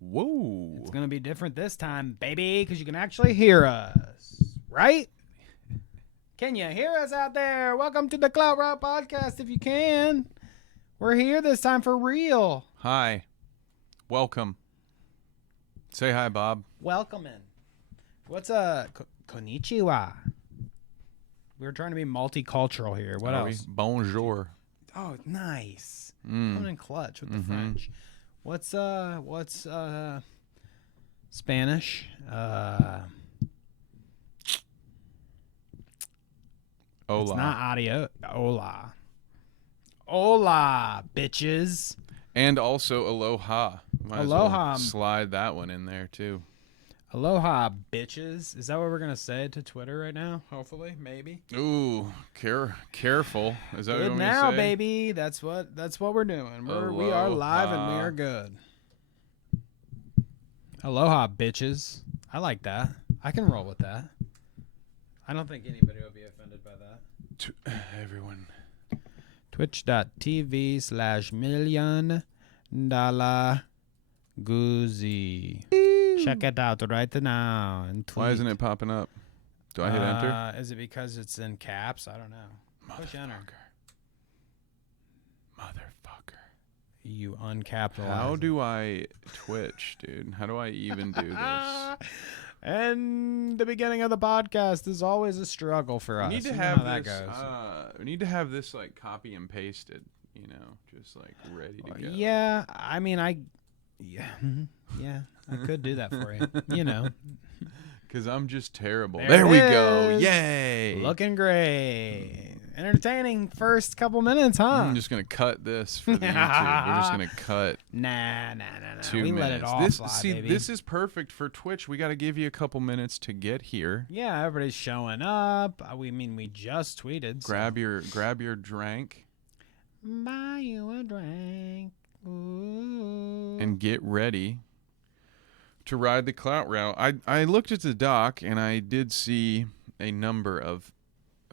Whoa. It's going to be different this time, baby, because you can actually hear us, right? Can you hear us out there? Welcome to the Clout podcast, if you can. We're here this time for real. Hi. Welcome. Say hi, Bob. Welcome in. What's konnichiwa. We're trying to be multicultural here. What else? Bonjour. Oh, nice. Coming in clutch with the French. What's Spanish? Hola. It's not audio. Hola. Hola, bitches. And also aloha. Might Aloha. as well slide that one in there too. Aloha, bitches. Is that what we're gonna say to Twitter right now? Hopefully, maybe. Ooh, careful. Is that Good what now, say? baby. That's what we're doing. We are live and we are good. Aloha, bitches. I like that. I can roll with that. I don't think anybody will be offended by that. Everyone. Twitch.tv/$1,000,000Goozy. Check it out right now. And tweet. Why isn't it popping up? Do I hit enter? Is it because it's in caps? I don't know. Push enter. Motherfucker. You uncapitalized. How do I Twitch, dude? How do I even do this? And the beginning of the podcast is always a struggle for us. We need to have this. We need to have this like copy and pasted. You know, just like ready to go. Yeah, I mean, I could do that for you. You know, because I'm just terrible. There we it go. is. Yay! Looking great. Entertaining first couple minutes, huh? I'm just gonna cut this for the YouTube. We're just gonna cut. Nah. 2 We minutes. let it all fly, baby. This is perfect for Twitch. We got to give you a couple minutes to get here. Yeah, everybody's showing up. We just tweeted. Grab your drink. Buy you a drink. Ooh. And get ready to ride the Clout route. I looked at the doc and I did see a number of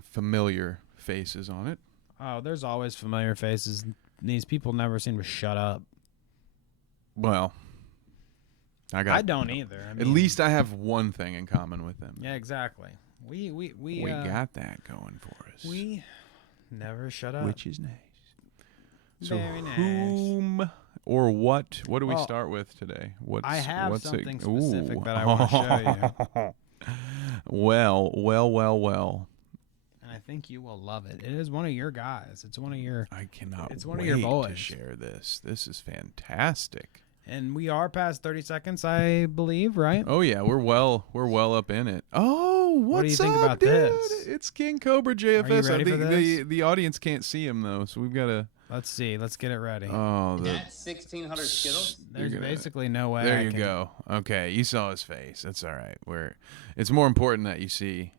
familiar faces on it. Oh, there's always familiar faces. These people never seem to shut up. Well, I don't either. I mean, at least I have one thing in common with them. Yeah, exactly. We got that going for us. We never shut up. Which is nice. So Very nice. whom or what do we start with today? I have something specific Ooh. that I want to show you. Well. And I think you will love it. It is one of your guys. It's one of your. I cannot. It's one of your boys to share this. This is fantastic. And we are past 30 seconds, I believe, right? Oh yeah, we're well up in it. Oh, what do you think up, about dude? this? It's King Cobra JFS. Are you ready for this? The audience can't see him though, so we've got to. Let's see. Let's get it ready. Oh, That's 1,600 Skittles. There's basically no way. There you go. Okay, you saw his face. That's all right. It's more important that you see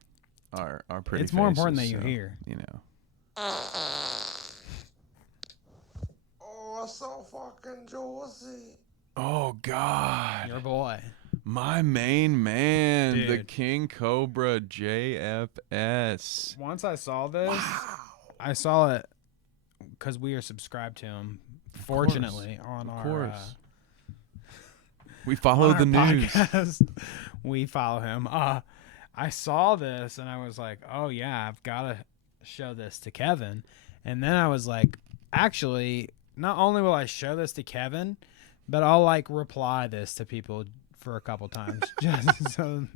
our pretty. It's more important faces, that you hear. You know. Oh, it's so fucking juicy. Oh God. Your boy. My main man, Dude. the King Cobra JFS. Once I saw this, I saw it because we are subscribed to him. Fortunately, on our we follow the news. Podcast, we follow him. I saw this and I was like, oh yeah, I've got to show this to Kevin. And then I was like, actually, not only will I show this to Kevin, but I'll like reply this to people for a couple times just so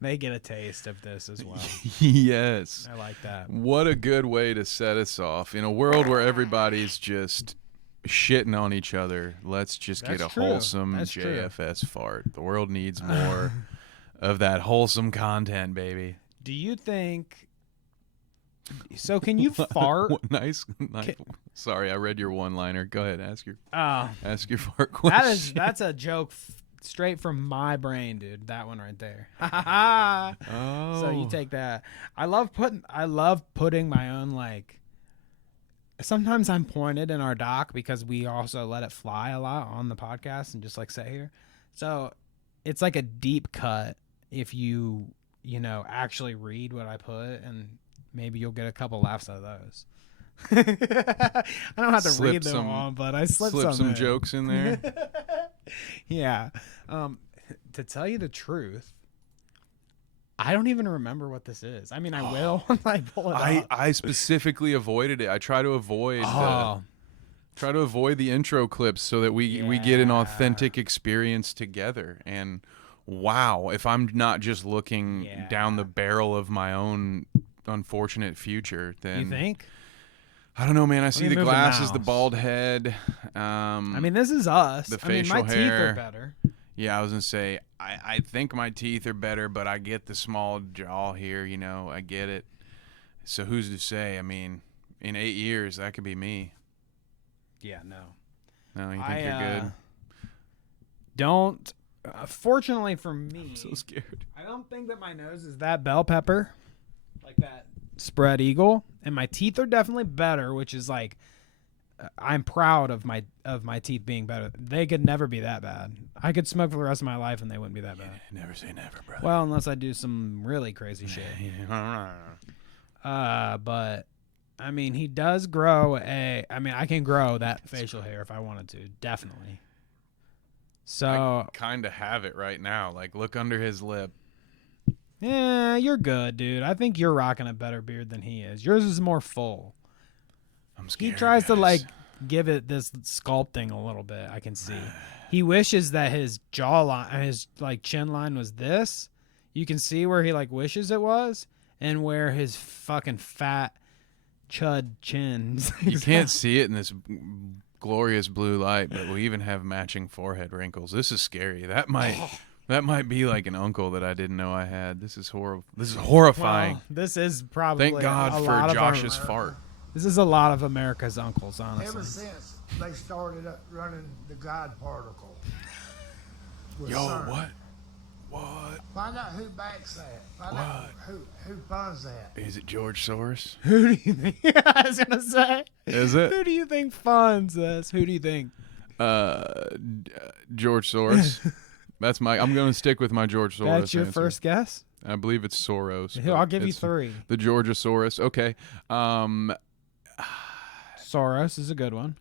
they get a taste of this as well. Yes. I like that. What a good way to set us off. In a world where everybody's just shitting on each other, let's just get a wholesome JFS fart. The world needs more of that wholesome content, baby. Do you think... So can you fart? Nice. Sorry, I read your one-liner. Go ahead, ask your fart That's question. a joke straight from my brain, dude. That one right there. Oh. So you take that. I love putting my own like. Sometimes I'm pointed in our doc because we also let it fly a lot on the podcast and just like sit here. So it's like a deep cut if you actually read what I put, and maybe you'll get a couple laughs out of those. I don't have to read them all, but I slipped some in. jokes in there. Yeah. To tell you the truth, I don't even remember what this is. I mean, I will when I pull it up. I specifically avoided it. I try to avoid the intro clips so that we get an authentic experience together. And wow, if I'm not just looking down the barrel of my own unfortunate future, then you think? I don't know, man. I see the glasses, the mouse. bald head. I mean, this is us. The facial my teeth hair. are better. Yeah, I was gonna say I think my teeth are better, but I get the small jaw here. You know, I get it. So who's to say? I mean, in 8 years, that could be me. Yeah, no. No, you think you're good? Don't. Fortunately for me, I'm so scared. I don't think that my nose is that bell pepper, like that spread eagle, and my teeth are definitely better, which is like I'm proud of my teeth being better. They could never be that bad. I could smoke for the rest of my life and they wouldn't be that bad. Yeah, never say never, brother. Well, unless I do some really crazy shit. But I mean, he does grow I can grow that facial hair if I wanted to, definitely. So I kind of have it right now. Like, look under his lip. Yeah, you're good, dude. I think you're rocking a better beard than he is. Yours is more full. I'm scared. He tries to like give it this sculpting a little bit. I can see. He wishes that his jawline, his like chin line was this. You can see where he like wishes it was, and where his fucking fat chud chin. You can't see it in this glorious blue light, but we even have matching forehead wrinkles. This is scary. That might be like an uncle that I didn't know I had. This is horrible. This is horrifying. Well, this is probably thank God for Josh's fart. This is a lot of America's uncles, honestly. Ever since they started up running the God particle. Yo, what? What? Find out who backs that. Find out who funds that. Is it George Soros? Who do you think? I was gonna say. Is it? Who do you think funds this? Who do you think? George Soros. That's I'm going to stick with my George Soros. That's your answer. First guess? I believe it's Soros. I'll give you 3. The Georgia Soros. Okay. Soros is a good one.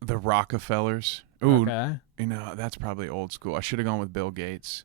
The Rockefellers. Ooh, okay. You know, that's probably old school. I should have gone with Bill Gates.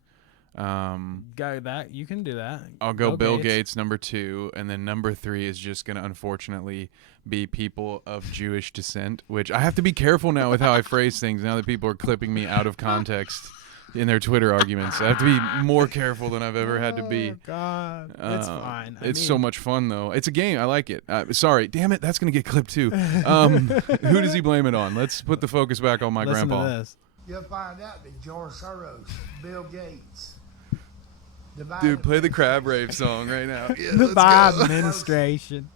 That you can do that. I'll go Bill Gates number 2, and then number 3 is just going to unfortunately be people of Jewish descent, which I have to be careful now with how I phrase things now that people are clipping me out of context in their Twitter arguments. I have to be more careful than I've ever had to be. Oh, God. It's fine. It's so much fun, though. It's a game. I like it. Sorry. Damn it. That's going to get clipped, too. Who does he blame it on? Let's put the focus back on my listen grandpa. To this. You'll find out that George Soros, Bill Gates. Dude, play the Crab Rave song right now. Yeah, the Biden administration.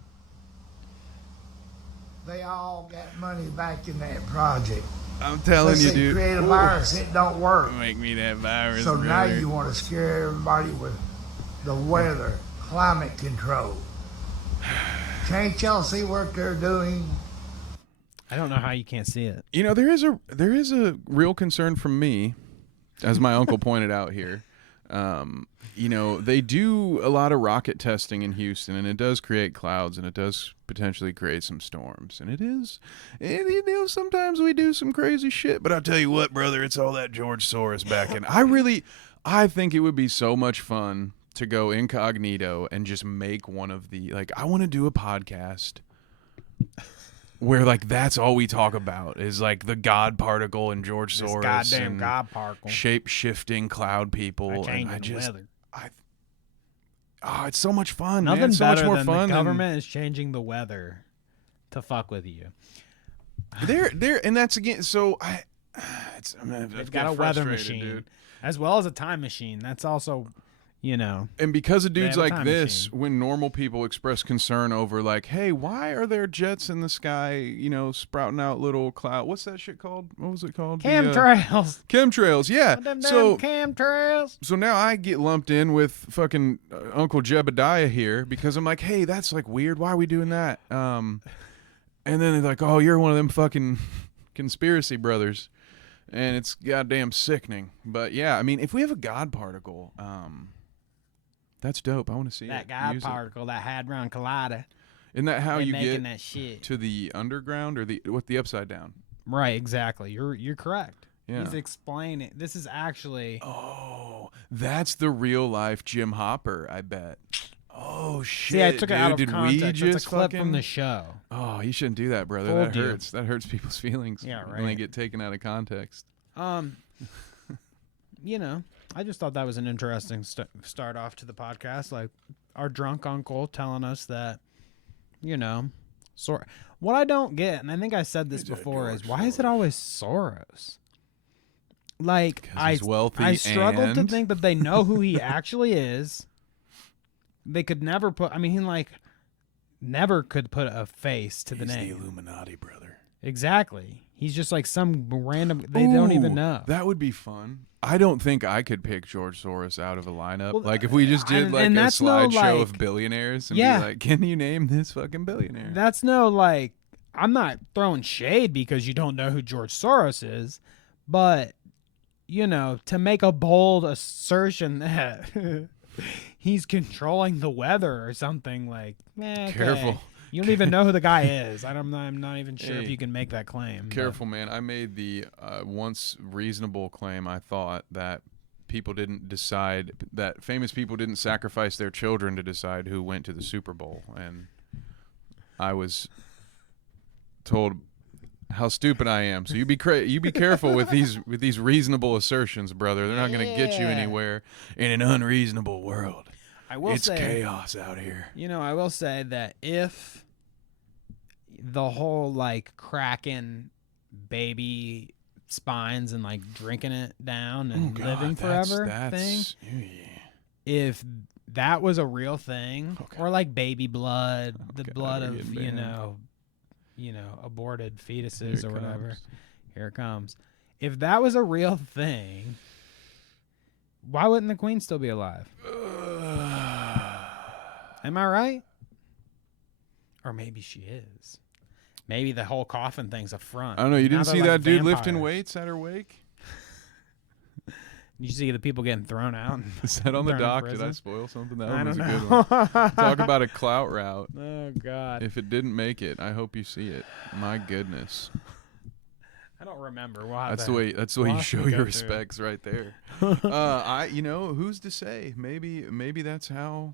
They all got money back in that project. I'm telling you, dude. Create a virus, it don't work. Make me that virus. So brother. now you want to scare everybody with the weather, climate control. Can't y'all see what they're doing? I don't know how you can't see it. You know, there is a real concern from me, as my uncle pointed out here. You know, they do a lot of rocket testing in Houston, and it does create clouds, and it does potentially create some storms. And you know, sometimes we do some crazy shit. But I'll tell you what, brother, it's all that George Soros back in. I think it would be so much fun to go incognito and just make one of the, like, I want to do a podcast where, like, that's all we talk about is, like, the God particle and George Soros. Goddamn and God particle. shape-shifting cloud people. Changing and the weather. It's so much fun, Nothing man. It's so better much more than fun. the government is changing the weather to fuck with you. And that's again. So They've got a weather machine, dude. as well as a time machine. That's also, you know. And because of dudes like this, machine. when normal people express concern over, like, hey, why are there jets in the sky, you know, sprouting out little cloud? What's that shit called? What was it called? Chemtrails. Chemtrails, yeah. Them So chemtrails. So now I get lumped in with fucking Uncle Jebediah here because I'm like, hey, that's like weird. Why are we doing that? And then they're like, oh, you're one of them fucking conspiracy brothers. And it's goddamn sickening. But yeah, I mean, if we have a God particle, that's dope. I want to see that it. God particle, that Hadron Collider. Isn't that how you get that shit. to the underground or the upside down? Right, exactly. You're correct. Yeah. He's explaining. This is actually. Oh, that's the real life Jim Hopper, I bet. Oh shit! See, I took it out of Did context. we just it's a clip from the show. Oh, you shouldn't do that, brother. Fooled That hurts. That hurts people's feelings. Yeah, right. When they get taken out of context. You know, I just thought that was an interesting start off to the podcast. Like our drunk uncle telling us that, you know, what I don't get, and I think I said this before, is why is it always Soros? Like he's wealthy. I struggle to think that they know who he actually is. They could never put. I mean, he like never could put a face to the name. He's the Illuminati, brother. Exactly. He's just like some random. They don't even know. That would be fun. I don't think I could pick George Soros out of a lineup. Well, like if we just did like a slideshow of billionaires and be like, "Can you name this fucking billionaire?" That's no like. I'm not throwing shade because you don't know who George Soros is, but you know, to make a bold assertion that he's controlling the weather or something like, okay. Careful. You don't even know who the guy is. I'm not even sure if you can make that claim. Careful, man. I made the once reasonable claim. I thought that people didn't decide, that famous people didn't sacrifice their children to decide who went to the Super Bowl. And I was told how stupid I am. So you be careful with these reasonable assertions, brother. They're not going to get you anywhere in an unreasonable world. It's chaos out here. You know, I will say that if the whole like cracking baby spines and like drinking it down and living forever thing, if that was a real thing, or like baby blood, the blood of you know, aborted fetuses or whatever, here it comes. If that was a real thing, why wouldn't the Queen still be alive? Am I right? Or maybe she is. Maybe the whole coffin thing's a front. I don't know. You didn't see that dude lifting vampires. weights at her wake? You see the people getting thrown out? Is that on the dock? Did I spoil something? That one was a good one. Talk about a clout route. Oh, God. If it didn't make it, I hope you see it. My goodness. I don't remember. That's the way you show your respects right there. Who's to say? Maybe that's how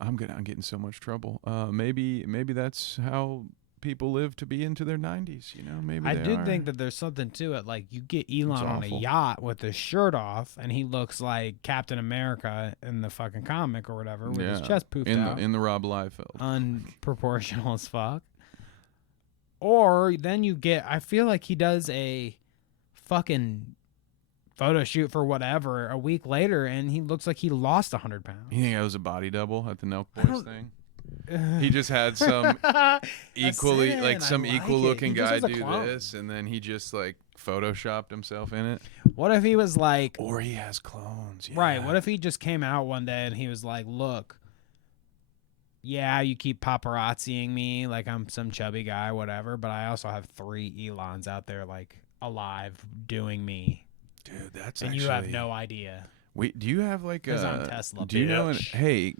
I'm getting so much trouble. Maybe that's how people live to be into their 90s. You know, maybe I do think that there's something to it. Like you get Elon on a yacht with his shirt off, and he looks like Captain America in the fucking comic or whatever, with his chest poofed out in the Rob Liefeld, unproportional as fuck. Or then you get, I feel like he does a fucking photo shoot for whatever a week later, and he looks like he lost 100 pounds. You think that was a body double at the Nelk Boys thing? He just had some equal looking guy do this, and then he just like photoshopped himself in it. What if he was like, or he has clones? Yeah. Right. What if he just came out one day and he was like, look, yeah, you keep paparazziing me like I'm some chubby guy, whatever, but I also have 3 Elons out there like alive doing me. Dude, that's and you have no idea. Wait, do you have like I'm Tesla, do you know? Hey,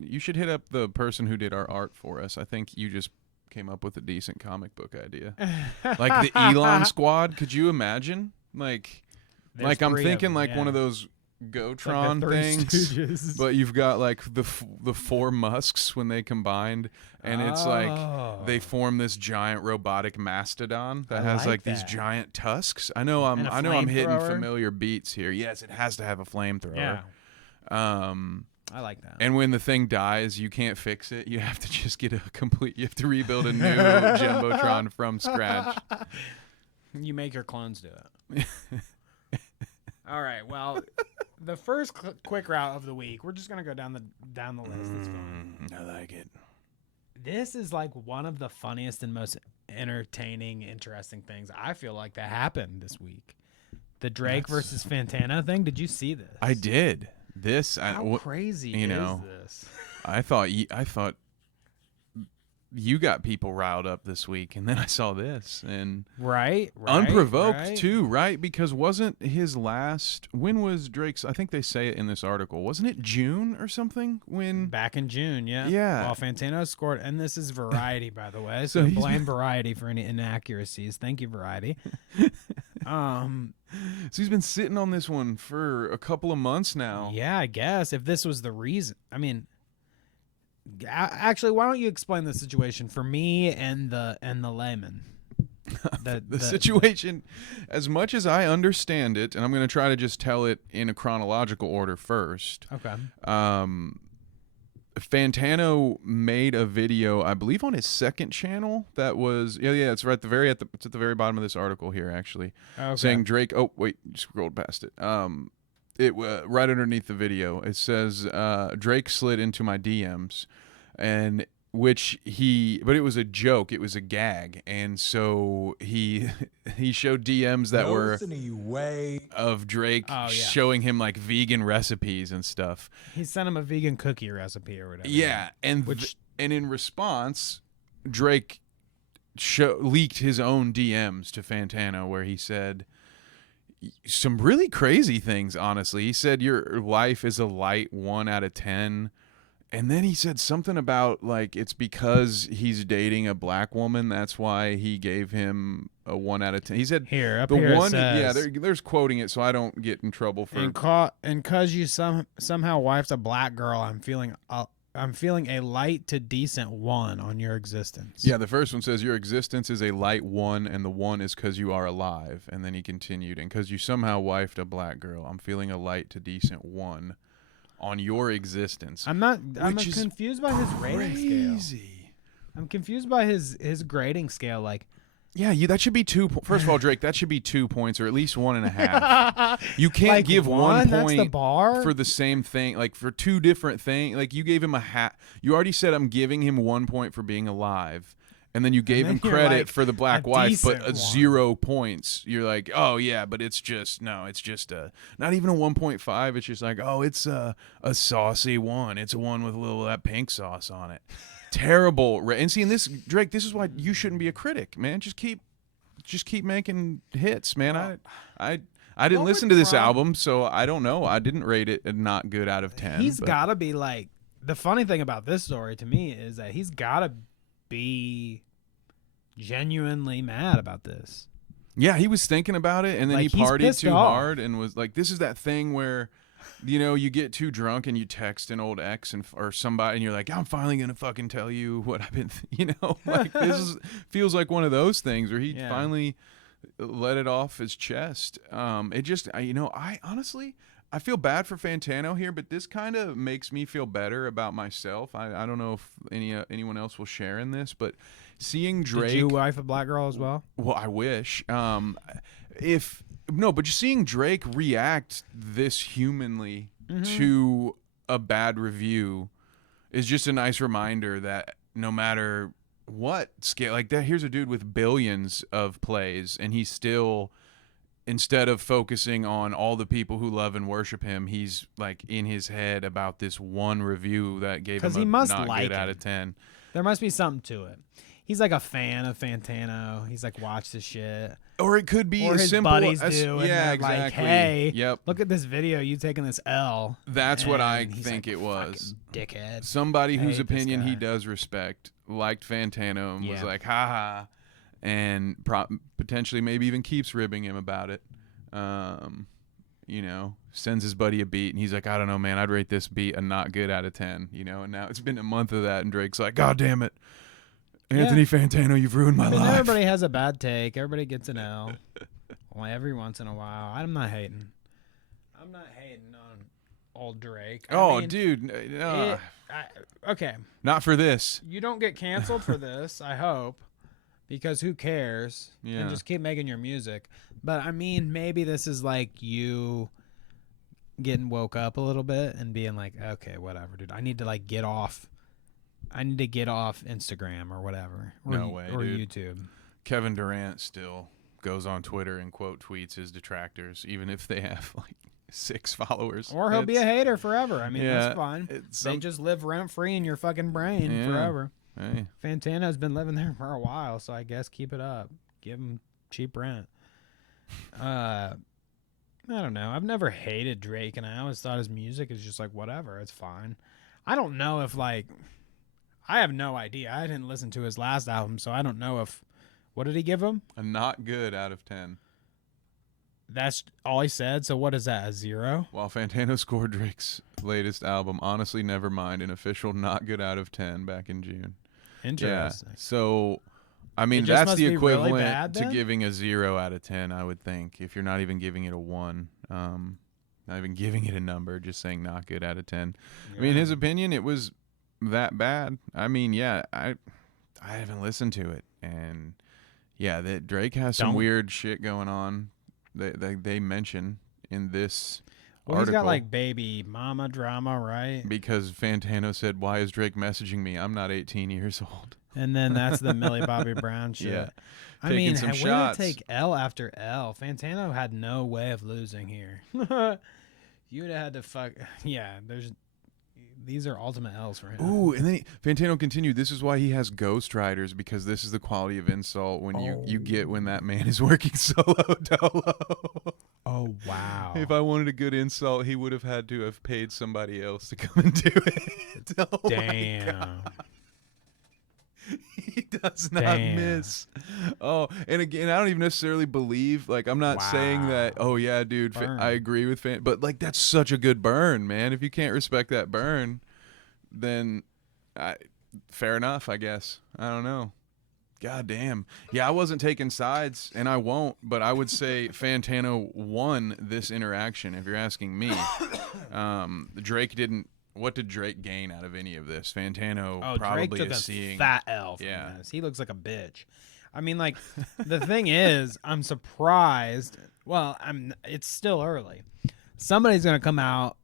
you should hit up the person who did our art for us. I think you just came up with a decent comic book idea. Like the Elon Squad. Could you imagine? Like I'm thinking like one of those Gotron like things, but you've got like the 4 Musks when they combined, and it's like they form this giant robotic mastodon that has like these giant tusks. I know I'm hitting familiar beats here. Yes, it has to have a flamethrower. Yeah. I like that. And when the thing dies, you can't fix it. You have to just get you have to rebuild a new Jumbotron from scratch. You make your clones do it. All right. Well, the first quick route of the week, we're just gonna go down the list. It's fine. I like it. This is like one of the funniest and most entertaining, interesting things I feel like that happened this week. The Drake versus Fantano thing. Did you see this? I did. How crazy is this? I thought you got people riled up this week, and then I saw this, and unprovoked too, right? Because wasn't his last? When was Drake's? I think they say it in this article. Wasn't it June or something? Back in June, yeah. Well, Fantano scored, and this is Variety, by the way. So blame Variety for any inaccuracies. Thank you, Variety. So he's been sitting on this one for a couple of months now. Yeah, I guess if this was the reason. I mean, actually, why don't you explain the situation for me and the layman? The situation, as much as I understand it, and I'm going to try to just tell it in a chronological order first. Okay. Fantano made a video, I believe, on his second channel. That was it's right it's at the very bottom of this article here, actually, saying Drake. Oh wait, scrolled past it. It right underneath the video. It says Drake slid into my DMs, and but it was a joke. It was a gag, and so he showed DMs that were of Drake showing him like vegan recipes and stuff. He sent him a vegan cookie recipe or whatever. Yeah, and in response, Drake leaked his own DMs to Fantano, where he said some really crazy things. Honestly, he said your life is a light 1 out of 10. And then he said something about, like, it's because he's dating a black woman. That's why he gave him a 1 out of 10. He said it says, there's quoting it so I don't get in trouble for. And cause you somehow wifed a black girl, I'm feeling a light to decent 1 on your existence. Yeah, the first one says your existence is a light 1, and the 1 is because you are alive. And then he continued, and because you somehow wifed a black girl, I'm feeling a light to decent 1. On your existence. I'm confused by his rating scale. I'm confused by his grading scale. Like, yeah, that should be 2. First of all, Drake, that should be 2 points or at least 1.5. You can't like give 1 point that's the bar? For the same thing, like for 2 different things. Like you gave him you already said I'm giving him 1 point for being alive. And then you gave him credit like for the black wife, but 0 points. You're like, oh yeah, but it's just not even a 1.5. It's just like, oh, it's a saucy 1. It's a 1 with a little of that pink sauce on it. Terrible. And seeing this, Drake, this is why you shouldn't be a critic, man. Just keep making hits, man. I didn't listen to this album, so I don't know. I didn't rate it a not good out of 10. He's got to be like, the funny thing about this story to me is that he's got to be genuinely mad about this. Yeah, he was thinking about it, and then he partied too hard and was like, this is that thing where, you get too drunk and you text an old ex or somebody, and you're like, I'm finally going to fucking tell you what I've been, like this feels like one of those things where he finally let it off his chest. It just, I honestly, I feel bad for Fantano here, but this kind of makes me feel better about myself. I don't know if anyone else will share in this, but seeing Drake... Did you wife a black girl as well? Well, I wish. But just seeing Drake react this humanly to a bad review is just a nice reminder that no matter what scale... Like, here's a dude with billions of plays, and he's still... Instead of focusing on all the people who love and worship him, he's like in his head about this one review that gave him a not good out of 10. There must be something to it. He's like a fan of Fantano. He's like, watch this shit. Or it could be as simple buddies do. Yeah, exactly. Like, hey, look at this video. You taking this L. That's what I think it was. Dickhead. Somebody whose opinion he does respect liked Fantano and was like, haha. And potentially maybe even keeps ribbing him about it. Sends his buddy a beat, and he's like, I don't know, man, I'd rate this beat a not good out of 10, and now it's been a month of that, and Drake's like, God damn it, Anthony Fantano, you've ruined my life. Everybody has a bad take. Everybody gets an L. Well, every once in a while. I'm not hating on old Drake. Dude. Okay. Not for this. You don't get canceled for this, I hope. Because who cares? Yeah. And just keep making your music. But, I mean, maybe this is like you getting woke up a little bit and being like, okay, whatever, dude. I need to, like, get off Instagram or whatever. Or dude. YouTube. Kevin Durant still goes on Twitter and quote tweets his detractors, even if they have, like, 6 followers. Or he'll be a hater forever. I mean, that's fine. They just live rent-free in your fucking brain forever. Hey. Fantano's been living there for a while, so I guess keep it up. Give him cheap rent. I don't know. I've never hated Drake, and I always thought his music is just like, whatever, it's fine. I don't know if, like... I have no idea. I didn't listen to his last album, so I don't know if... What did he give him? A not good out of 10. That's all he said. So what is that? A 0? While Fantano scored Drake's latest album, Honestly Nevermind, an official not good out of 10 back in June. Interesting. Yeah. So, I mean, It just that's must the be really equivalent bad, to then? giving a 0 out of 10, I would think, if you're not even giving it a 1. Not even giving it a number, just saying not good out of 10. I mean, his opinion, it was that bad. I mean, yeah, I haven't listened to it. And, yeah, that Drake has some weird shit going on that they mention in this article. He's got like baby mama drama, right? Because Fantano said, "Why is Drake messaging me? I'm not 18 years old." And then that's the Millie Bobby Brown shit. Yeah. I Taking mean, some way shots. to take L after L. Fantano had no way of losing here. You would have had to fuck. Yeah, these are ultimate L's for him. Ooh, and then Fantano continued, "This is why he has ghostwriters, because this is the quality of insult when you get when that man is working solo dolo." Oh, wow. If I wanted a good insult, he would have had to have paid somebody else to come and do it. Oh, damn. He does not miss. Oh, and again, I don't even necessarily believe, like, I'm not saying that, oh, yeah, dude, I agree with but, like, that's such a good burn, man. If you can't respect that burn, then fair enough, I guess. I don't know. God damn. Yeah, I wasn't taking sides, and I won't, but I would say Fantano won this interaction, if you're asking me. Drake didn't. What did Drake gain out of any of this? Fantano probably Drake took is a seeing fat L from this. He looks like a bitch. I mean, like, the thing is, I'm surprised. Well, it's still early. Somebody's gonna come out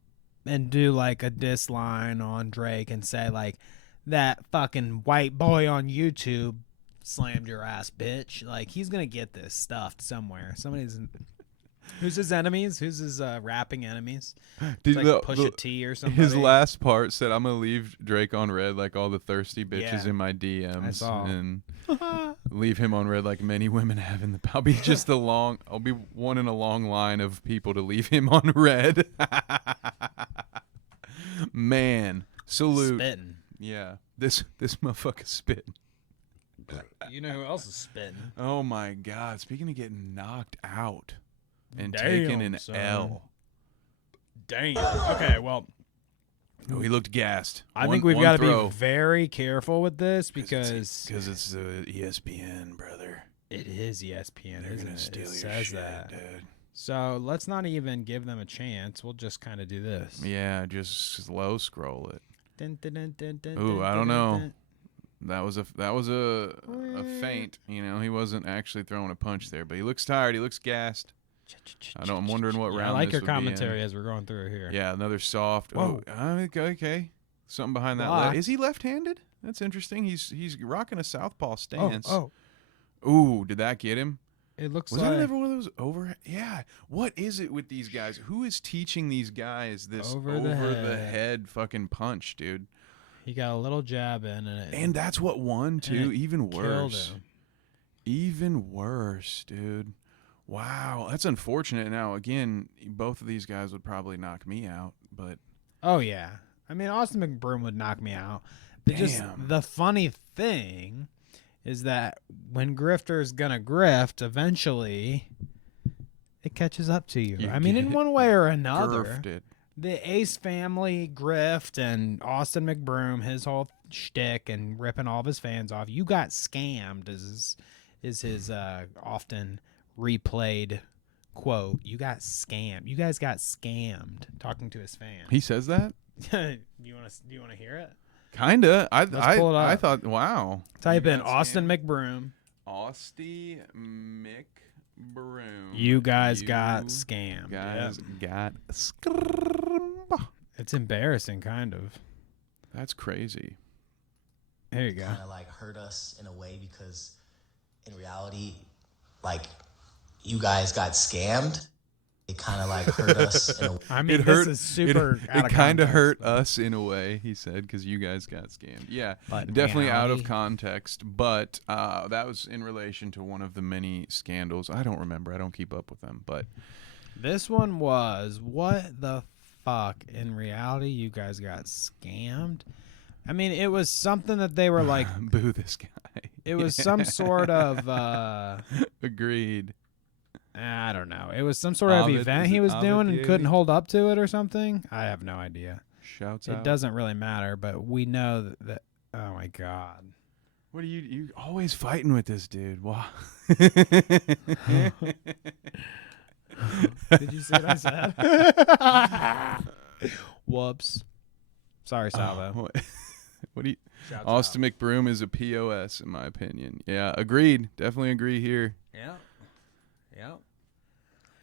and do like a diss line on Drake and say like, that fucking white boy on YouTube slammed your ass, bitch. Like, he's gonna get this stuffed somewhere. Who's his enemies? Who's his rapping enemies? Dude, like Pusha T or something. His last part said, "I'm gonna leave Drake on red like all the thirsty bitches in my DMs, I saw. and leave him on red like many women have in the." I'll be I'll be one in a long line of people to leave him on red. Man, salute. Spitting. Yeah, this motherfucker's spitting. You know who else is spitting? Oh my God! Speaking of getting knocked out and taking an son. L. Damn. Okay, well, Oh, he looked gassed. I think we've got to be very careful with this because it's ESPN, brother. It is ESPN, They're isn't gonna it? steal It your says shit, that. dude. So let's not even give them a chance. We'll just kind of do this. Yeah, just slow scroll it. Dun, dun, dun, dun, dun, Ooh, dun, I don't dun, know. dun. That was a feint. You know, he wasn't actually throwing a punch there, but he looks tired. He looks gassed. I'm wondering what round. I like this your would be in. commentary as we're going through here. Yeah, another soft. Whoa. Oh, okay. Something behind that. Blocked. Is he left-handed? That's interesting. He's rocking a southpaw stance. Oh, Ooh, did that get him? it looks Was like that ever one of those over? Yeah. What is it with these guys? Who is teaching these guys this Over over the the head. head fucking punch, dude? he got a little jab in, And that's what won too. it Even killed worse. him. Even worse, dude. Wow, that's unfortunate. Now again, both of these guys would probably knock me out, but Oh yeah, I mean Austin McBroom would knock me out. But just Damn. the funny thing is that when grifter's gonna grift, eventually it catches up to you. You I mean, in get one way or another. Grifted. The Ace family grift and Austin McBroom, his whole shtick and ripping all of his fans off. You got scammed is his often replayed quote. You got scammed. You guys got scammed. Talking to his fans. He says that? Do you want to hear it? Kinda. Let's pull it I up. thought, wow. Type You in got Austin scammed? McBroom. Austin McBroom. You guys got scammed. Guys Yep. got scammed. It's embarrassing, kind of. That's crazy. Here you go. Kind of like hurt us in a way because in reality, like you guys got scammed. It kind of like hurt us in a way. I mean, It this hurt. is super. It kind of hurt us in a way. He said because you guys got scammed. Yeah, But in definitely out of reality- context. But that was in relation to one of the many scandals. I don't remember. I don't keep up with them. But This one was what the fuck? In reality, you guys got scammed. I mean, it was something that they were like. boo this guy. It was some sort of. Agreed. I don't know. It was some sort of Ovid, event is he it was Ovid doing the and couldn't 80? hold up to it or something. I have no idea. Shouts It out. doesn't really matter, but we know that oh my God. What are you always fighting with this dude? Why? Did you see what I said? Whoops. Sorry, Salvo. What do you? Shouts Austin McBroom is a POS in my opinion. Yeah, agreed. Definitely agree here. Yeah. Yeah.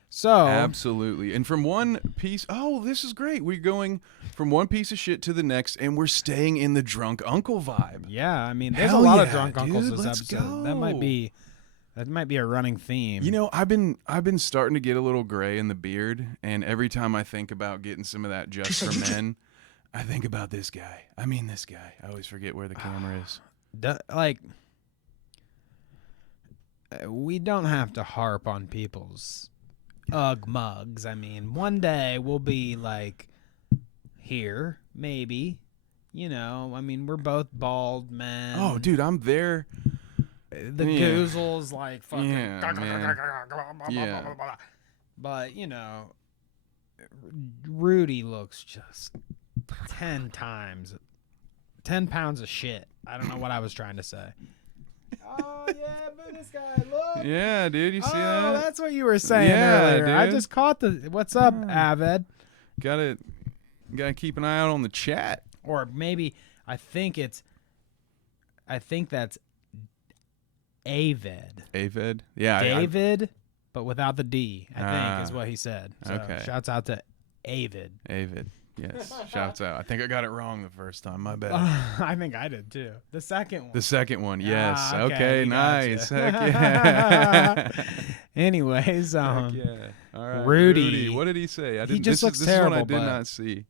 So Absolutely. And from one piece, this is great. We're going from one piece of shit to the next, and we're staying in the drunk uncle vibe. yeah, I mean, there's Hell a lot of yeah, drunk uncles dude, this let's episode. That might be a running theme. You know, I've been starting to get a little gray in the beard, and every time I think about getting some of that just for men, I think about this guy. I mean, this guy. I always forget where the camera is. We don't have to harp on people's ugh mugs. I mean, one day we'll be like here, maybe. You know, I mean, we're both bald men. Oh, dude, I'm there. The goozle's like fucking. Yeah, man. Yeah. But, you know, Rudy looks just 10 pounds of shit. I don't know what I was trying to say. Oh, yeah, but this guy, look. Yeah, dude, you see that? Oh, that's what you were saying Yeah, earlier. I dude. just caught the. What's up, Avid? Gotta keep an eye out on the chat. Or maybe I think that's Avid. Avid? Yeah. David, but without the D, I think is what he said. So okay. shouts out to Avid. Avid. Yes. Shouts out. I think I got it wrong the first time. My bad. I think I did too. The second one. The second one. Yes. Ah, okay. you Nice. gotcha. Heck yeah. Anyways, Heck yeah. All right. Rudy. What did he say? I He didn't. just this looks is, this is one I terrible, did but- not see.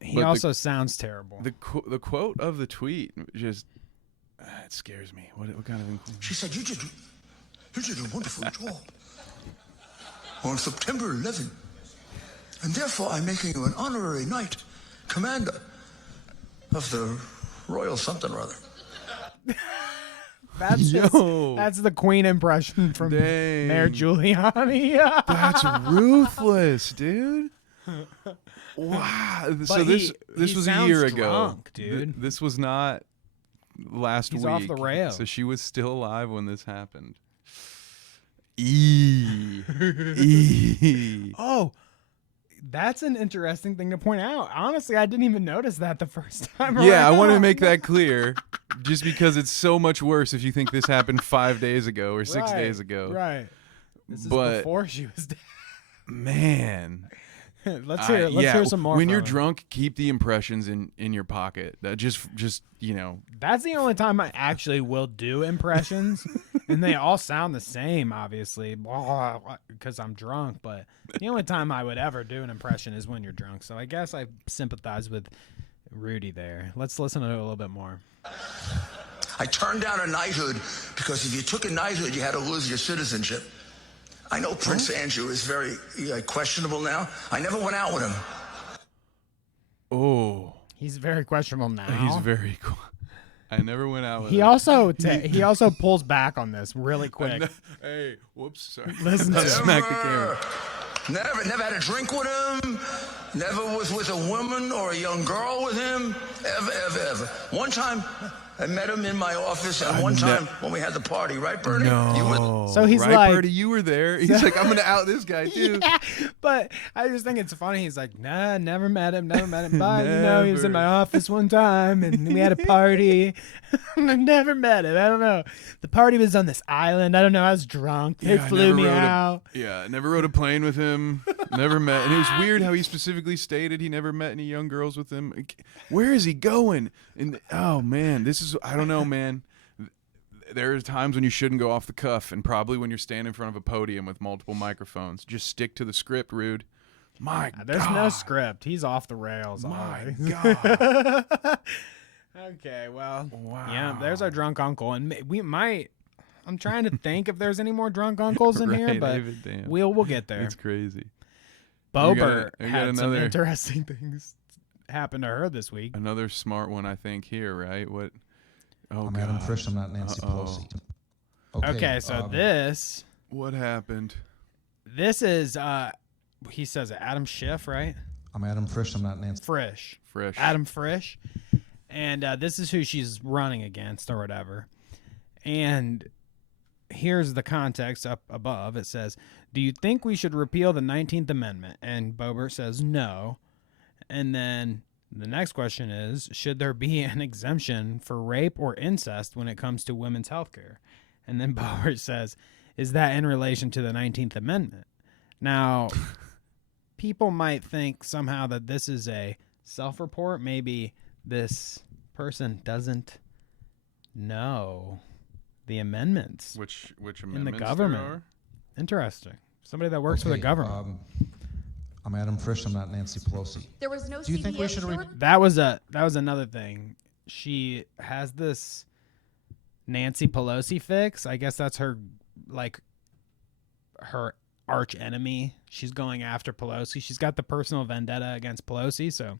he but also sounds terrible. The quote of the tweet just it scares me. What kind of? She said, you did a wonderful job on September 11. And therefore, I'm making you an honorary knight, commander of the Royal something or other. That's the Queen impression from Dang. Mayor Giuliani. That's ruthless, dude. Wow. So this was a year ago, drunk, dude. This was not last He's week. off the rails. So she was still alive when this happened. Eee. Oh, that's an interesting thing to point out. Honestly, I didn't even notice that the first time around. Yeah, I want to make that clear, just because it's so much worse if you think this happened 5 days ago or 6 days ago. Right. This is But- before she was dead. Man. Let's hear some more. When from you're him. drunk, keep the impressions in your pocket. That just you know. That's the only time I actually will do impressions, and they all sound the same, obviously, because I'm drunk. But the only time I would ever do an impression is when you're drunk. So I guess I sympathize with Rudy there. Let's listen to it a little bit more. I turned down a knighthood because if you took a knighthood, you had to lose your citizenship. I know Prince Andrew is very questionable now. I never went out with him. Oh, He's very questionable now. he's very cool. I never went out with He him. he also pulls back on this really quick. Hey, whoops, sorry. Listen to Smack the camera. Never had a drink with him. Never was with a woman or a young girl with him. Ever. One time, I met him in my office, and one time when we had the party, right, Bernie? You were No. So he's right, like- Birdie, you were there. He's like, I'm gonna out this guy too. Yeah, but I just think it's funny. He's like, nah, never met him. But, you know, he was in my office one time, and we had a party. I never met him. I don't know. The party was on this island. I don't know. I was drunk. They Yeah, I flew never me rode out. never rode a plane with him. Never met. And it was weird how he specifically stated he never met any young girls with him. Where is he going? And oh man, I don't know, man. There are times when you shouldn't go off the cuff, and probably when you're standing in front of a podium with multiple microphones. Just stick to the script, Rude. My There's God. no script. He's off the rails. My always. God. Okay, well, Wow. yeah, there's our drunk uncle, and we might. I'm trying to think if there's any more drunk uncles in here, Right, but David, damn. we'll get there. It's crazy. Bober we got had some another- interesting things happen to her this week. Another smart one, I think, here, right? What? Oh, I'm God. Adam Frisch. I'm not Nancy Uh-oh. Pelosi. Okay, so this What happened? This is, he says Adam Schiff, right? I'm Adam Frisch. I'm not Nancy. Frisch. Frisch. Adam Frisch. And this is who she's running against or whatever. And here's the context up above. It says, do you think we should repeal the 19th Amendment? And Boebert says no. And then the next question is, should there be an exemption for rape or incest when it comes to women's health care? And then Boebert says, is that in relation to the 19th Amendment? Now, people might think somehow that this is a self-report. Maybe this person doesn't know the amendments. Which amendments in the government? there are? Interesting. Somebody that works for the government. I'm Adam Frisch. I'm not Nancy Pelosi. There was no. Do you think we should? That was another thing. She has this Nancy Pelosi fix. I guess that's her arch enemy. She's going after Pelosi. She's got the personal vendetta against Pelosi. So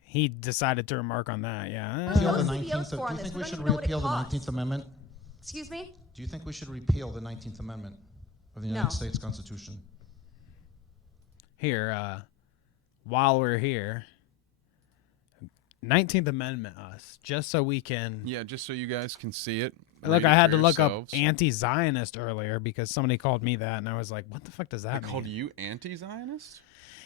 he decided to remark on that. Yeah. Repeal the 19th. Do you think we should repeal the 19th Amendment? Excuse me? Do you think we should repeal the 19th Amendment of the United States Constitution? Here, while we're here, 19th Amendment us, just so we can... Yeah, just so you guys can see it. Look, I had to look up anti-Zionist earlier because somebody called me that, and I was like, what the fuck does that mean? They called you anti-Zionist?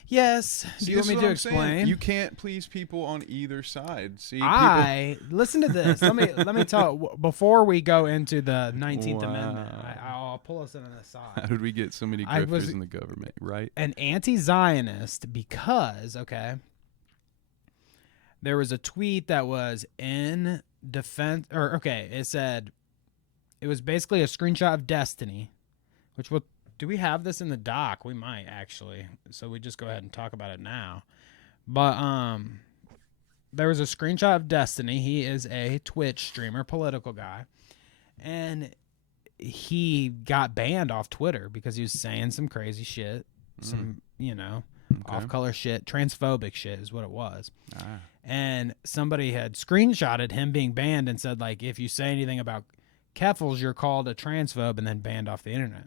Yes. Do you want me to explain? You can't please people on either side. See, listen to this. Let me tell. Before we go into the 19th Amendment, I'll pull us in an aside. How did we get so many grifters in the government? Right. An anti-Zionist because there was a tweet that was in defense, it said it was basically a screenshot of Destiny, which will. Do we have this in the doc? We might, actually. So we just go ahead and talk about it now. But there was a screenshot of Destiny. He is a Twitch streamer, political guy. And he got banned off Twitter because he was saying some crazy shit. Some, off-color shit. Transphobic shit is what it was. And somebody had screenshotted him being banned and said, like, if you say anything about Keffels, you're called a transphobe, and then banned off the internet.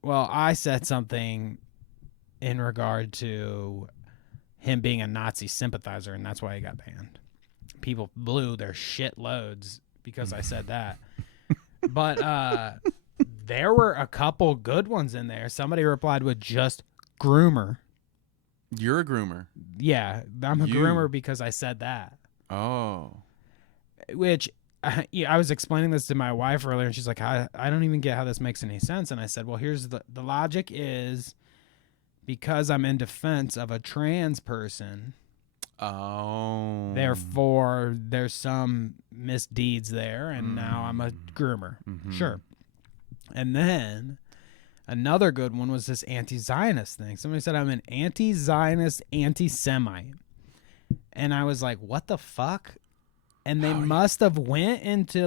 Well, I said something in regard to him being a Nazi sympathizer, and that's why he got banned. People blew their shit loads because I said that. But there were a couple good ones in there. Somebody replied with just groomer. You're a groomer. Yeah, I'm a groomer because I said that. Oh. Which... I was explaining this to my wife earlier, and she's like, I don't even get how this makes any sense. And I said, well, here's the logic is because I'm in defense of a trans person. Oh. Therefore, there's some misdeeds there, and now I'm a groomer. Mm-hmm. Sure. And then another good one was this anti-Zionist thing. Somebody said I'm an anti-Zionist, anti-Semite. And I was like, what the fuck? And they must have went into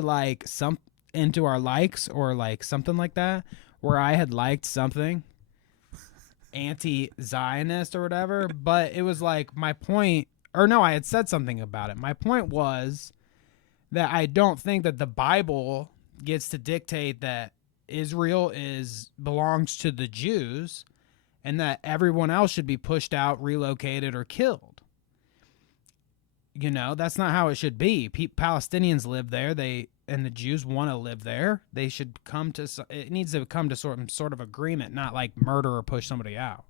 into our likes or like something like that, where I had liked something anti-Zionist or whatever. But it was like my point, or no, I had said something about it. My point was that I don't think that the Bible gets to dictate that Israel belongs to the Jews, and that everyone else should be pushed out, relocated, or killed. That's not how it should be. Palestinians live there. And the Jews want to live there. They should it needs to come to sort of agreement, not like murder or push somebody out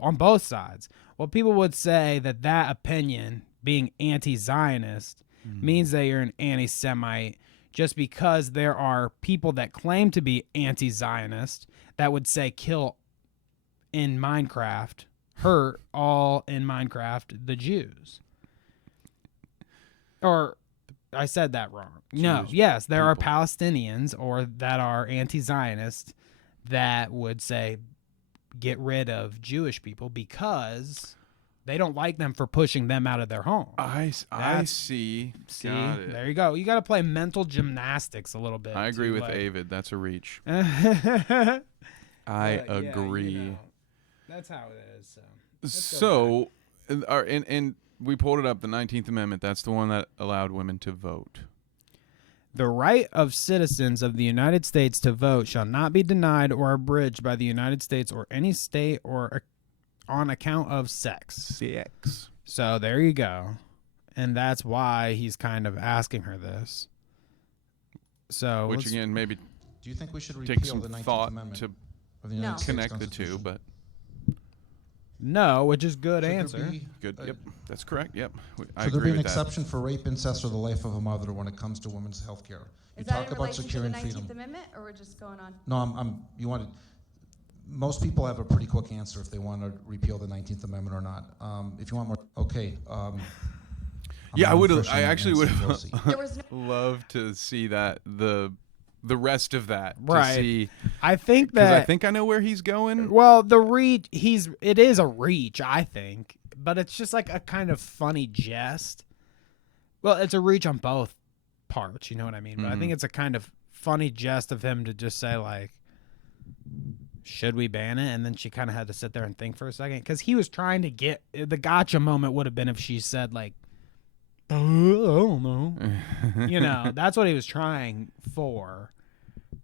on both sides. Well, people would say that opinion, being anti-Zionist, means that you're an anti-Semite just because there are people that claim to be anti-Zionist that would say kill in Minecraft, hurt all in Minecraft, the Jews. Or I said that wrong. No, yes, there are Palestinians or that are anti-Zionist that would say get rid of Jewish people because they don't like them for pushing them out of their home. I see. See, there you go. You got to play mental gymnastics a little bit. I agree with Avid. That's a reach. I agree. That's how it is. So and we pulled it up, the 19th Amendment. That's the one that allowed women to vote. The right of citizens of the United States to vote shall not be denied or abridged by the United States or any state or on account of sex. So there you go. And that's why he's kind of asking her this. So, which again, maybe do you think we should take repeal some the 19th thought Amendment to of the United States connect the two, Constitution? but no, which is good Should there answer. be- good. Yep, that's correct. Yep, I Should there agree be an with that. exception for rape, incest, or the life of a mother when it comes to women's health care? You Is that talk in about relation to the securing 19th freedom. Amendment, or we're just going on? No, you want to. Most people have a pretty quick answer if they want to repeal the 19th Amendment or not. If you want more, okay. Yeah, I I actually would have There was no loved to see that the rest of that. Right. To see, I think because that I think I know where he's going. well, the reach it is a reach, I think, but it's just like a kind of funny jest. Well, it's a reach on both parts, you know what I mean? But I think it's a kind of funny jest of him to just say like, should we ban it? And then she kind of had to sit there and think for a second because he was trying to get the gotcha moment would have been if she said like, I don't know. You know, that's what he was trying for.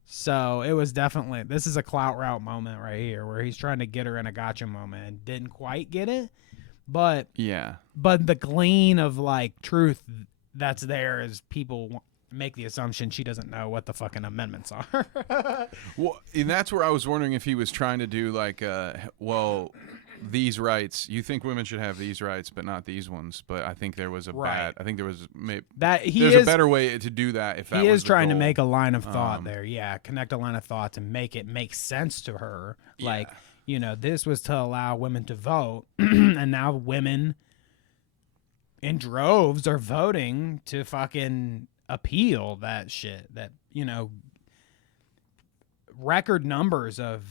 So it was definitely, this is a clout route moment right here where he's trying to get her in a gotcha moment and didn't quite get it. But Yeah. but the glean of like truth that's there is people make the assumption she doesn't know what the fucking amendments are. Well, and that's where I was wondering if he was trying to do like, well, these rights. You think women should have these rights, but not these ones. But I think there was a Right. bad. I think there was That he there's is a better way to do that. If that he was is the trying to goal. make a line of thought there. Yeah, connect a line of thought to make it make sense to her. Like, you know, this was to allow women to vote, and now women in droves are voting to fucking appeal that shit. That, you know, record numbers of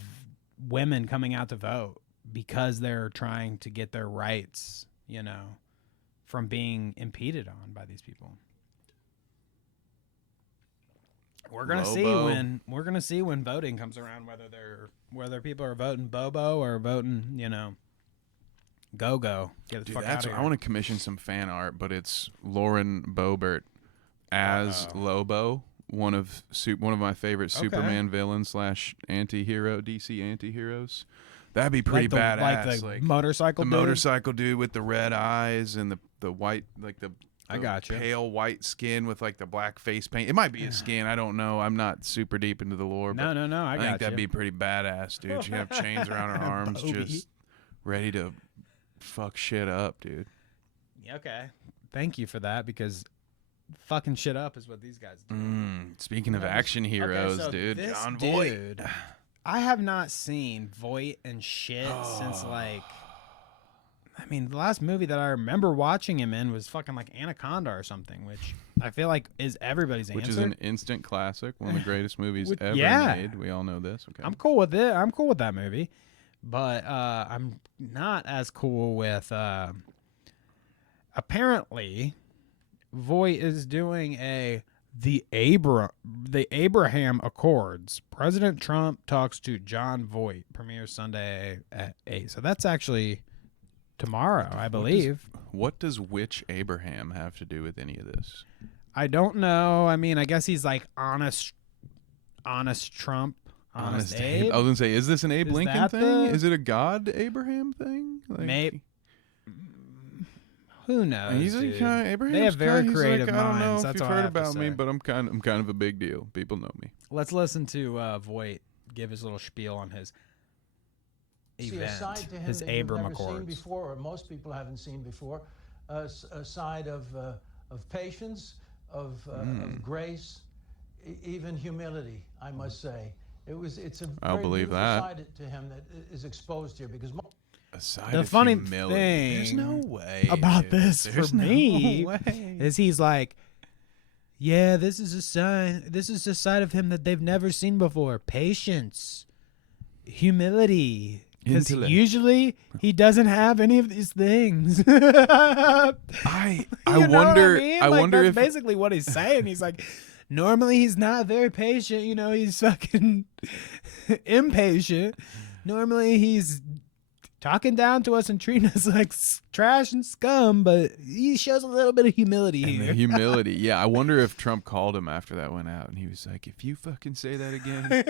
women coming out to vote because they're trying to get their rights, you know, from being impeded on by these people. We're gonna see when voting comes around whether people are voting Bobo or voting, you know, go get the Dude, fuck that's out of I here. want to commission some fan art, but it's Lauren Boebert as Lobo, one of my favorite Superman villains / anti-hero, DC anti-heroes. That'd be pretty badass. Like the motorcycle the dude? motorcycle dude with the red eyes and the white, like the I got you. pale white skin with like the black face paint. It might be his skin. I don't know. I'm not super deep into the lore. No, but I got think that'd you. be pretty badass, dude. She'd have chains around her arms, Bobby. just ready to fuck shit up, dude. Okay. Thank you for that because fucking shit up is what these guys do. Speaking of action heroes, so dude, this John Voight. dude, I have not seen Voight and shit since like, I mean, the last movie that I remember watching him in was fucking like Anaconda or something, which I feel like is everybody's Which answer. is an instant classic, one of the greatest movies ever yeah. made. We all know this. Okay. I'm cool with it. I'm cool with that movie, but I'm not as cool with. Apparently, Voight is doing the Abraham Accords. President Trump talks to John Voight. Premieres Sunday at 8. So that's actually tomorrow, I believe. What does which Abraham have to do with any of this? I don't know. I mean, I guess he's like honest Trump. Honest Abe? I was gonna say, is this an Abe Is Lincoln that thing? the- Is it a God Abraham thing? Like, Maybe. Who knows? He's dude? like kind of Abraham. They have very creative I don't know minds. if That's you've all I heard have to about me, say. but I'm kind of a big deal. People know me. Let's listen to Voight give his little spiel on his See event, a side to him his that you've Abram never seen Accords. before, or most people haven't seen before. A side of patience, of grace, even humility. I must say, it's a I'll very believe beautiful that. side to him that is exposed here because. Aside The of funny humility, thing there's no way about dude. this There's for no me way. is he's like, yeah, this is a sign. This is a side of him that they've never seen before. Patience, humility. Because Intellect. usually he doesn't have any of these things. I You know wonder. what I mean? I Like, wonder that's if basically what he's saying. He's like, normally he's not very patient. You know, he's fucking impatient. Normally he's talking down to us and treating us like trash and scum, but he shows a little bit of humility And here. the humility. Yeah, I wonder if Trump called him after that went out, and he was like, if you fucking say that again,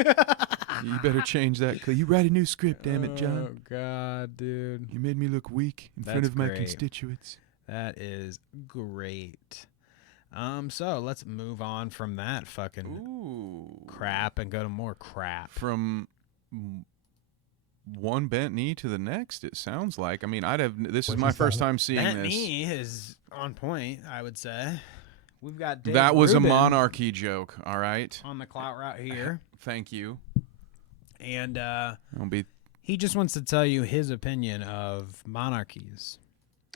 you better change that. You write a new script, damn it, John. Oh, God, dude. You made me look weak in front of my constituents. That is great. So let's move on from that fucking crap and go to more crap. From one bent knee to the next, it sounds like. I mean, this is my first time seeing bent this. knee is on point, I would say. We've got Dave That was Rubin a monarchy joke, all right? on the Clout route here. Thank you. And I'll be he just wants to tell you his opinion of monarchies.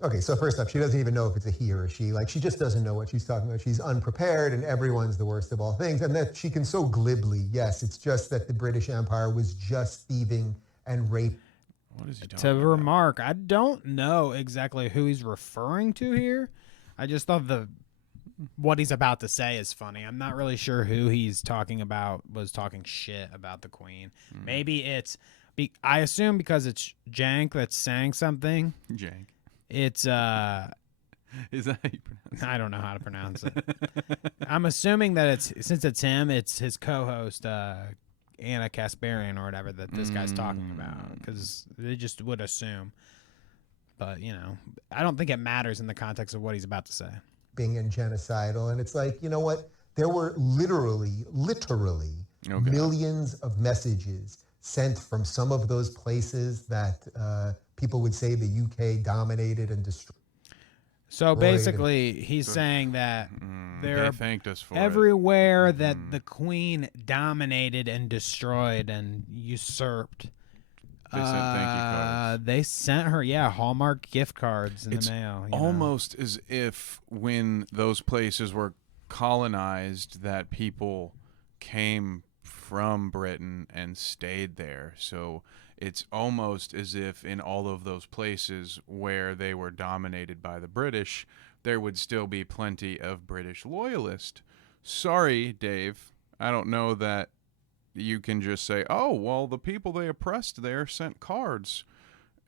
Okay, so first off, she doesn't even know if it's a he or a she. Like, she just doesn't know what she's talking about. She's unprepared, and everyone's the worst of all things. And that she can so glibly, yes, it's just that the British Empire was just thieving and raping. What is he talking To about? remark, I don't know exactly who he's referring to here. I just thought what he's about to say is funny. I'm not really sure who he's talking about was talking shit about the Queen. Maybe it's, I assume because it's Jank that's saying something. Jank. It's Is that how you pronounce it? I don't know how to pronounce it. I'm assuming that since it's him, it's his co-host Anna Kasparian or whatever that this guy's talking about, because they just would assume. But I don't think it matters in the context of what he's about to say. And genocidal. And it's like, you know what? There were literally millions of messages sent from some of those places that people would say the UK dominated and destroyed. So basically, he's saying that they thanked us for everywhere that the Queen dominated and destroyed and usurped. They sent thank you cards. They sent her, Hallmark gift cards in the mail. Almost as if when those places were colonized, that people came from Britain and stayed there. So it's almost as if in all of those places where they were dominated by the British, there would still be plenty of British loyalists. Sorry, Dave. I don't know that you can just say, oh, well, the people they oppressed there sent cards,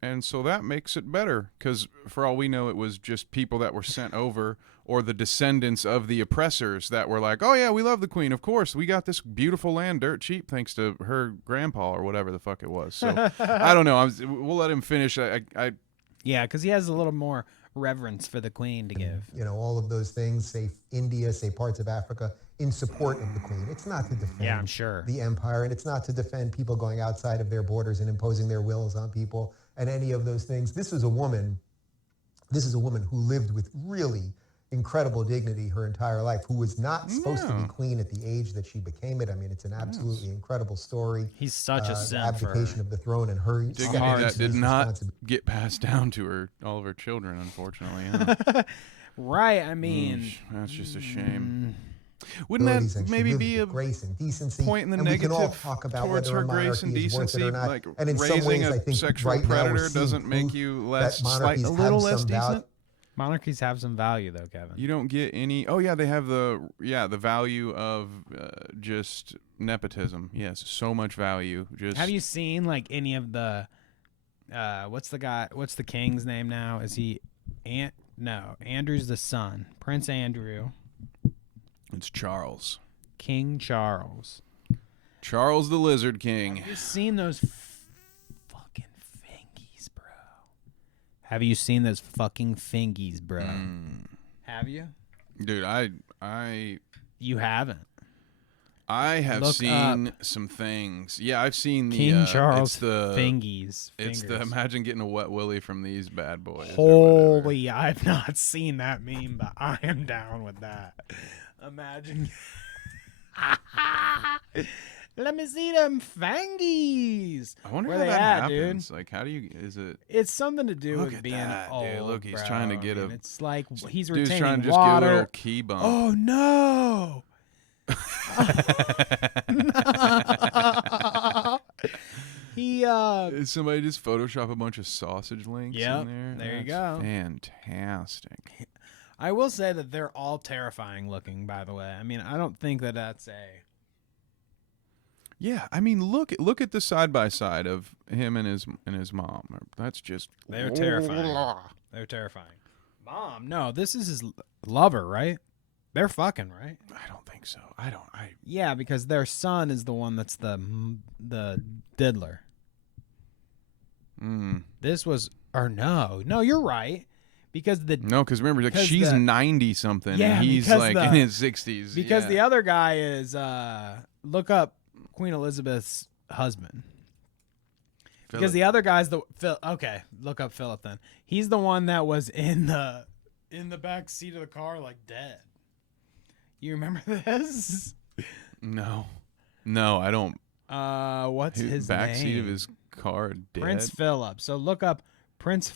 and so that makes it better, because for all we know, it was just people that were sent over, or the descendants of the oppressors that were like, oh, yeah, we love the Queen, of course. We got this beautiful land dirt cheap thanks to her grandpa or whatever the fuck it was. So I don't know. We'll let him finish. Yeah, because he has a little more reverence for the Queen to give. All of those things, say India, say parts of Africa, in support of the Queen. It's not to defend the empire, and it's not to defend people going outside of their borders and imposing their wills on people and any of those things. This is a woman who lived with really incredible dignity her entire life, who was not supposed to be queen at the age that she became it. I mean, it's an absolutely incredible story. He's such a simp. Abdication of the throne and her dignity that did not get passed down to all of her children, unfortunately. Huh? Right. I mean, that's just a shame. Wouldn't that maybe be a grace and decency, point in the and negative we can all talk about towards her grace and decency? Like and in raising some ways, a I think sexual right predator doesn't make you a little less decent. Monarchies have some value, though, Kevin. You don't get any. Oh yeah, they have the value of just nepotism. Yes, so much value. Just have you seen like any of the what's the king's name now? Is he No, Andrew's the son. Prince Andrew. It's Charles. King Charles. Charles the Lizard King. Have you seen those fucking fingies, bro? Have you seen those fucking fingies, bro? Have you? Dude, I You haven't. I have seen some things. Yeah, I've seen the King Charles fingies. It's imagine getting a wet willy from these bad boys. Holy, I've not seen that meme, but I am down with that. Imagine. Let me see them fangies. I wonder Where how they that at, happens. dude? Like, how do you? Is it? It's something to do Look with at being that, old. dude. Look, he's bro. trying to get I mean, a. It's like he's Dude's retaining trying to just water. get a little key bump. Oh no! He Did somebody just Photoshop a bunch of sausage links in there? There you That's go. Fantastic. I will say that they're all terrifying looking, by the way. I mean, I don't think that that's a... Yeah, I mean, look at the side by side of him and his mom. That's just they're terrifying. They're terrifying. Mom, no, this is his lover, right? They're fucking, right? I don't think so. Yeah, because their son is the one that's the diddler. This was no, you're right. Because remember, like, she's 90 something, and he's like in his 60s. Because the other guy is look up Queen Elizabeth's husband. Philip. Because the other guy's okay, look up Philip then. He's the one that was in the back seat of the car, like dead. You remember this? No, I don't. What's his name? Back seat of his car, dead. Prince Philip. So look up Prince.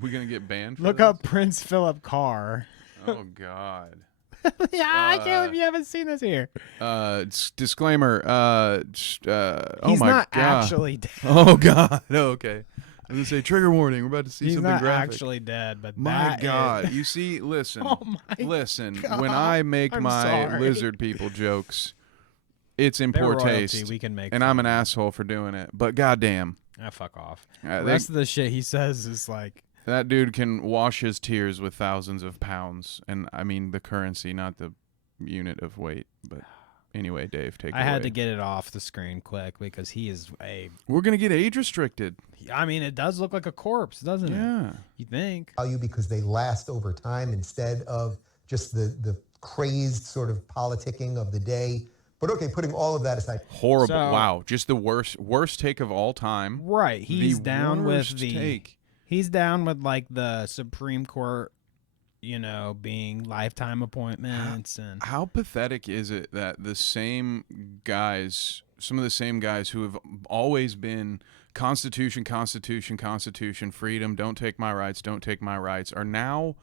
We're gonna get banned. Look up Prince Philip car. Oh God. Yeah, I can't believe you haven't seen this here. Disclaimer. He's oh my not God. actually dead. Oh God. Oh, okay. I'm gonna say trigger warning. We're about to see He's something not graphic. actually dead, but My God. is... You see, listen. Oh my listen. God. When I make I'm my sorry. lizard people jokes, it's in They're poor royalty. taste. We can make and fun. I'm an asshole for doing it. But goddamn. Fuck off. The rest of the shit he says is like. That dude can wash his tears with thousands of pounds. And I mean the currency, not the unit of weight. But anyway, Dave, take it away. I had to get it off the screen quick because he is We're going to get age restricted. I mean, it does look like a corpse, doesn't it? Yeah. You think? Value because they last over time instead of just the crazed sort of politicking of the day. But okay, putting all of that aside. Horrible. Wow. Just the worst take of all time. Right. He's down with take. He's down with like the Supreme Court, being lifetime appointments. And how pathetic is it that the same guys, some of the same guys who have always been Constitution, freedom, don't take my rights, are now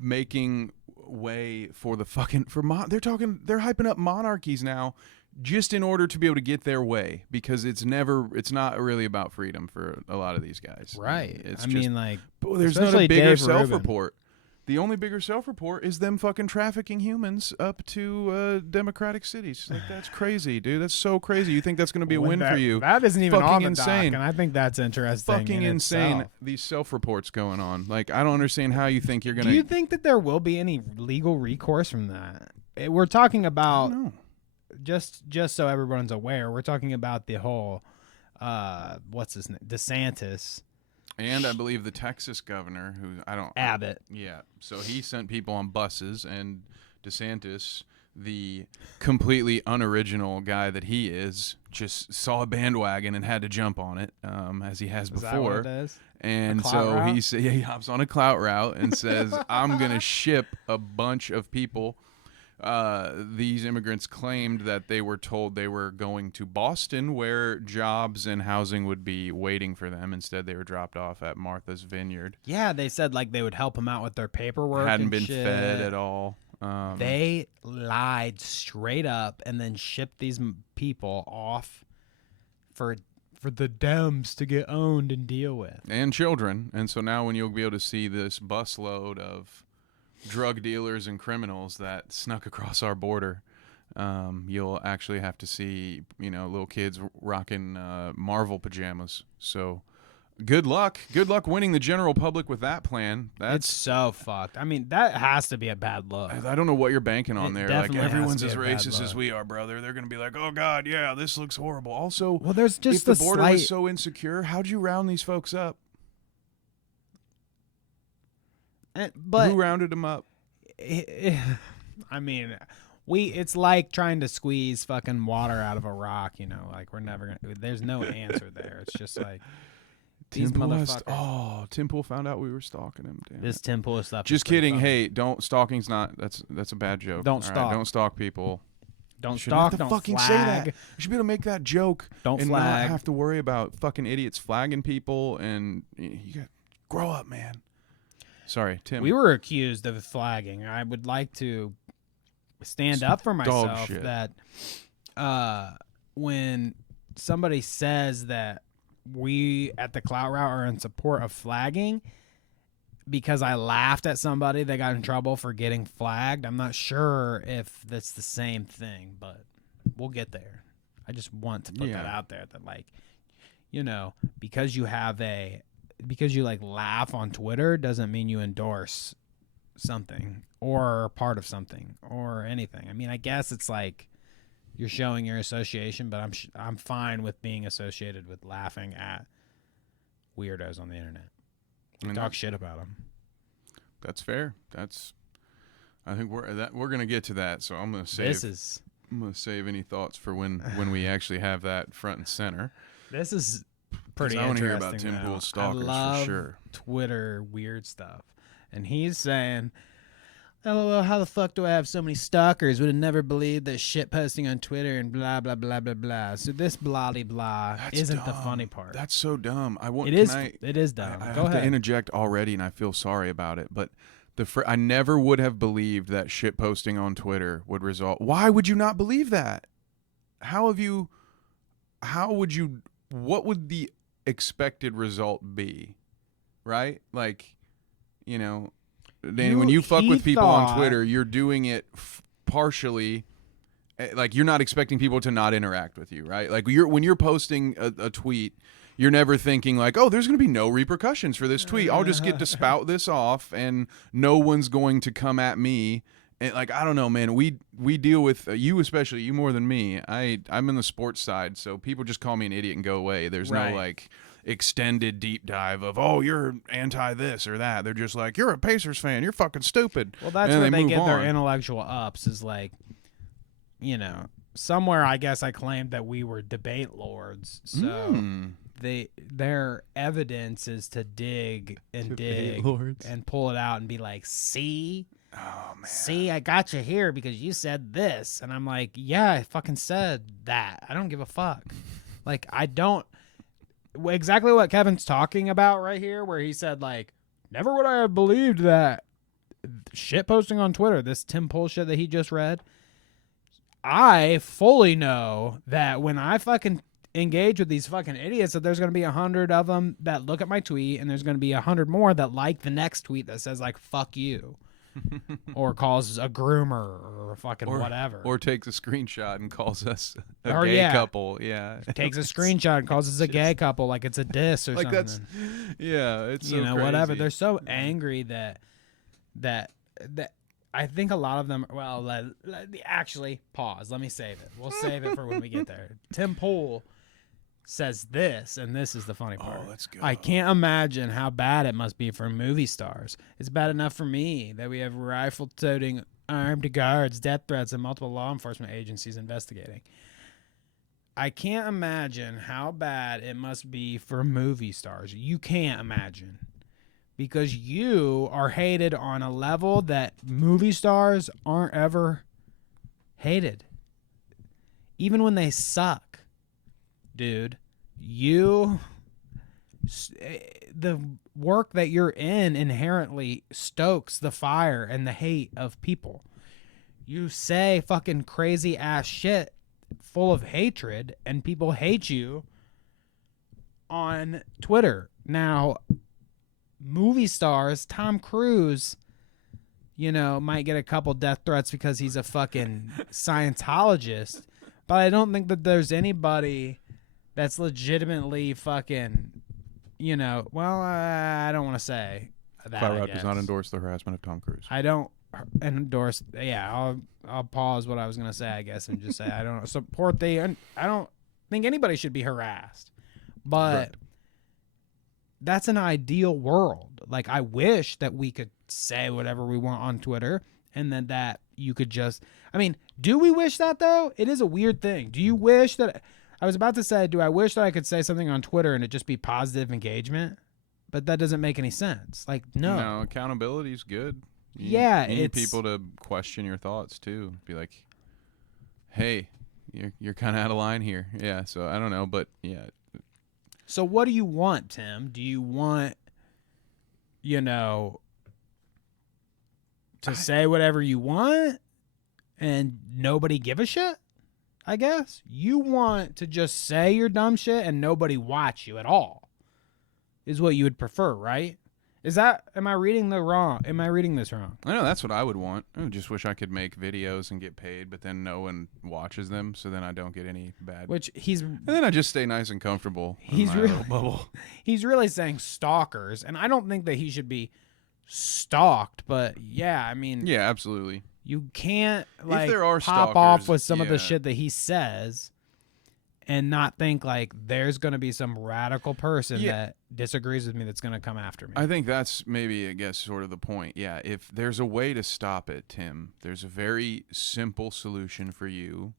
making way for the fucking they're hyping up monarchies now just in order to be able to get their way, because it's not really about freedom for a lot of these guys. Right. It's there's not a bigger self-report. The only bigger self-report is them fucking trafficking humans up to democratic cities. Like, that's crazy, dude. That's so crazy. You think that's going to be a win for you? That isn't even fucking on the insane. doc, and I think that's interesting. Fucking in insane. itself. These self-reports going on. Like, I don't understand how you think you're going to. Do you think that there will be any legal recourse from that? We're talking about. I don't know. Just so everyone's aware, we're talking about the whole, what's his name, DeSantis. And I believe the Texas governor, Abbott. Yeah. So he sent people on buses, and DeSantis, the completely unoriginal guy that he is, just saw a bandwagon and had to jump on it, as he has before. Is that what it is? And so he hops on a Clout route and says, I'm going to ship a bunch of people. These immigrants claimed that they were told they were going to Boston, where jobs and housing would be waiting for them. Instead, they were dropped off at Martha's Vineyard. Yeah, they said like they would help them out with their paperwork. Hadn't been shit. fed at all. They lied straight up and then shipped these people off for the Dems to get owned and deal with. And children. And so now when you'll be able to see this busload of drug dealers and criminals that snuck across our border, you'll actually have to see, little kids rocking Marvel pajamas. So good luck winning the general public with that plan. It's so fucked. I mean, that has to be a bad look. I don't know what you're banking on there. Like, everyone's as racist look. as we are, brother. They're gonna be like, oh God, yeah, this looks horrible. Also, well, there's just if the border was so insecure, how'd you round these folks up? But who rounded them up? I mean, it's like trying to squeeze fucking water out of a rock, like we're never gonna. There's no answer there. It's just like these motherfuckers. Oh, Tim Pool found out we were stalking him. Damn this Tim Pool stuff. Just kidding. Hey, don't. Stalking's not. That's a bad joke. Don't stalk. Right, don't stalk people. Don't stalk. Don't fucking flag. say that. You should be able to make that joke. Don't and flag. not have to worry about fucking idiots flagging people. And you got grow up, man. Sorry, Tim. We were accused of flagging. I would like to stand up for myself that when somebody says that we at the Clout Route are in support of flagging, because I laughed at somebody that got in trouble for getting flagged, I'm not sure if that's the same thing, but we'll get there. I just want to put that out there that, like, you know, because you like laugh on Twitter doesn't mean you endorse something or part of something or anything. I mean, I guess it's like you're showing your association, but I'm fine with being associated with laughing at weirdos on the internet. Talk shit about them. That's fair. I think we're gonna get to that. So I'm gonna save any thoughts for when we actually have that front and center. This is pretty interesting. I want to hear about Tim Pool's stalkers for sure. Twitter weird stuff, and he's saying, "LOL, how the fuck do I have so many stalkers? Would have never believed that shit posting on Twitter and blah blah blah blah blah." So this blah blah isn't dumb. The funny part. That's so dumb. It is dumb. I have to interject already, and I feel sorry about it, but I never would have believed that shit posting on Twitter would result. Why would you not believe that? What would the expected result be? Right? Like, you know, Danny, when you fuck with people on Twitter, you're doing it partially, like, you're not expecting people to not interact with you, right? Like, when you're posting a tweet, you're never thinking like, oh, there's going to be no repercussions for this tweet. I'll just get to spout this off and no one's going to come at me. And, like, I don't know, man, we deal with you, especially you more than me. I'm in the sports side, so people just call me an idiot and go away. There's no like extended deep dive of, oh, you're anti this or that. They're just like, you're a Pacers fan, you're fucking stupid. Well, that's where they get their intellectual ups, is like, you know, somewhere I guess I claimed that we were debate lords, so their evidence is to dig and and pull it out and be like, see, I got you here because you said this. And I'm like, yeah, I fucking said that. I don't give a fuck. Like, I don't. Exactly what Kevin's talking about right here, where he said, like, never would I have believed that shit posting on Twitter, this Tim Pool shit that he just read. I fully know that when I fucking engage with these fucking idiots, that there's going to be 100 of them that look at my tweet, and there's going to be 100 more that like the next tweet that says, like, fuck you. Or calls a groomer or fucking whatever. Or takes a screenshot and calls us a gay couple. Yeah. Takes a screenshot and calls us a gay couple like it's a diss or like something. It's so crazy. Whatever. They're so angry that I think a lot of them, actually, pause. Let me save it. We'll save it for when we get there. Tim Pool says this, and this is the funny part. Oh, let's go. I can't imagine how bad it must be for movie stars. It's bad enough for me that we have rifle-toting armed guards, death threats, and multiple law enforcement agencies investigating. I can't imagine how bad it must be for movie stars. You can't imagine. Because you are hated on a level that movie stars aren't ever hated. Even when they suck. Dude, the work that you're in inherently stokes the fire and the hate of people. You say fucking crazy ass shit full of hatred, and people hate you on Twitter. Now, movie stars, Tom Cruise, might get a couple death threats because he's a fucking Scientologist, but I don't think that there's anybody that's legitimately fucking, I don't want to say that. Clout Rock does not endorse the harassment of Tom Cruise. I don't endorse. Yeah, I'll pause what I was gonna say, I guess, and just say I don't support I don't think anybody should be harassed, but right. That's an ideal world. Like, I wish that we could say whatever we want on Twitter, and then that you could just. I mean, do we wish that though? It is a weird thing. Do you wish that? I was about to say, do I wish that I could say something on Twitter and it just be positive engagement? But that doesn't make any sense. Like, no. No, accountability is good. You need people to question your thoughts too. Be like, hey, you're kind of out of line here. Yeah, so I don't know, but yeah. So what do you want, Tim? Do you want, to say whatever you want and nobody give a shit? I guess you want to just say your dumb shit and nobody watch you at all is what you would prefer, right? Am I reading this wrong? I know, that's what I would want. I just wish I could make videos and get paid, but then no one watches them, so then I don't get any bad. And then I just stay nice and comfortable in my little bubble. He's really saying stalkers, and I don't think that he should be stalked, but yeah, I mean, yeah, absolutely. You can't if there are pop off with some of the shit that he says and not think like there's going to be some radical person that disagrees with me that's going to come after me. I think that's maybe, I guess, sort of the point. Yeah, if there's a way to stop it, Tim, there's a very simple solution for you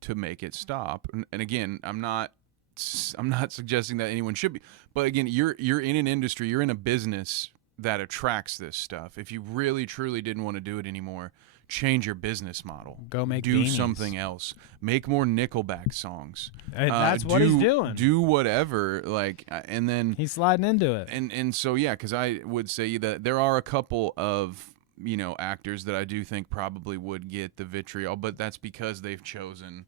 to make it stop. And again, I'm not suggesting that anyone should be, but again, you're in an industry, you're in a business that attracts this stuff. If you really truly didn't want to do it anymore, change your business model. Go do beanies. Something else. Make more Nickelback songs. That's what he's doing. Do whatever, and then he's sliding into it. And so yeah, because I would say that there are a couple of actors that I do think probably would get the vitriol, but that's because they've chosen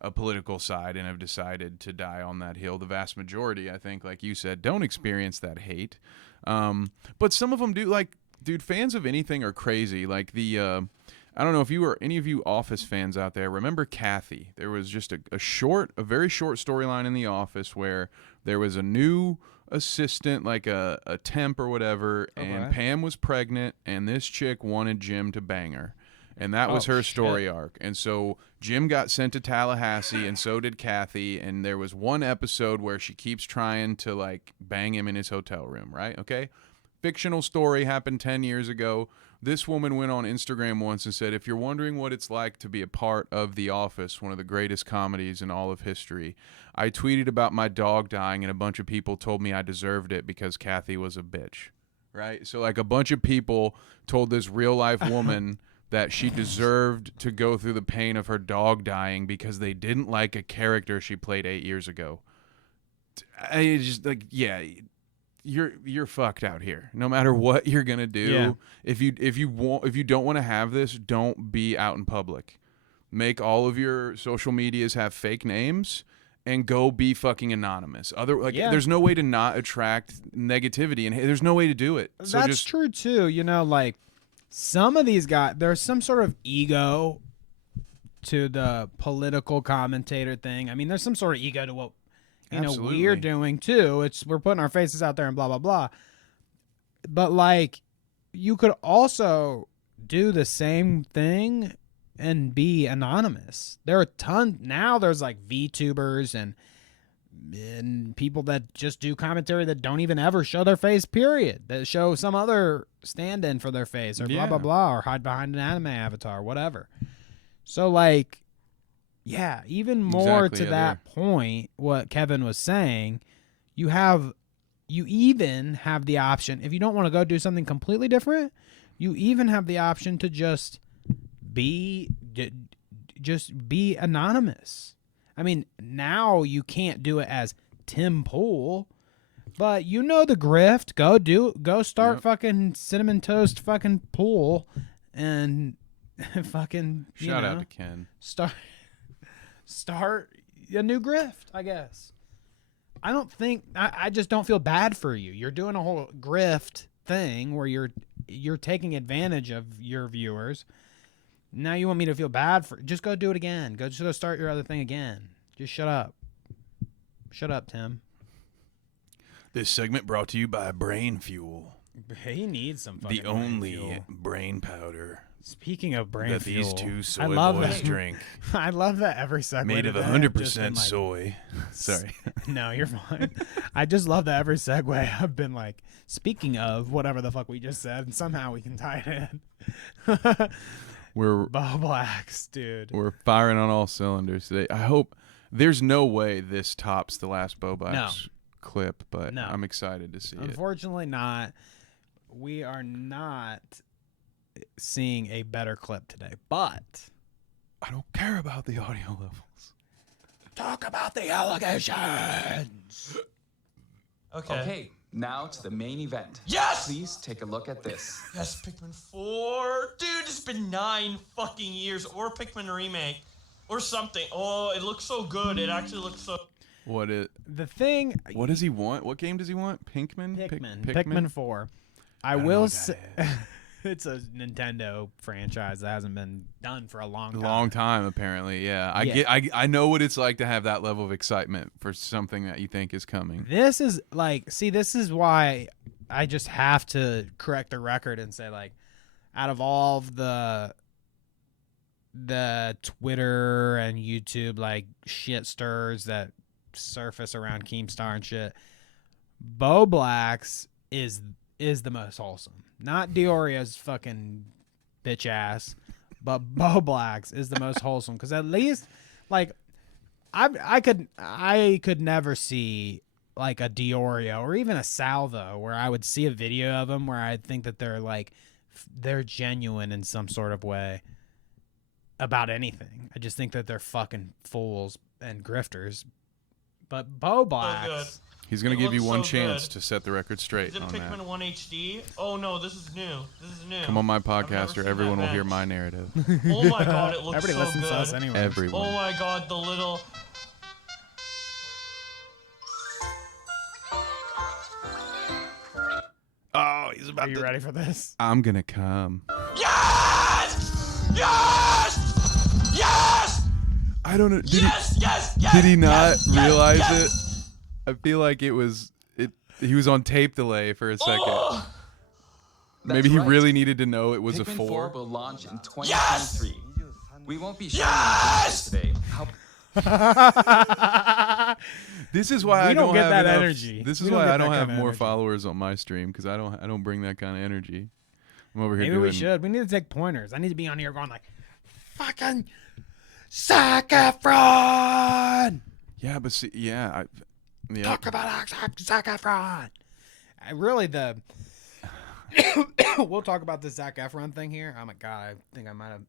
a political side and have decided to die on that hill. The vast majority, I think, like you said, don't experience that hate. But some of them do. Like, dude, fans of anything are crazy. Like I don't know if any of you Office fans out there remember Kathy. There was just a very short storyline in The Office where there was a new assistant, like a temp or whatever, and Pam was pregnant, and this chick wanted Jim to bang her. And that was her story arc. And so Jim got sent to Tallahassee, and so did Kathy. And there was one episode where she keeps trying to, bang him in his hotel room, right? Okay? Fictional story happened 10 years ago. This woman went on Instagram once and said, if you're wondering what it's like to be a part of The Office, one of the greatest comedies in all of history, I tweeted about my dog dying, and a bunch of people told me I deserved it because Kathy was a bitch, right? So, a bunch of people told this real-life woman that she deserved to go through the pain of her dog dying because they didn't like a character she played 8 years ago. I just you're fucked out here. No matter what you're gonna do, if you don't want to have this, don't be out in public. Make all of your social medias have fake names and go be fucking anonymous. There's no way to not attract negativity, and there's no way to do it. So that's true too. Some of these guys, there's some sort of ego to the political commentator thing. I mean, there's some sort of ego to what we're doing too. We're putting our faces out there and blah blah blah. But you could also do the same thing and be anonymous. There are tons now. There's VTubers and people that just do commentary that don't even ever show their face, period. That show some other stand-in for their face or blah, blah, blah, or hide behind an anime avatar, whatever. So, even more to that point, what Kevin was saying, you even have the option, if you don't want to go do something completely different, you even have the option to just be anonymous. I mean, now you can't do it as Tim Pool, but the grift. Go start fucking Cinnamon Toast fucking Pool and fucking shout out to Ken. Start a new grift, I guess. I just don't feel bad for you. You're doing a whole grift thing where you're taking advantage of your viewers. Now you want me to feel bad for? Just go do it again. Just go start your other thing again. Just shut up. Shut up, Tim. This segment brought to you by Brain Fuel. He needs some fucking the only brain powder. Speaking of brain fuel, these two soy boys drink. I love that every segment made of 100% soy. Sorry. No, you're fine. I just love that every segue I've been speaking of whatever the fuck we just said, and somehow we can tie it in. We're Bo Blacks, dude. We're firing on all cylinders today. I hope there's no way this tops the last Bo Blacks clip, but I'm excited to see it. Unfortunately not. We are not seeing a better clip today, but I don't care about the audio levels. Talk about the allegations. Okay, now to the main event. Yes! Please take a look at this. Yes, Pikmin 4. Dude, it's been 9 fucking years. Or Pikmin remake. Or something. Oh, it looks so good. It actually looks so... What does he want? What game does he want? Pikmin? Pikmin 4. I will say it's a Nintendo franchise that hasn't been done for a long time. Apparently. Yeah. I know what it's like to have that level of excitement for something that you think is coming. This is like, see, this is why I just have to correct the record and say, like, out of all of the Twitter and YouTube like shit stirs that surface around Keemstar and shit, Bo Black's is the most wholesome. Not Dioria's fucking bitch ass, but Bo Black's is the most wholesome, because at least like I could never see like a Dioria or even a Salvo where I would see a video of them where I think that they're genuine in some sort of way about anything. I just think that they're fucking fools and grifters. But Bo Black's, he's gonna give you one chance to set the record straight. Is it on Pikmin that. 1 HD? Oh no, this is new. Come on my podcast, or everyone will hear my narrative. Oh my god, it looks Everybody so listens good. to us anyway. Everyone. Oh my god, the little. Oh, he's about Are you ready for this? I'm gonna come. Yes! Yes! Yes! I don't know. Yes! Did he not yes, realize yes. it? I feel like he was on tape delay for a second. Oh! Maybe he really needed to know it was Pikmin a 4. 4 will launch in 2023. Yes! We won't be showing yes! today. This is why We I don't get have that enough, energy. This We is don't why get I don't that have kind of more energy. followers on my stream, because I don't bring that kind of energy. I'm over here Maybe doing. we should. We need to take pointers. I need to be on here going like, fucking Zac Efron. Yeah, but see, yeah. Talk about Zac Efron. We'll talk about this Zac Efron thing here. Oh my god, I think I might have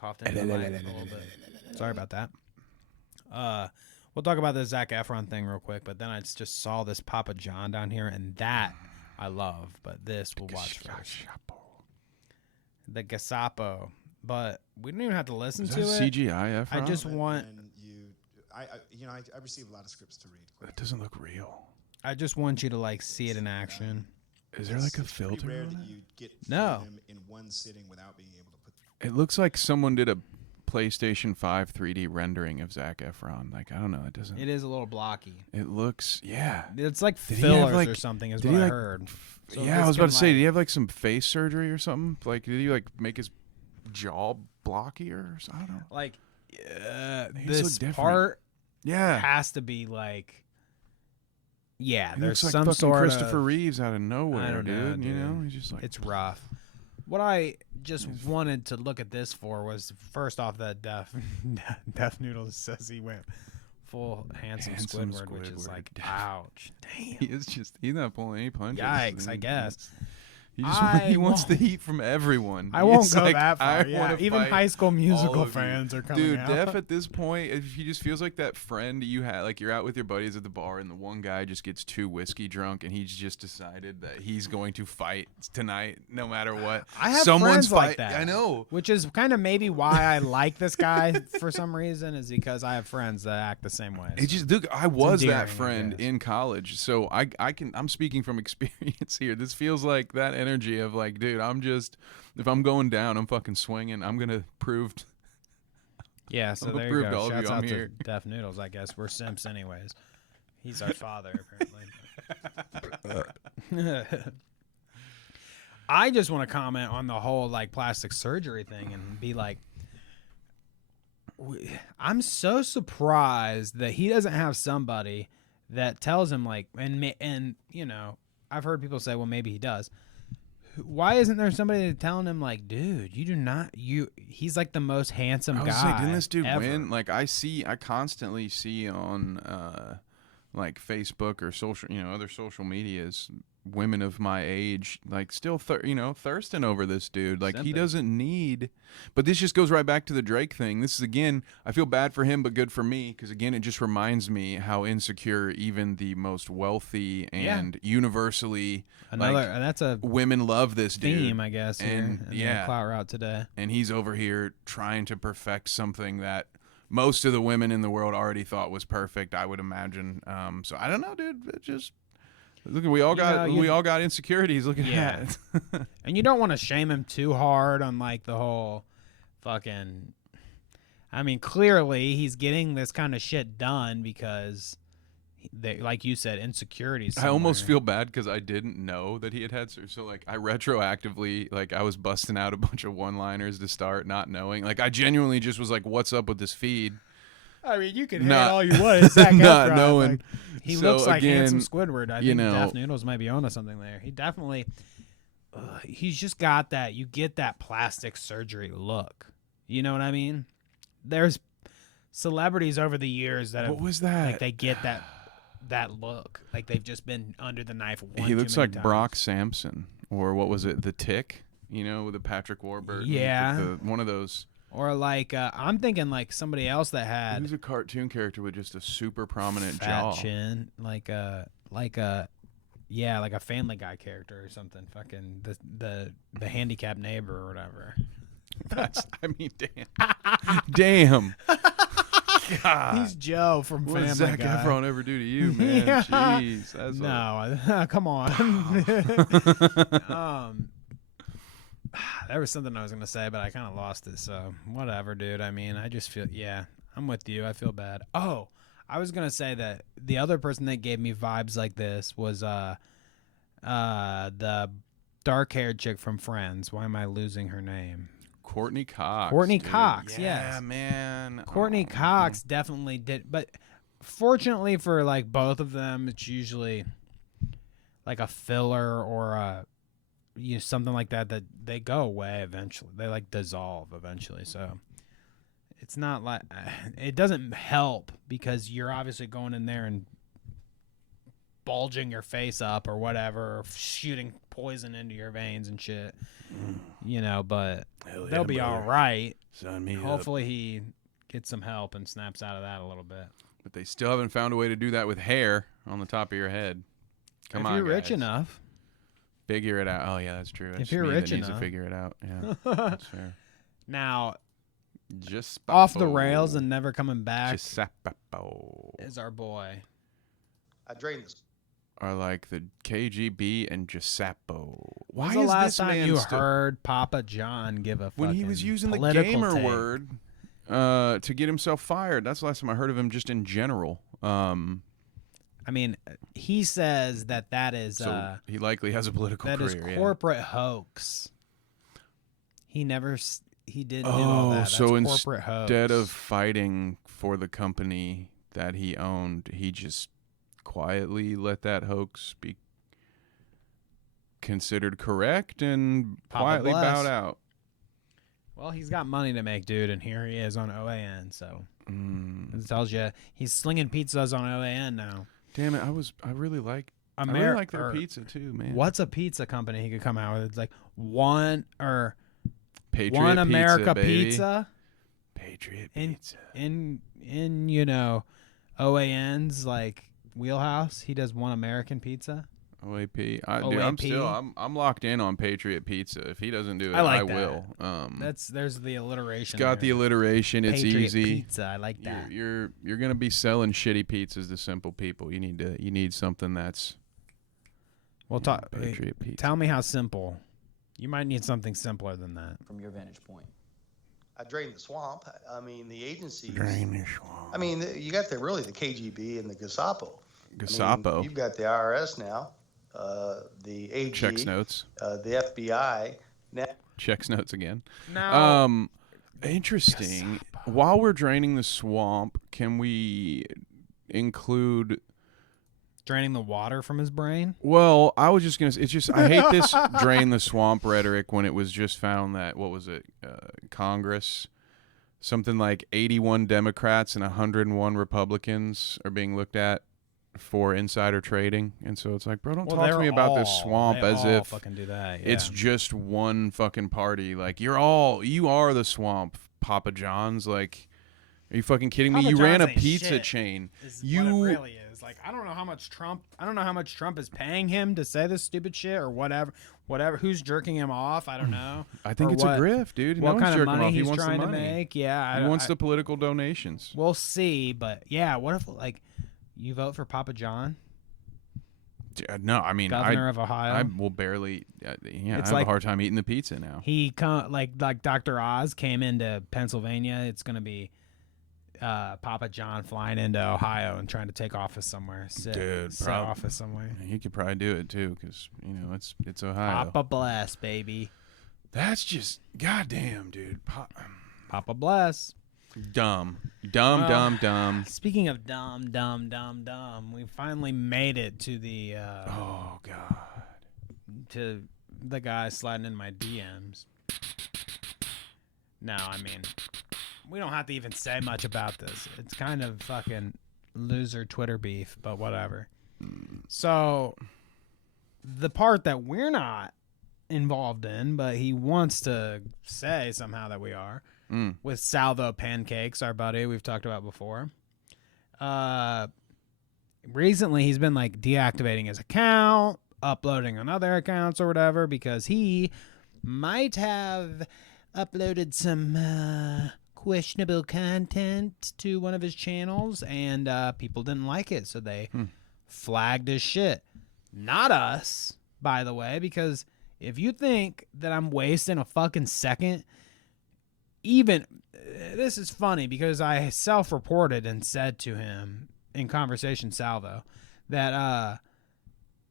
coughed into the mic a little bit. Sorry about that. We'll talk about this Zac Efron thing real quick, but then I just saw this Papa John down here, and that I love. But this we'll watch first. The Gasapo, but we don't even have to listen Is to that it. CGI Efron? I just want. I receive a lot of scripts to read. That doesn't look real. I just want you to like see it in action. Is there like a It's pretty filter rare on that it? you get No. them in one sitting without being able to put. It looks like someone did a PlayStation 5 3D rendering of Zac Efron. Like, I don't know. It doesn't. It is a little blocky. It looks, yeah. It's like Did he have, fillers like- or something, is did what he, I like, heard. So yeah, I this was about can, to say, like- did he have like some face surgery or something? Like, did he like make his jaw blockier or something? I don't know. Like, He this looks different. part Yeah. has to be like, yeah, He there's looks like some fucking sort Christopher of Reeves out of nowhere, I don't know, dude. You know, he's just like, it's rough. What I just wanted to look at this for was first off that Death Noodles says he went full handsome Squidward, which is like, ouch, damn. he's not pulling any punches. Yikes, I guess. He wants the heat from everyone. I won't It's go like, that far. I Yeah, wanna even fight High School all Musical of you. fans are coming Dude, out. Def at this point, if he just feels like that friend you had, like you're out with your buddies at the bar and the one guy just gets too whiskey drunk and he's just decided that he's going to fight tonight no matter what. I have Someone's friends like fight. that. I know. Which is kind of maybe why I like this guy for some reason, is because I have friends that act the same way. It just, look, I was endearing, that friend in college, so I'm speaking from experience here. This feels like that energy of like, dude, if I'm going down, I'm fucking swinging. I'm gonna prove. Yeah, so I'm there you prove to go. all of Shouts you I'm out here. to Deaf Noodles, I guess. We're simps anyways. He's our father, apparently. I just want to comment on the whole like plastic surgery thing and be like, I'm so surprised that he doesn't have somebody that tells him like, and you know, I've heard people say, well, maybe he does. Why isn't there somebody telling him like, dude, he's like the most handsome guy. Like, didn't this dude ever. win? Like I constantly see on like Facebook or other social medias, women of my age like still thirsting over this dude. Like he doesn't need. But this just goes right back to the Drake thing. This is, again, I feel bad for him but good for me, because again it just reminds me how insecure even the most wealthy and universally that's a women love this dude theme, I guess, and here in the Clout route today. And he's over here trying to perfect something that most of the women in the world already thought was perfect, I would imagine. So I don't know, dude. Look, we all got insecurities. Look at that. And you don't want to shame him too hard on like the whole fucking. I mean, clearly he's getting this kind of shit done because, like you said, insecurities. I almost feel bad because I didn't know that he had so like I retroactively like I was busting out a bunch of one-liners to start, not knowing. Like I genuinely just was like, "What's up with this feed?" I mean, you can hate all you want. It's Zac not Efron. knowing. Like, he So, looks like again, handsome Squidward. I think Daft Noodles might be onto something there. He definitely, he's just got that. You get that plastic surgery look. You know what I mean? There's celebrities over the years that what was that? Like they get that look. Like they've just been under the knife. He looks like Brock Sampson, or what was it? The Tick. With the Patrick Warburton. Yeah, one of those. Or like I'm thinking like somebody else that had. Who's a cartoon character with just a super prominent fat jaw, chin, like a Family Guy character or something. Fucking the handicapped neighbor or whatever. Damn. God. He's Joe from what Family does Zac Guy. Efron ever do to you, man? Yeah. Jeez, come on. There was something I was gonna say, but I kind of lost it. So whatever, dude. I mean, I just feel I'm with you. I feel bad. Oh, I was gonna say that the other person that gave me vibes like this was the dark-haired chick from Friends. Why am I losing her name? Courtney Cox. Courtney dude. Cox, yeah, yes. man. Courtney Cox definitely did, but fortunately for like both of them, it's usually like a filler or a something like that they go away eventually. They like dissolve eventually. So it's not like it doesn't help because you're obviously going in there and bulging your face up or whatever, or shooting poison into your veins and shit. But they'll be all right. Sign me Hopefully he gets some help and snaps out of that a little bit. But they still haven't found a way to do that with hair on the top of your head. Come on, if you're guys. rich enough. Figure it out. Oh yeah, that's true. If you're rich needs enough to figure it out. Yeah, that's fair. Now, just off the rails and never coming back is our boy. I drained this. Are like the KGB and Giuseppe. When's the last time you heard Papa John give a when he was using the political gamer take? word to get himself fired? That's the last time I heard of him just in general. I mean, he says that is so he likely has a political that career. Is corporate hoax. He didn't do all that. That's so corporate hoax. Instead of fighting for the company that he owned, he just quietly let that hoax be considered correct and quietly bowed out. Well, he's got money to make, dude, and here he is on OAN. So it tells you he's slinging pizzas on OAN now. Damn it! I really like their pizza too, man. What's a pizza company he could come out with? It's like Patriot One America Pizza. Patriot Pizza. In OAN's like wheelhouse, he does One American Pizza. OAP. I'm locked in on Patriot Pizza. If he doesn't do it, I will. There's the alliteration. It's got the alliteration. It's Patriot easy. Pizza. I like that. You're gonna be selling shitty pizzas to simple people. You need something that's. Well, Patriot Pizza. Tell me how simple. You might need something simpler than that. From your vantage point. I drained the swamp. I mean, the agencies. Drain the swamp. I mean, you got the KGB and the Gestapo. Gestapo. I mean, you've got the IRS now, the AG. Checks notes. The FBI. Now. Checks notes again. No. Interesting. While we're draining the swamp, can we include draining the water from his brain? Well, I was just gonna say, I hate this drain the swamp rhetoric when it was just found that, what was it, Congress, something like 81 Democrats and 101 Republicans are being looked at for insider trading. And so it's like, bro, don't talk to me about this swamp as if fucking do that, yeah. It's just one fucking party. Like, you are the swamp, Papa John's. Like, are you fucking kidding me? Papa You ran a John's ain't pizza shit, chain. What it really is. Like, I don't know how much Trump is paying him to say this stupid shit or whatever. Who's jerking him off? I don't know. I think it's a grift, dude. What No kind one's of jerking money off. He he's wants the trying to money. make? Yeah, he wants the political donations. We'll see, but yeah, what if like you vote for Papa John? No, I mean, governor of Ohio. I will barely. Yeah, It's I have like- a hard time eating the pizza now. He like Dr. Oz came into Pennsylvania. It's gonna be Papa John flying into Ohio and trying to take office somewhere. Sit office somewhere. He could probably do it too, because it's Ohio. Papa bless, baby. That's just goddamn, dude. Papa bless. Dumb. Speaking of dumb, we finally made it to the oh god, to the guy sliding in my DMs. No, I mean, we don't have to even say much about this. It's kind of fucking loser Twitter beef, but whatever. So the part that we're not involved in, but he wants to say somehow that we are, with Salvo Pancakes, our buddy we've talked about before. Recently he's been like deactivating his account, uploading on other accounts or whatever, because he might have uploaded some questionable content to one of his channels, and people didn't like it, so they flagged his shit. Not us, by the way, because if you think that I'm wasting a fucking second, even this is funny because I self-reported and said to him in conversation, Salvo, that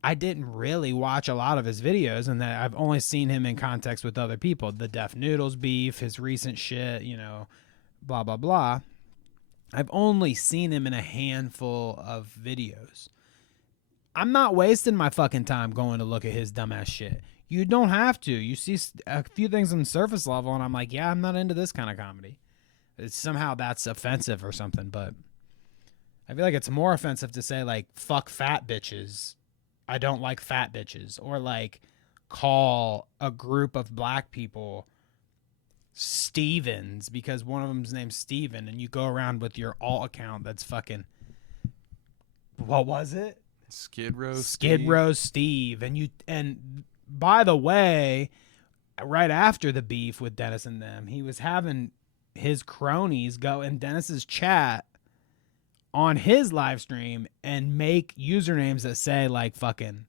I didn't really watch a lot of his videos and that I've only seen him in context with other people. The Def Noodles beef, his recent shit, blah, blah, blah. I've only seen him in a handful of videos. I'm not wasting my fucking time going to look at his dumbass shit. You don't have to. You see a few things on the surface level, and I'm like, yeah, I'm not into this kind of comedy. Somehow that's offensive or something, but I feel like it's more offensive to say, like, fuck fat bitches. I don't like fat bitches. Or, like, call a group of black people Stevens because one of them's named Steven, and you go around with your alt account that's fucking, what was it? Skid Row Steve. And by the way, right after the beef with Dennis and them, he was having his cronies go in Dennis's chat on his live stream and make usernames that say like fucking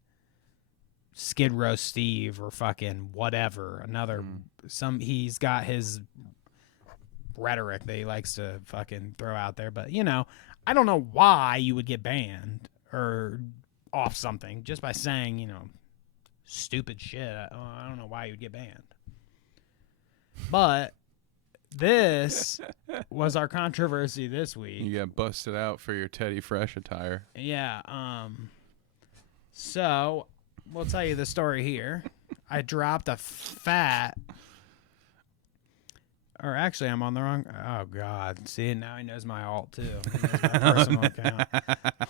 Skid Row Steve or fucking whatever. He's got his rhetoric that he likes to fucking throw out there, but I don't know why you would get banned or off something just by saying, stupid shit. I don't know why you'd get banned. But this was our controversy this week. You got busted out for your Teddy Fresh attire. Yeah. So we'll tell you the story here. I dropped a fat. Or actually, I'm on the wrong. Oh God! See, now he knows my alt too. He knows my personal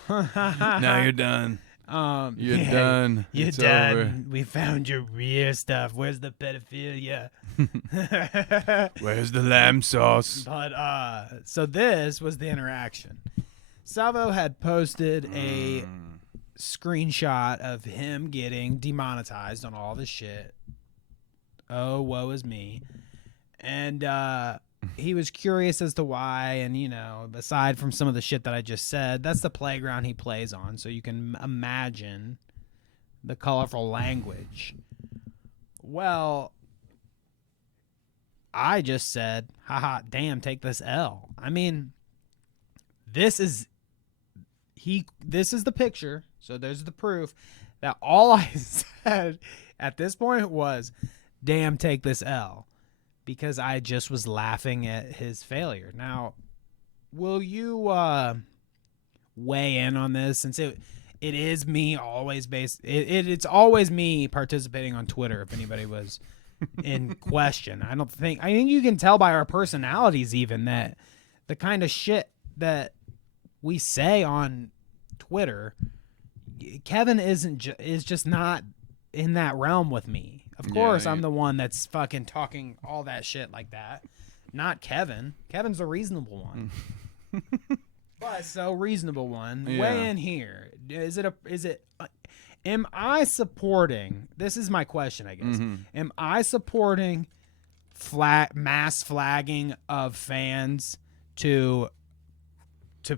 account. Now you're done. You're done. You're it's done. Over. We found your real stuff. Where's the pedophilia? Where's the lamb sauce? But so this was the interaction. Salvo had posted a screenshot of him getting demonetized on all this shit. Oh, woe is me. And he was curious as to why, and aside from some of the shit that I just said, that's the playground he plays on, so you can imagine the colorful language. Well, I just said, haha, damn, take this L. I mean, this is the picture, so there's the proof that all I said at this point was, damn, take this L. Because I just was laughing at his failure. Now, will you weigh in on this? Since it is me always based. It's always me participating on Twitter. If anybody was in question, I think you can tell by our personalities even that the kind of shit that we say on Twitter, Kevin is just not in that realm with me. Of course, I'm the one that's fucking talking all that shit like that. Not Kevin. Kevin's the reasonable one. But so reasonable one. Yeah. Weigh in here. Am I supporting, this is my question, I guess. Am I supporting mass flagging of fans to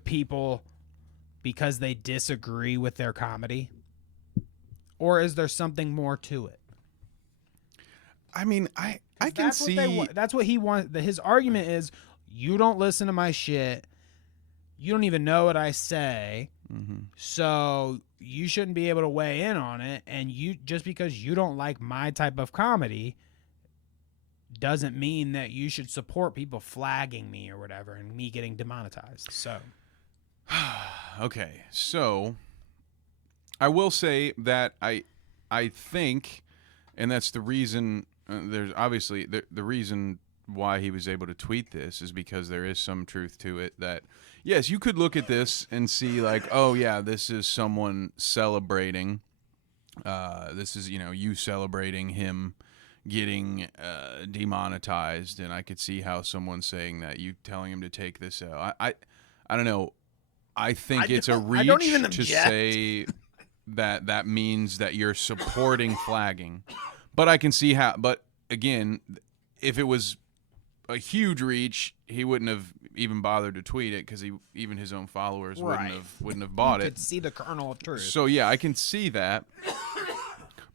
people because they disagree with their comedy? or is there something more to it? I mean, I can see that's what he wants. His argument is, you don't listen to my shit. You don't even know what I say. So you shouldn't be able to weigh in on it. And you, just because you don't like my type of comedy doesn't mean that you should support people flagging me or whatever and me getting demonetized. So okay, so I will say that I think, and that's the reason, there's obviously the reason why he was able to tweet this is because there is some truth to it, that yes, you could look at this and see like, oh yeah, this is someone celebrating, this is, you celebrating him getting demonetized, and I could see how someone's saying that, you telling him to take this out. I don't know. I think it's a reach to say that means that you're supporting flagging. But I can see how, but again, if it was a huge reach, he wouldn't have even bothered to tweet it, because even his own followers wouldn't have bought it. You could see the kernel of truth. So yeah, I can see that.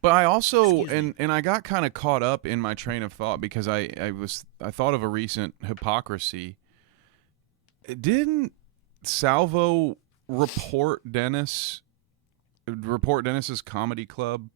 But I also, and I got kind of caught up in my train of thought, because I thought of a recent hypocrisy. Didn't Salvo report Dennis's comedy club?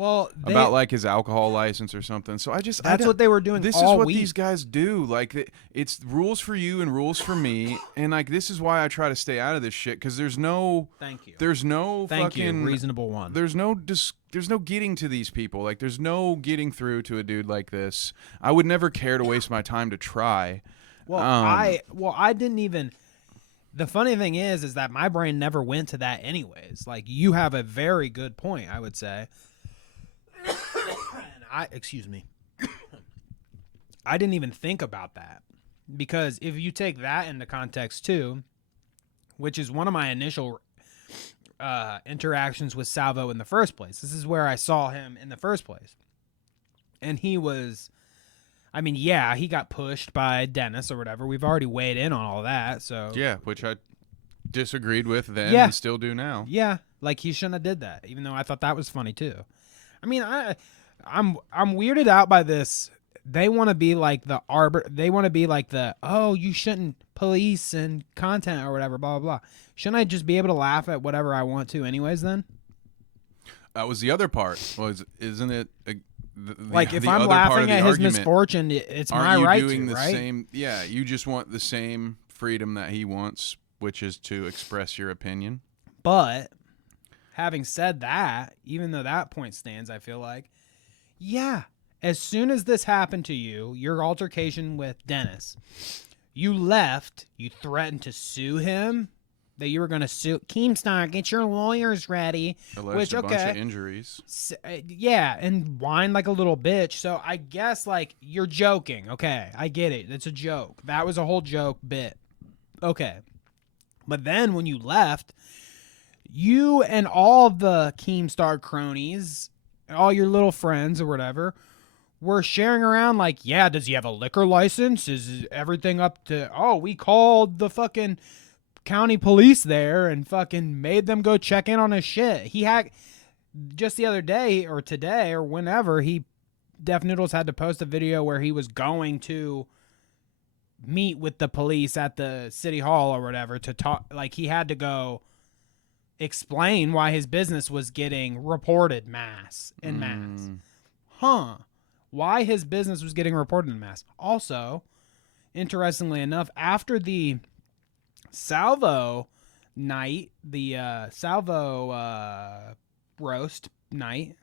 About like his alcohol license or something. So that's what they were doing. This all is what week. These guys do. Like, it's rules for you and rules for me, and like this is why I try to stay out of this shit, because there's no. Thank you. There's no Thank fucking you. Reasonable one. There's no getting to these people. Like, there's no getting through to a dude like this. I would never care to waste my time to try. Well, I didn't even. The funny thing is that my brain never went to that anyways. Like, you have a very good point, I would say. Excuse me. I didn't even think about that, because if you take that into context too, which is one of my initial interactions with Salvo in the first place. This is where I saw him in the first place. And he was, I mean, yeah, he got pushed by Dennis or whatever. We've already weighed in on all that. So yeah, which I disagreed with then and still do now. Yeah, like he shouldn't have did that, even though I thought that was funny too. I mean, I'm weirded out by this. They want to be like the They want to be like the, oh, you shouldn't police and content or whatever, blah, blah, blah. Shouldn't I just be able to laugh at whatever I want to anyways then? That was the other part. Isn't it? Like, if I'm laughing at his misfortune, it's my right to, right? Same, yeah, you just want the same freedom that he wants, which is to express your opinion. But having said that, even though that point stands, I feel like, yeah, as soon as this happened to you, your altercation with Dennis, you left, you threatened to sue him, that you were going to sue Keemstar, get your lawyers ready. Alleged a bunch of injuries. Yeah, and whine like a little bitch. So I guess, like, you're joking. Okay, I get it. It's a joke. That was a whole joke bit. Okay. But then when you left, you and all the Keemstar cronies, all your little friends or whatever, were sharing around like, yeah, does he have a liquor license? Is everything up to, oh, we called the fucking county police there and fucking made them go check in on his shit. He had, just the other day or today or whenever, Def Noodles had to post a video where he was going to meet with the police at the city hall or whatever to talk. Like, he had to go explain why his business was getting reported mass. Why his business was getting reported in mass. Also, interestingly enough, after the Salvo night, the Salvo roast night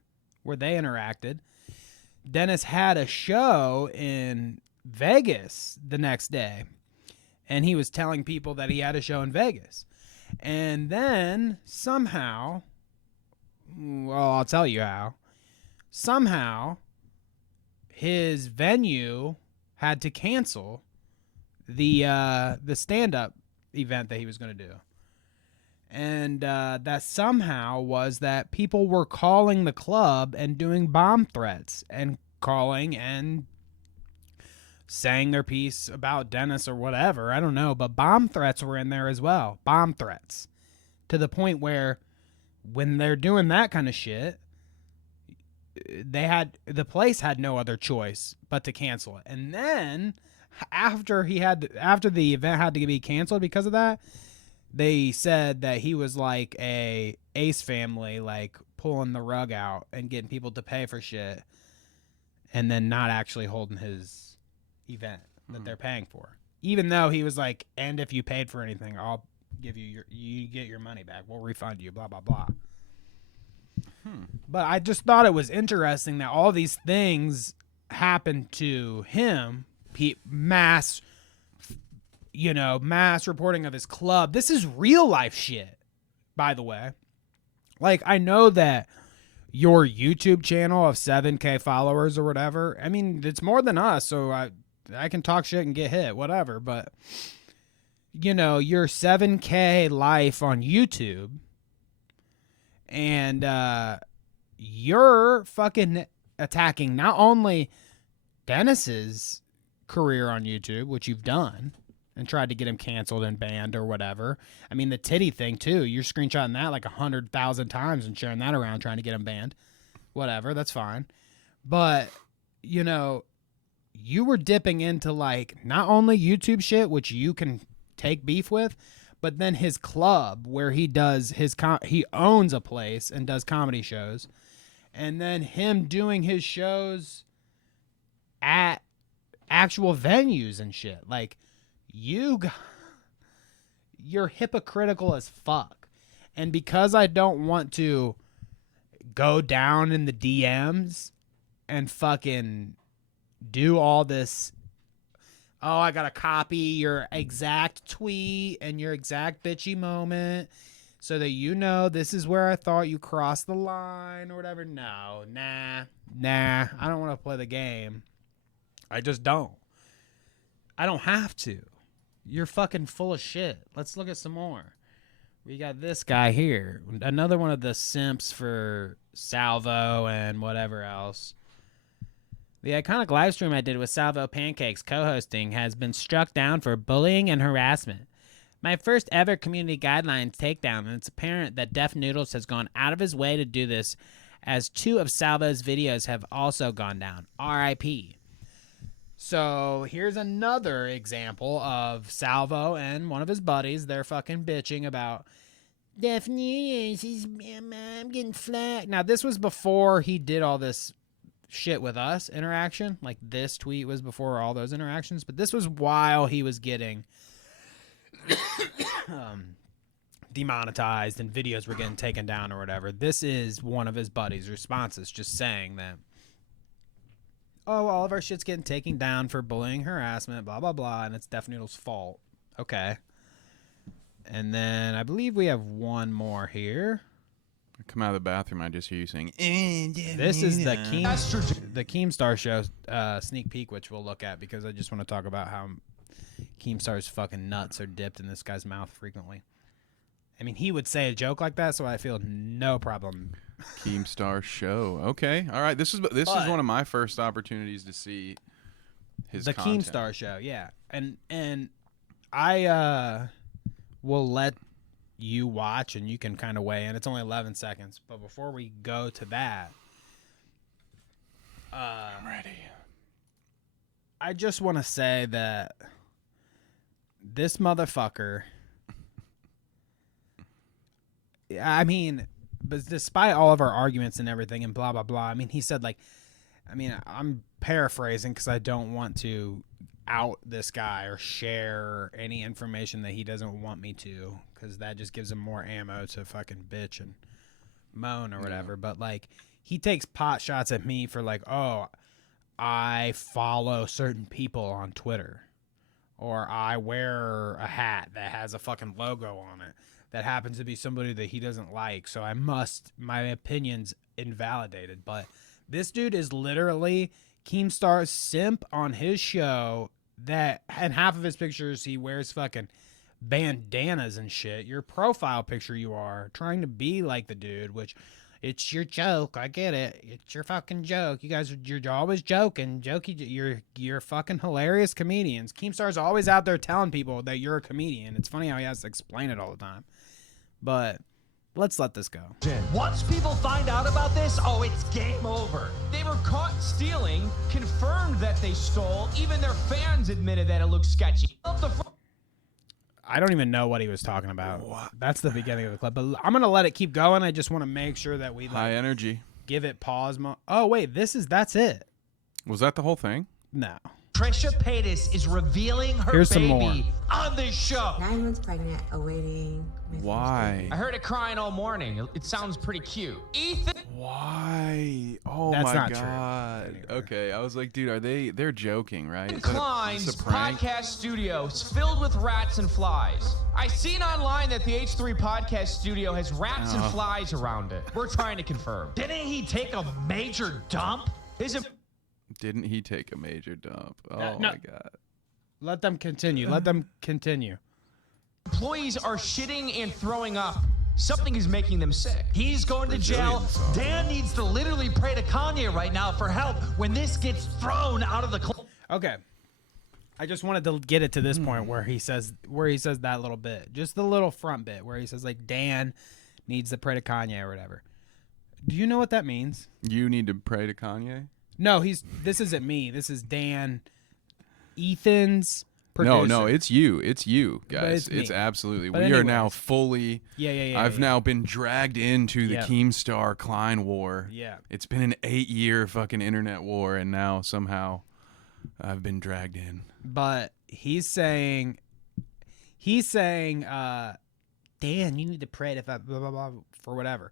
where they interacted, Dennis had a show in Vegas the next day, and he was telling people that he had a show in Vegas. And then somehow, well, I'll tell you how, somehow his venue had to cancel the stand-up event that he was going to do. And that somehow was that people were calling the club and doing bomb threats and calling and saying their piece about Dennis or whatever. I don't know, but bomb threats were in there as well. Bomb threats. To the point where when they're doing that kind of shit, the place had no other choice but to cancel it. And then after the event had to be canceled because of that, they said that he was like a Ace Family, like pulling the rug out and getting people to pay for shit, and then not actually holding his event that they're paying for. Even though he was like, and if you paid for anything, I'll give you get your money back. We'll refund you, blah, blah, blah. But I just thought it was interesting that all these things happened to him. Mass reporting of his club. This is real life shit, by the way. Like, I know that your YouTube channel of 7K followers or whatever, I mean, it's more than us, so I can talk shit and get hit, whatever. But, your 7K life on YouTube, and you're fucking attacking not only Dennis's career on YouTube, which you've done, and tried to get him canceled and banned or whatever. I mean, the titty thing, too. You're screenshotting that like 100,000 times and sharing that around trying to get him banned. Whatever, that's fine. But, you were dipping into, like, not only YouTube shit, which you can take beef with, but then his club where he does he owns a place and does comedy shows, and then him doing his shows at actual venues and shit. Like, you're hypocritical as fuck. And because I don't want to go down in the DMs and fucking do all this, oh, I gotta copy your exact tweet and your exact bitchy moment so that this is where I thought you crossed the line or whatever. No, nah, I don't want to play the game. I just don't. I don't have to. You're fucking full of shit. Let's look at some more. We got this guy here. Another one of the simps for Salvo and whatever else. The iconic live stream I did with Salvo Pancakes co-hosting has been struck down for bullying and harassment. My first ever community guidelines takedown, and it's apparent that Def Noodles has gone out of his way to do this, as 2 of Salvo's videos have also gone down. R.I.P. So here's another example of Salvo and one of his buddies. They're fucking bitching about Def Noodles. I'm getting flagged. Now, this was before he did all this shit with us interaction. Like, this tweet was before all those interactions, but this was while he was getting demonetized and videos were getting taken down or whatever. This is one of his buddies' responses, just saying that, oh, all of our shit's getting taken down for bullying, harassment, blah, blah, blah, and it's Def Noodle's fault. Okay. And then I believe we have one more here. I come out of the bathroom, I just hear you saying, this is the Keemstar show sneak peek, which we'll look at because I just want to talk about how Keemstar's fucking nuts are dipped in this guy's mouth frequently. I mean, he would say a joke like that, so I feel no problem. Keemstar show. Okay. All right. This is one of my first opportunities to see his content. Keemstar show, yeah. And I will let you watch and you can kind of weigh in. It's only 11 seconds. But before we go to that, I'm ready. I just want to say that this motherfucker, I mean, but despite all of our arguments and everything and blah, blah, blah, I mean, he said, like, I mean, I'm paraphrasing because I don't want to out this guy or share any information that he doesn't want me to, because that just gives him more ammo to fucking bitch and moan or whatever. Yeah. But, like, he takes pot shots at me for, like, oh, I follow certain people on Twitter, or I wear a hat that has a fucking logo on it that happens to be somebody that he doesn't like, so my opinion's invalidated. But this dude is literally Keemstar's simp on his show, that in half of his pictures he wears fucking bandanas and shit. Your profile picture, you are trying to be like the dude, which it's your joke. I get it. It's your fucking joke. You're always joking. You're fucking hilarious comedians. Keemstar's always out there telling people that you're a comedian. It's funny how he has to explain it all the time. But Let's let this go. Once people find out about this, oh, it's game over. They were caught stealing, confirmed that they stole. Even their fans admitted that it looked sketchy. I don't even know what he was talking about. That's the beginning of the clip. But I'm going to let it keep going. I just want to make sure that we high energy. Give it pause. Oh, wait. That's it. Was that the whole thing? No. Trisha Paytas is revealing her baby on this show. 9 months pregnant, awaiting. Why? I heard it crying all morning. It sounds pretty cute. Ethan. Why? Oh That's my not God. True. Okay, I was like, dude, they're joking, right? Klein's podcast studio is filled with rats and flies. I seen online that the H3 podcast studio has rats and flies around it. We're trying to confirm. Didn't he take a major dump? Didn't he take a major dump? Oh No. my God. Let them continue. Let them continue. Employees are shitting and throwing up. Something is making them sick. He's going to jail. Dan needs to literally pray to Kanye right now for help when this gets thrown out of the club. Okay. I just wanted to get it to this point where he says that little bit. Just the little front bit where he says like Dan needs to pray to Kanye or whatever. Do you know what that means? You need to pray to Kanye? No, this isn't me. This is Dan. Ethan's producer. No, it's you. It's you, guys. It's me. Absolutely. But We anyways. are now fully. Yeah. I've now been dragged into the Keemstar Klein war. Yeah. It's been an 8-year fucking internet war, and now somehow I've been dragged in. But he's saying, Dan, you need to pray to blah, blah, blah, for whatever.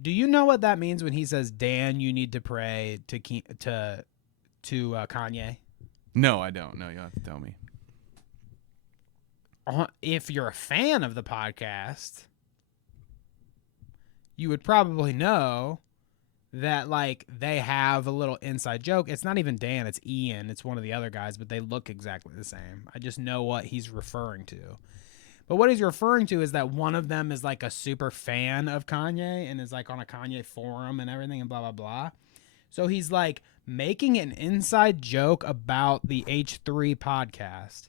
Do you know what that means when he says, Dan, you need to pray to Kanye? No, I don't. No, you'll have to tell me. If you're a fan of the podcast, you would probably know that like they have a little inside joke. It's not even Dan, it's Ian. It's one of the other guys, but they look exactly the same. I just know what he's referring to. But what he's referring to is that one of them is like a super fan of Kanye and is like on a Kanye forum and everything and blah, blah, blah. So he's like making an inside joke about the H3 podcast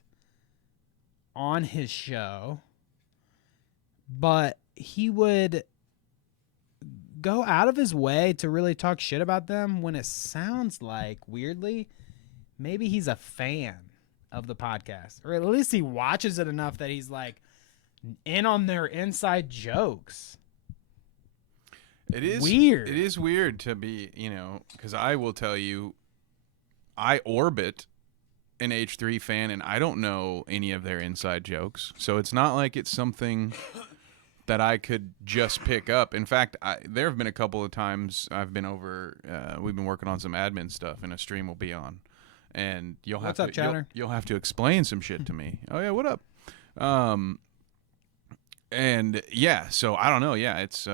on his show, but he would go out of his way to really talk shit about them when it sounds like, weirdly, maybe he's a fan of the podcast, or at least he watches it enough that he's like in on their inside jokes. It is weird. It is weird to be, because I will tell you, I orbit an H3 fan and I don't know any of their inside jokes. So it's not like it's something that I could just pick up. In fact, there have been a couple of times I've been over, we've been working on some admin stuff and a stream will be on. And you'll have you'll have to explain some shit to me. Oh yeah, what up? And yeah, so I don't know. Yeah, it's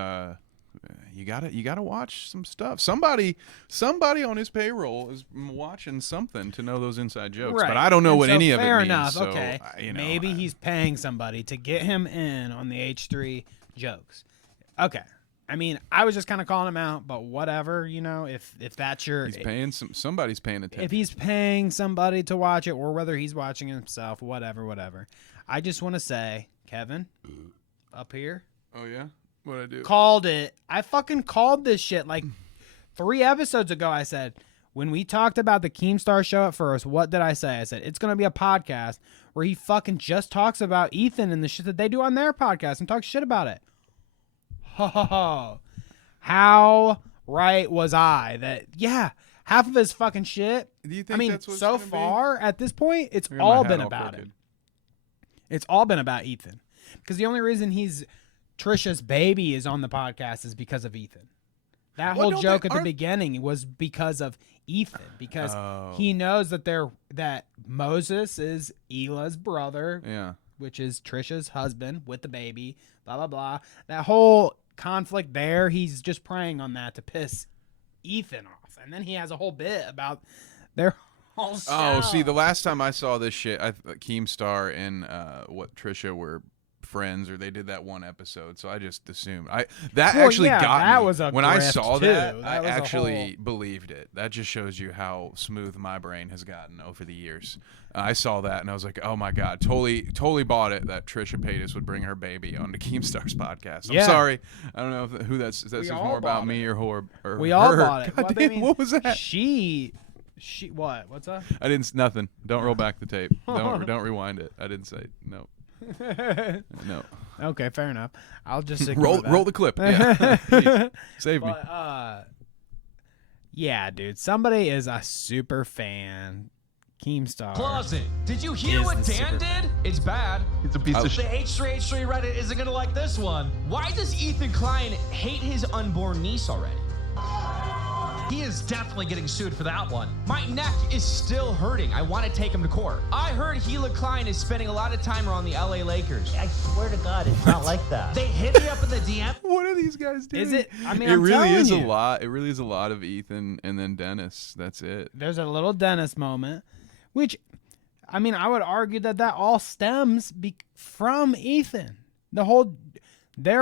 you gotta watch some stuff. Somebody on his payroll is watching something to know those inside jokes. Right. But I don't know what any of it means. Fair enough. So, okay, maybe he's paying somebody to get him in on the H3 jokes. Okay. I mean, I was just kind of calling him out, but whatever, if that's your... He's paying somebody's paying attention. If he's paying somebody to watch it, or whether he's watching himself, whatever. I just want to say, Kevin, up here. Oh, yeah? What'd I do? Called it. I fucking called this shit like 3 episodes ago. I said, when we talked about the Keemstar show at first, what did I say? I said, it's going to be a podcast where he fucking just talks about Ethan and the shit that they do on their podcast and talk shit about it. Ho. How right was I that, half of his fucking shit. Do you think that's what's so far at this point, it's all been about him. It's all been about Ethan. Because the only reason Trisha's baby is on the podcast is because of Ethan. That whole joke at the beginning was because of Ethan, because he knows that Moses is Ela's brother, which is Trisha's husband with the baby, blah, blah, blah. That whole conflict there, he's just preying on that to piss Ethan off. And then he has a whole bit about their whole show. Oh, see, the last time I saw this shit, Keemstar and what Trisha were friends or they did that one episode, so I just assumed. That actually got that me. was a when I grift, saw too. that, That I was a actually believed it. That just shows you how smooth my brain has gotten over the years. I saw that and I was like, oh my god, totally bought it that Trisha Paytas would bring her baby onto Keemstar's podcast. I'm sorry, I don't know who that says more about me or her. We all bought it. God damn, what was that? She what? What's up? I didn't. Nothing. Don't roll back the tape. Don't rewind it. I didn't say no. No. Okay, fair enough. I'll just roll the clip. Yeah. Please, save me. Yeah, dude. Somebody is a super fan. Keemstar. Closet. Did you hear what Dan did? It's bad. It's a piece of shit. The H3H3 Reddit isn't gonna like this one. Why does Ethan Klein hate his unborn niece already? He is definitely getting sued for that one. My neck is still hurting. I want to take him to court. I heard Gila Klein is spending a lot of time around the LA Lakers. I swear to God, it's not like that. They hit me up in the DM. What are these guys doing? Is it? I mean, it I'm really is telling a you. lot. It really is a lot of Ethan and then Dennis. That's it. There's a little Dennis moment, which, I mean, I would argue that all stems from Ethan. Their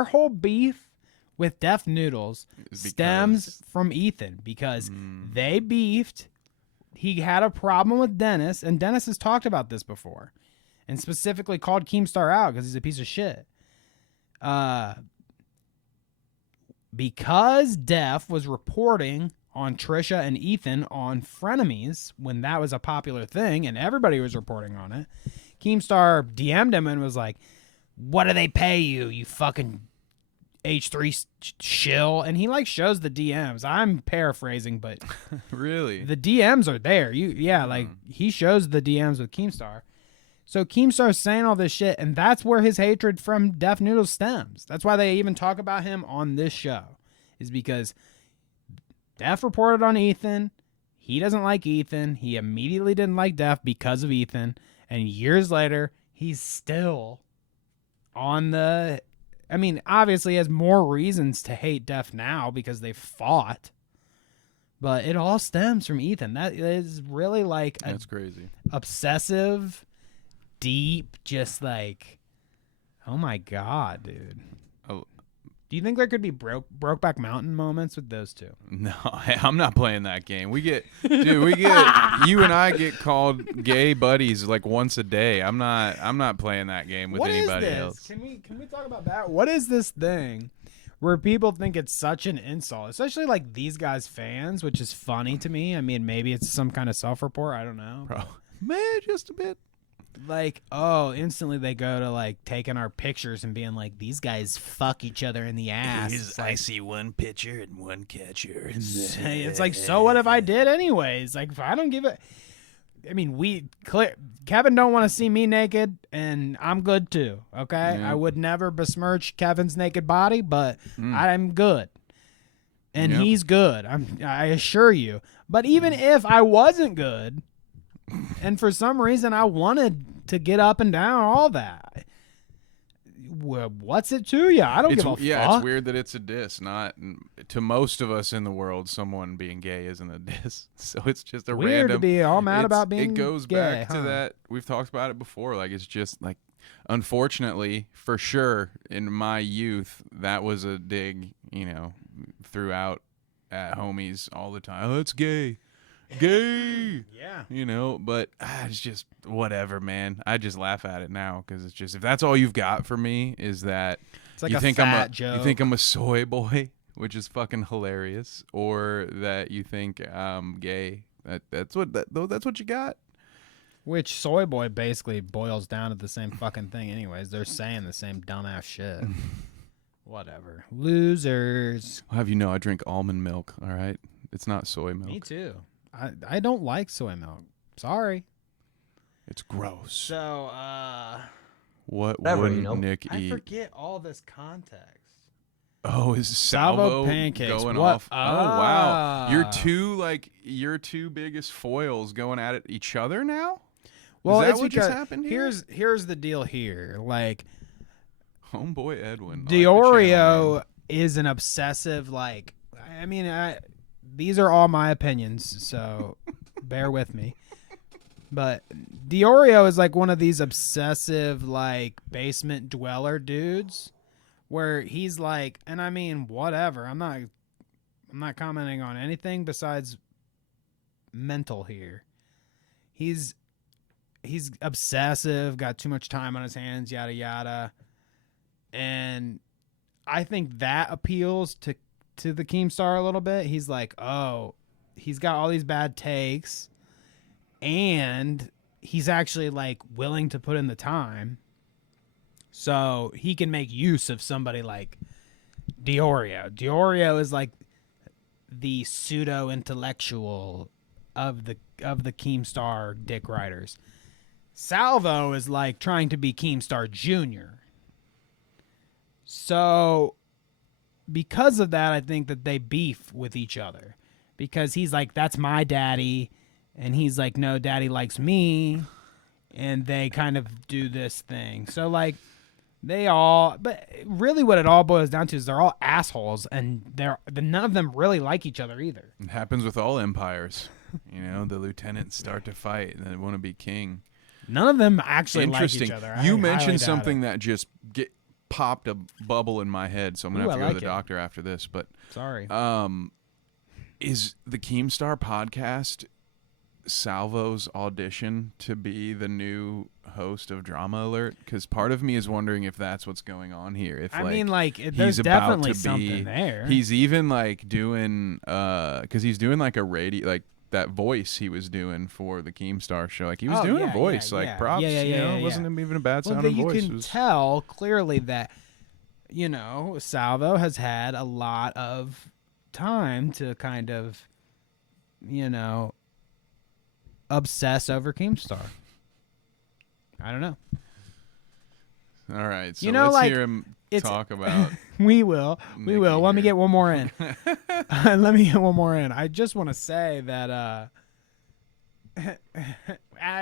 whole beef with Def Noodles stems from Ethan because they beefed. He had a problem with Dennis, and Dennis has talked about this before, and specifically called Keemstar out because he's a piece of shit. Because Def was reporting on Trisha and Ethan on Frenemies when that was a popular thing, and everybody was reporting on it, Keemstar DM'd him and was like, "What do they pay you, you fucking H3 shill?" And he like shows the DMs. I'm paraphrasing, but really, the DMs are there. Like he shows the DMs with Keemstar. So Keemstar's saying all this shit, and that's where his hatred from Def Noodles stems. That's why they even talk about him on this show, is because Def reported on Ethan. He doesn't like Ethan. He immediately didn't like Def because of Ethan. And years later, he's still on the... I mean, obviously he has more reasons to hate Def now because they fought. But it all stems from Ethan. That is really like that's crazy. Obsessive, deep, just like, oh my God, dude. Oh. Do you think there could be Brokeback Mountain moments with those two? No, I'm not playing that game. You and I get called gay buddies like once a day. I'm not playing that game with anybody else. Can we talk about that? What is this thing where people think it's such an insult, especially like these guys' fans, which is funny to me. I mean, maybe it's some kind of self-report. I don't know. Man, just a bit. Like, oh, instantly they go to like taking our pictures and being like, these guys fuck each other in the ass. I see one pitcher and one catcher. It's like, so what if I did anyways? Like, if I don't give it. I mean, Kevin don't want to see me naked, and I'm good too. Okay, Yeah. I would never besmirch Kevin's naked body, but I'm good, and he's good. I assure you. But even if I wasn't good, and for some reason I wanted to get up and down, all that, well, what's it to you? I don't give a fuck. It's weird that it's a diss. Not to most of us in the world, someone being gay isn't a diss. So it's just a Weird random. to be all mad about being It goes gay, back huh? to that. We've talked about it before. Like, it's just like, unfortunately, for sure, in my youth, that was a dig. Throughout at homies all the time. Oh, it's gay. Yeah. But it's just whatever, man. I just laugh at it now because it's just, if that's all you've got for me is that It's like you a think fat you joke. think I'm a soy boy, which is fucking hilarious, or that you think I'm gay. That's what you got. Which soy boy basically boils down to the same fucking thing anyways. They're saying the same dumbass shit. Whatever. Losers. I'll have you know I drink almond milk, all right? It's not soy milk. Me too. I don't like soy milk. Sorry. It's gross. So, What Whatever, would Nick I eat? forget all this context. Oh, is Salvo pancakes. going What? off? Oh, wow. Your two biggest foils going at each other now? Well, is that it's what because just happened here? here's the deal here. Like, Homeboy Edwin. Diorio is an obsessive, like, these are all my opinions, so bear with me. But Diorio is like one of these obsessive like basement dweller dudes where he's like, and I mean whatever. I'm not commenting on anything besides mental here. He's obsessive, got too much time on his hands, yada yada. And I think that appeals to the Keemstar a little bit. He's like, oh, he's got all these bad takes, and he's actually like willing to put in the time, so he can make use of somebody like Diorio. Diorio is like the pseudo intellectual of the Keemstar dick riders. Salvo is like trying to be Keemstar Jr. So because of that, I think that they beef with each other, because he's like, that's my daddy, and he's like, no, daddy likes me, and they kind of do this thing. So like but really what it all boils down to is they're all assholes, and none of them really like each other either. It happens with all empires. You know, the lieutenants start to fight and they want to be king. None of them actually like each other. You mentioned something that just popped a bubble in my head, so I'm gonna have to go to the doctor after this. But sorry, is the Keemstar podcast Salvo's audition to be the new host of Drama Alert? Because part of me is wondering if that's what's going on here. If there's definitely something there. He's even like doing because he's doing like a radio, like that voice he was doing for the Keemstar show. Like he was doing a voice, props. It wasn't even a bad sounding voice. You can tell clearly that, you know, Salvo has had a lot of time to kind of, you know, obsess over Keemstar. I don't know. All right, so you know, let's like, hear him talk about. We will. Let me get one more in. I just want to say that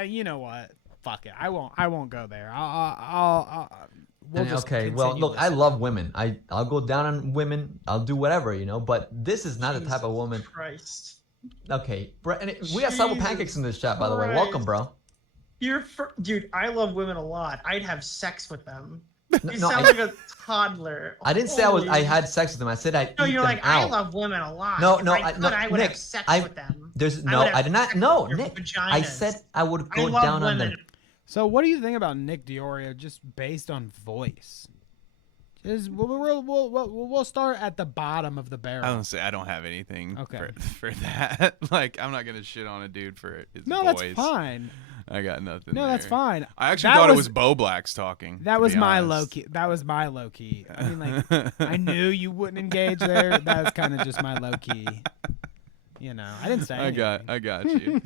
you know what? Fuck it. I won't go there. Well, look, I love women. I'll go down on women. I'll do whatever, you know. But this is not the type of woman. Christ. Okay, we got Salvo Pancakes in this chat, by the way. Welcome, bro. Dude, I love women a lot. I'd have sex with them. You sound like a toddler. I didn't say I had sex with them. I said I eat them you're like, out. I love women a lot. I would Nick, have sex with them. I did not. No, Nick. Vaginas. I said I would go down on them. So what do you think about Nick Diorio just based on voice? We'll start at the bottom of the barrel. I don't have anything for that. Like, I'm not going to shit on a dude for his voice. That's fine. I got nothing. No, that's fine. I actually thought it was Bo Blacks talking. That was my low key. I mean, like, I knew you wouldn't engage there. That's kind of just my low key. You know, I didn't say anything. I got you.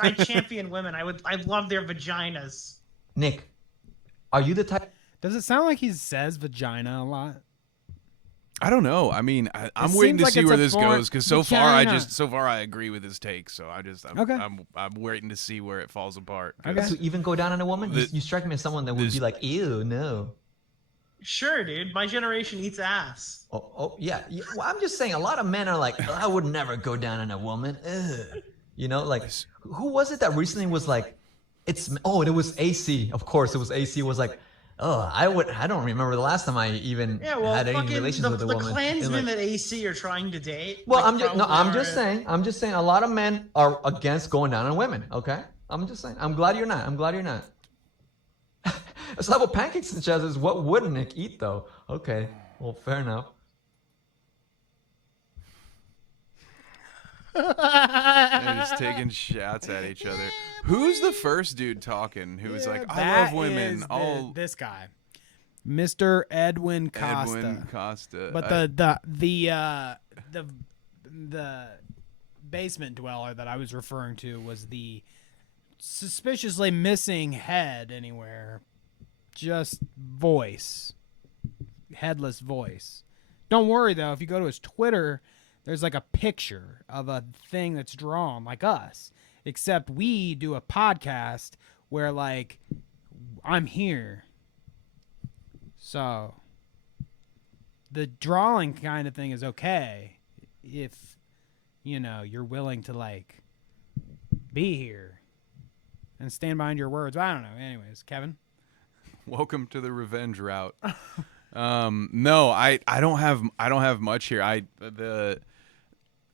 I champion women. I love their vaginas. Nick, are you the type? Does it sound like he says vagina a lot? I don't know. I mean, I'm waiting to see where this goes, because so far I agree with his take. So I'm waiting to see where it falls apart. Okay. So even go down on a woman? You strike me as someone that would be like, ew, no. Sure, dude. My generation eats ass. Oh yeah. Well, I'm just saying, a lot of men are like, I would never go down on a woman. Ugh. You know, like, who was it that recently was like, it was AC. Of course, it was AC. Was like, oh, I don't remember the last time I even had any relations with a woman. The Klansmen that AC are trying to date. Well, I'm just saying. A lot of men are against going down on women. Okay, I'm just saying. I'm glad you're not. Salvo Pancakes and Chaz is what would Nick eat though? Okay, well, fair enough. They're just taking shots at each other. Who's the first dude talking who was like, I love women? This guy, Mr. Edwin Costa. But the basement dweller that I was referring to was the suspiciously missing head anywhere. Just voice. Headless voice. Don't worry though, if you go to his Twitter, there's like a picture of a thing that's drawn like us, except we do a podcast where like I'm here. So the drawing kind of thing is okay if, you know, you're willing to like be here. and stand behind your words. I don't know. Anyways, Kevin. Welcome to the revenge route. No, I don't have much here.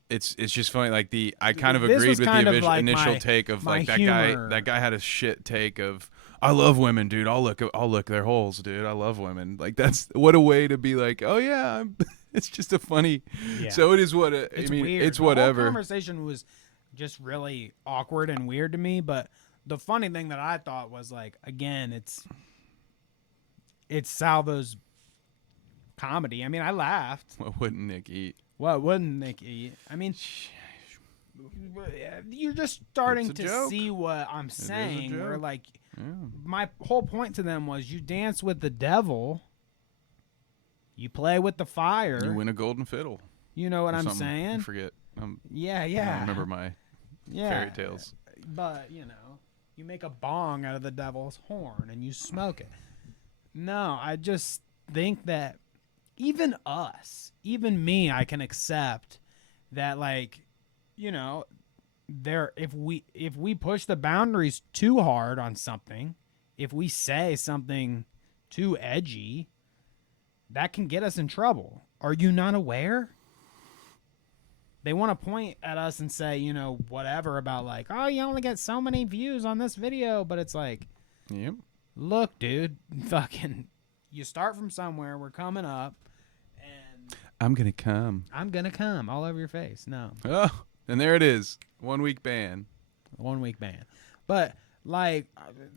It's just funny. Like I kind of agreed with the initial take of like that humor. guy had a shit take of, I love women, dude. I'll lick their holes, dude. I love women. Like that's what a way to be like, oh yeah, it's just a funny. Yeah. So it is what I mean. Weird. It's whatever. The whole conversation was just really awkward and weird to me. But the funny thing that I thought was like, again, it's Salvo's comedy. I mean, I laughed. What wouldn't Nick eat? What wouldn't Nick eat? I mean, you're just starting to see what I'm saying. Where like, my whole point to them was, you dance with the devil, you play with the fire, you win a golden fiddle. You know what I'm saying? I forget. Yeah. I don't remember my fairy tales. But you make a bong out of the devil's horn and you smoke it. No, I just think that even me, I can accept that, like, if we push the boundaries too hard on something, if we say something too edgy, that can get us in trouble. Are you not aware? They want to point at us and say, whatever about like, oh, you only get so many views on this video, but it's like, yep. Look, dude, fucking, you start from somewhere. We're coming up, and I'm gonna come all over your face. No. Oh, and there it is. 1 week ban. 1 week ban. But like,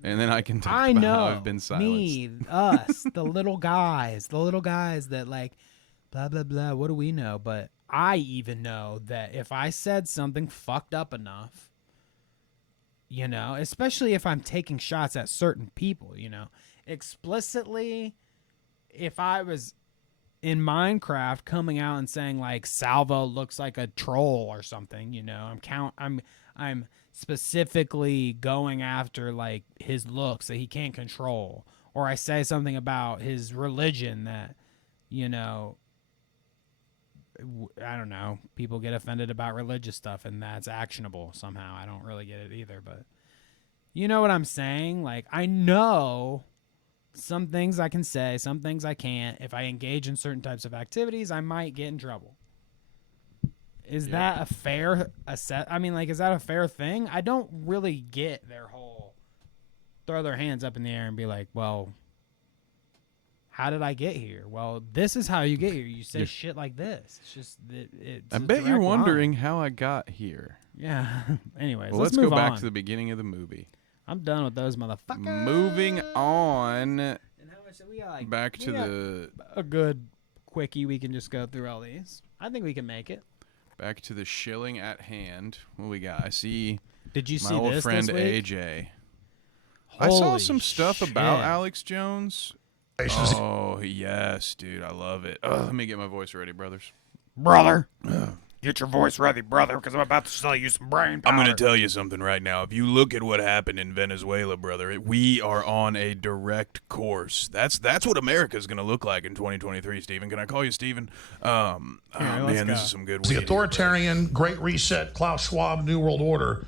and then I can talk about how I've been silenced. Me, us, the little guys that like, blah blah blah. What do we know? But I even know that if I said something fucked up enough, especially if I'm taking shots at certain people, explicitly, if I was in Minecraft coming out and saying like Salvo looks like a troll or something, I'm specifically going after like his looks that he can't control, or I say something about his religion that, I don't know, people get offended about religious stuff and that's actionable somehow. I don't really get it either, but you know what I'm saying? Like, I know some things I can say, some things I can't. If I engage in certain types of activities, I might get in trouble. Is that a fair is that a fair thing? I don't really get their whole throw their hands up in the air and be like, well, how did I get here? Well, this is how you get here. You say shit like this. It's just I bet you're wondering how I got here. Yeah. Anyways, well, let's go back to the beginning of the movie. I'm done with those motherfuckers. Moving on. And how much we got? Back to a good quickie. We can just go through all these. I think we can make it. Back to the shilling at hand. What we got? I see. Did you my see old this friend this week? AJ? I saw some stuff about Alex Jones. Oh, yes, dude. I love it. Let me get my voice ready, brothers. Brother. Get your voice ready, brother, because I'm about to sell you some brain powder. I'm going to tell you something right now. If you look at what happened in Venezuela, brother, we are on a direct course. That's what America's going to look like in 2023, Stephen. Can I call you Stephen? Man, this is some good The authoritarian, Great Reset, Klaus Schwab, New World Order,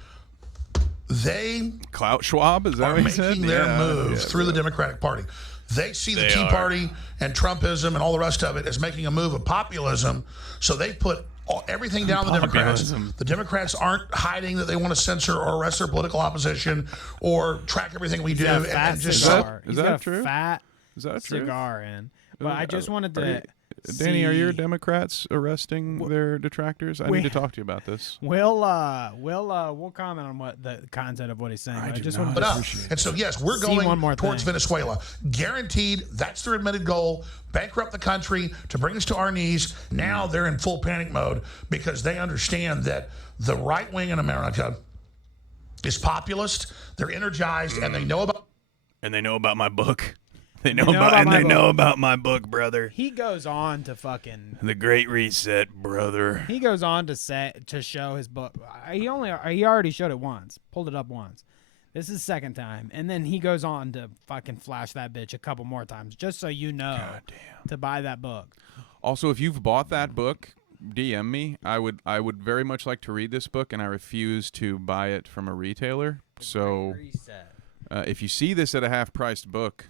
they Clout Schwab, is that are what he said? making their move through the Democratic Party. They see the Tea Party and Trumpism and all the rest of it as making a move of populism, so they put everything down the Democrats. The Democrats aren't hiding that they want to censor or arrest their political opposition or track everything we do. And just is that true? Fat is that true? Cigar in. But I just wanted to. Danny, are your Democrats arresting their detractors? I need to talk to you about this. We'll comment on what the content of what he's saying. I just want to appreciate. And so yes, we're going towards Venezuela. Guaranteed, that's their admitted goal. Bankrupt the country to bring us to our knees. Now they're in full panic mode because they understand that the right wing in America is populist. They're energized and they know about my book. They know about my book, brother. He goes on to fucking The Great Reset, brother. He goes on to show his book. He already showed it once, pulled it up once. This is the second time, and then he goes on to fucking flash that bitch a couple more times, just so you know to buy that book. Also, if you've bought that book, DM me. I would very much like to read this book, and I refuse to buy it from a retailer So, if you see this at a half-priced book,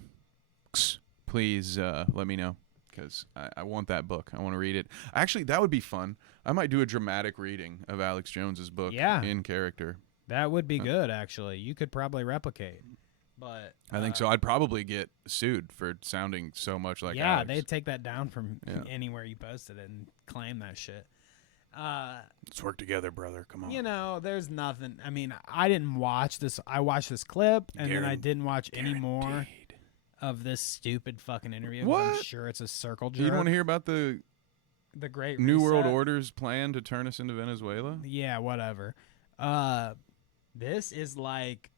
please let me know, because I want that book. I want to read it. Actually, that would be fun. I might do a dramatic reading of Alex Jones's book in character. That would be good, actually. You could probably replicate. But I think so. I'd probably get sued for sounding so much like Alex. They'd take that down from anywhere you posted it and claim that shit. Let's work together, brother. Come on. You know, there's nothing. I mean, I didn't watch this. I watched this clip, and then I didn't watch any more of this stupid fucking interview. What? I'm sure it's a circle jerk. You want to hear about the Great New Reset? World Order's plan to turn us into Venezuela? Yeah, whatever. This is like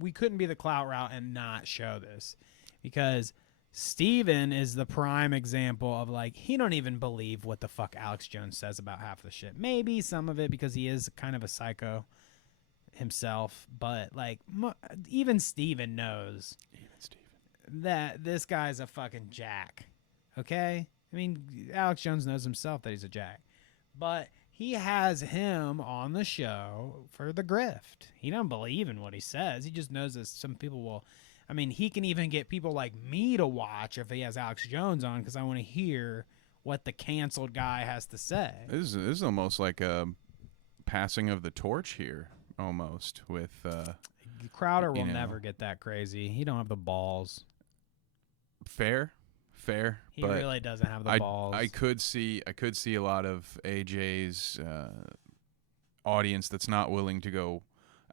we couldn't be the Clout route and not show this, because Steven is the prime example of, like, he don't even believe what the fuck Alex Jones says about half the shit. Maybe some of it because he is kind of a psycho himself, but like even Steven knows that this guy's a fucking jack. Okay? I mean, Alex Jones knows himself that he's a jack. But he has him on the show for the grift. He don't believe in what he says. He just knows that some people will. I mean, he can even get people like me to watch if he has Alex Jones on, because I want to hear what the canceled guy has to say. This is almost like a passing of the torch here, almost, with... Crowder will never get that crazy. He don't have the balls. Fair. He really doesn't have the balls. I could see a lot of AJ's audience that's not willing to go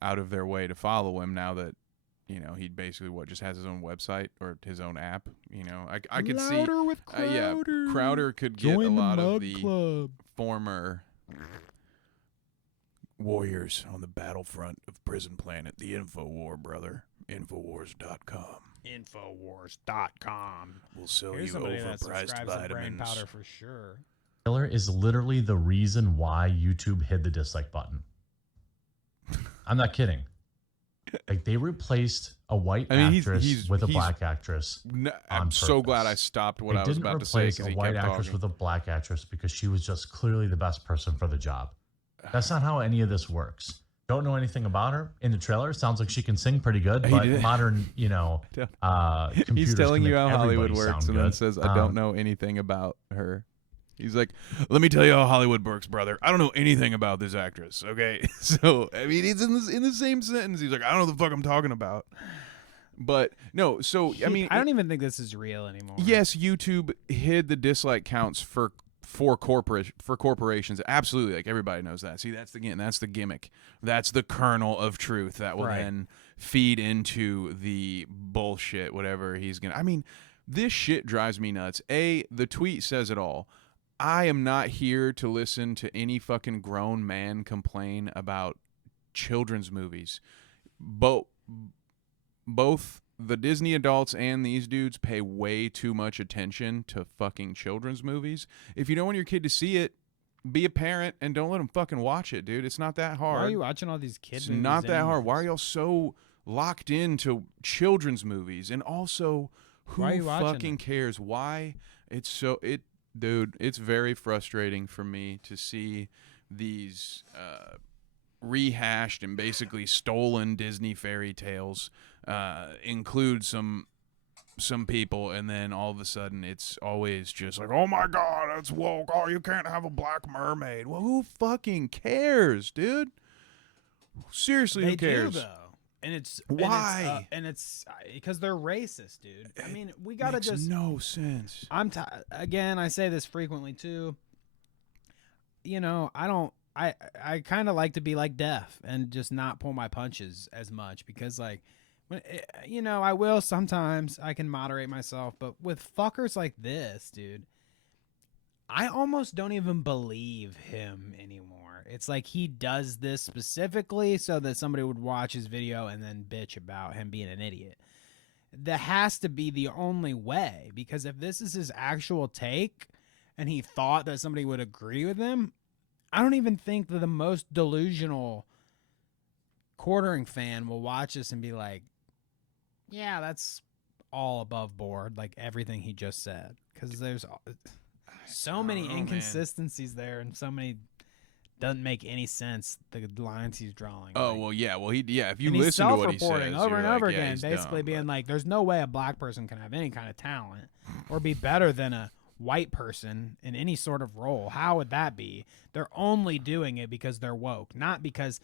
out of their way to follow him now that, you know, he basically just has his own website or his own app. You know, I could see with Crowder. Crowder could get a lot of the former warriors on the battlefront of Prison Planet, the InfoWar, brother. Infowars.com. Infowars.com. We'll sell Here's you overpriced vitamins. Brain vitamins. powder for sure. Taylor is literally the reason why YouTube hid the dislike button. I'm not kidding. Like, they replaced a white actress with a black actress. I'm so glad I stopped what I was about to say. They didn't replace a white actress with a black actress because she was just clearly the best person for the job. That's not how any of this works. Don't know anything about her. In the trailer, sounds like she can sing pretty good, but modern, you know, he's telling you how Hollywood works and then good. says, I don't know anything about her. He's like, let me tell you how Hollywood works, brother. I don't know anything about this actress, okay? So, I mean, it's in the same sentence. He's like, I don't know what the fuck I'm talking about. But, no, so, I mean... I don't even think this is real anymore. Yes, YouTube hid the dislike counts for corporations. Absolutely, like, everybody knows that. See, that's the gimmick. That's the kernel of truth that will then feed into the bullshit, whatever he's going to... I mean, this shit drives me nuts. The tweet says it all. I am not here to listen to any fucking grown man complain about children's movies. Both the Disney adults and these dudes pay way too much attention to fucking children's movies. If you don't want your kid to see it, be a parent and don't let them fucking watch it, dude. It's not that hard. Why are you watching all these kids? It's not that hard. Why are y'all so locked into children's movies? And also, who fucking cares? Why? Dude, it's very frustrating for me to see these rehashed and basically stolen Disney fairy tales include some people, and then all of a sudden it's always just like, oh my god, that's woke. Oh, you can't have a black mermaid. Well, who fucking cares, dude? Seriously, who cares? They do, though. And it's why? And it's because they're racist, dude. I mean, we gotta Makes no sense. Again, I say this frequently too. You know, I kind of like to be like deaf and just not pull my punches as much, because like, when you know, I will sometimes. I can moderate myself, but with fuckers like this, dude, I almost don't even believe him anymore. It's like he does this specifically so that somebody would watch his video and then bitch about him being an idiot. That has to be the only way, because if this is his actual take and he thought that somebody would agree with him, I don't even think that the most delusional quartering fan will watch this and be like, yeah, that's all above board, like everything he just said. Because there's so many inconsistencies there and so many doesn't make any sense. The lines he's drawing. Oh well, yeah. Well, if you and he's listen to what he says, self-reporting over and over again, he's basically dumb, being like, "There's no way a black person can have any kind of talent or be better than a white person in any sort of role. How would that be? They're only doing it because they're woke, not because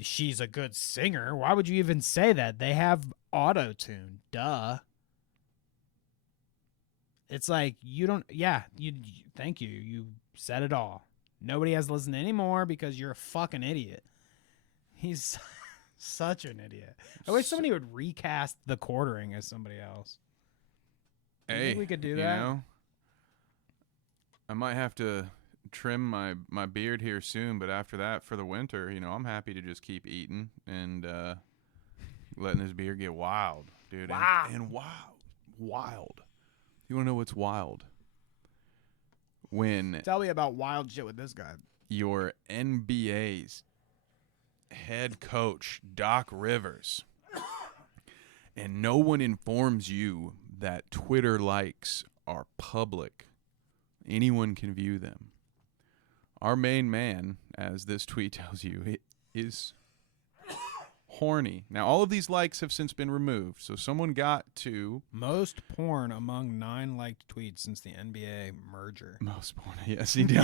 she's a good singer. Why would you even say that? They have auto-tune. Duh." It's like, you don't, thank you. You said it all. Nobody has to listen anymore because you're a fucking idiot. He's such an idiot. I wish somebody would recast the quartering as somebody else. You think we could do that? You know, I might have to trim my beard here soon, but after that, for the winter, I'm happy to just keep eating and letting this beard get wild, dude. Wow. And wild. You want to know what's wild? When Tell me about wild shit with this guy. Your NBA's head coach, Doc Rivers, and no one informs you that Twitter likes are public. Anyone can view them. Our main man, as this tweet tells you, is horny. Now, all of these likes have since been removed, so someone got to... Most porn among 9 liked tweets since the NBA merger. Most porn, yes, he did.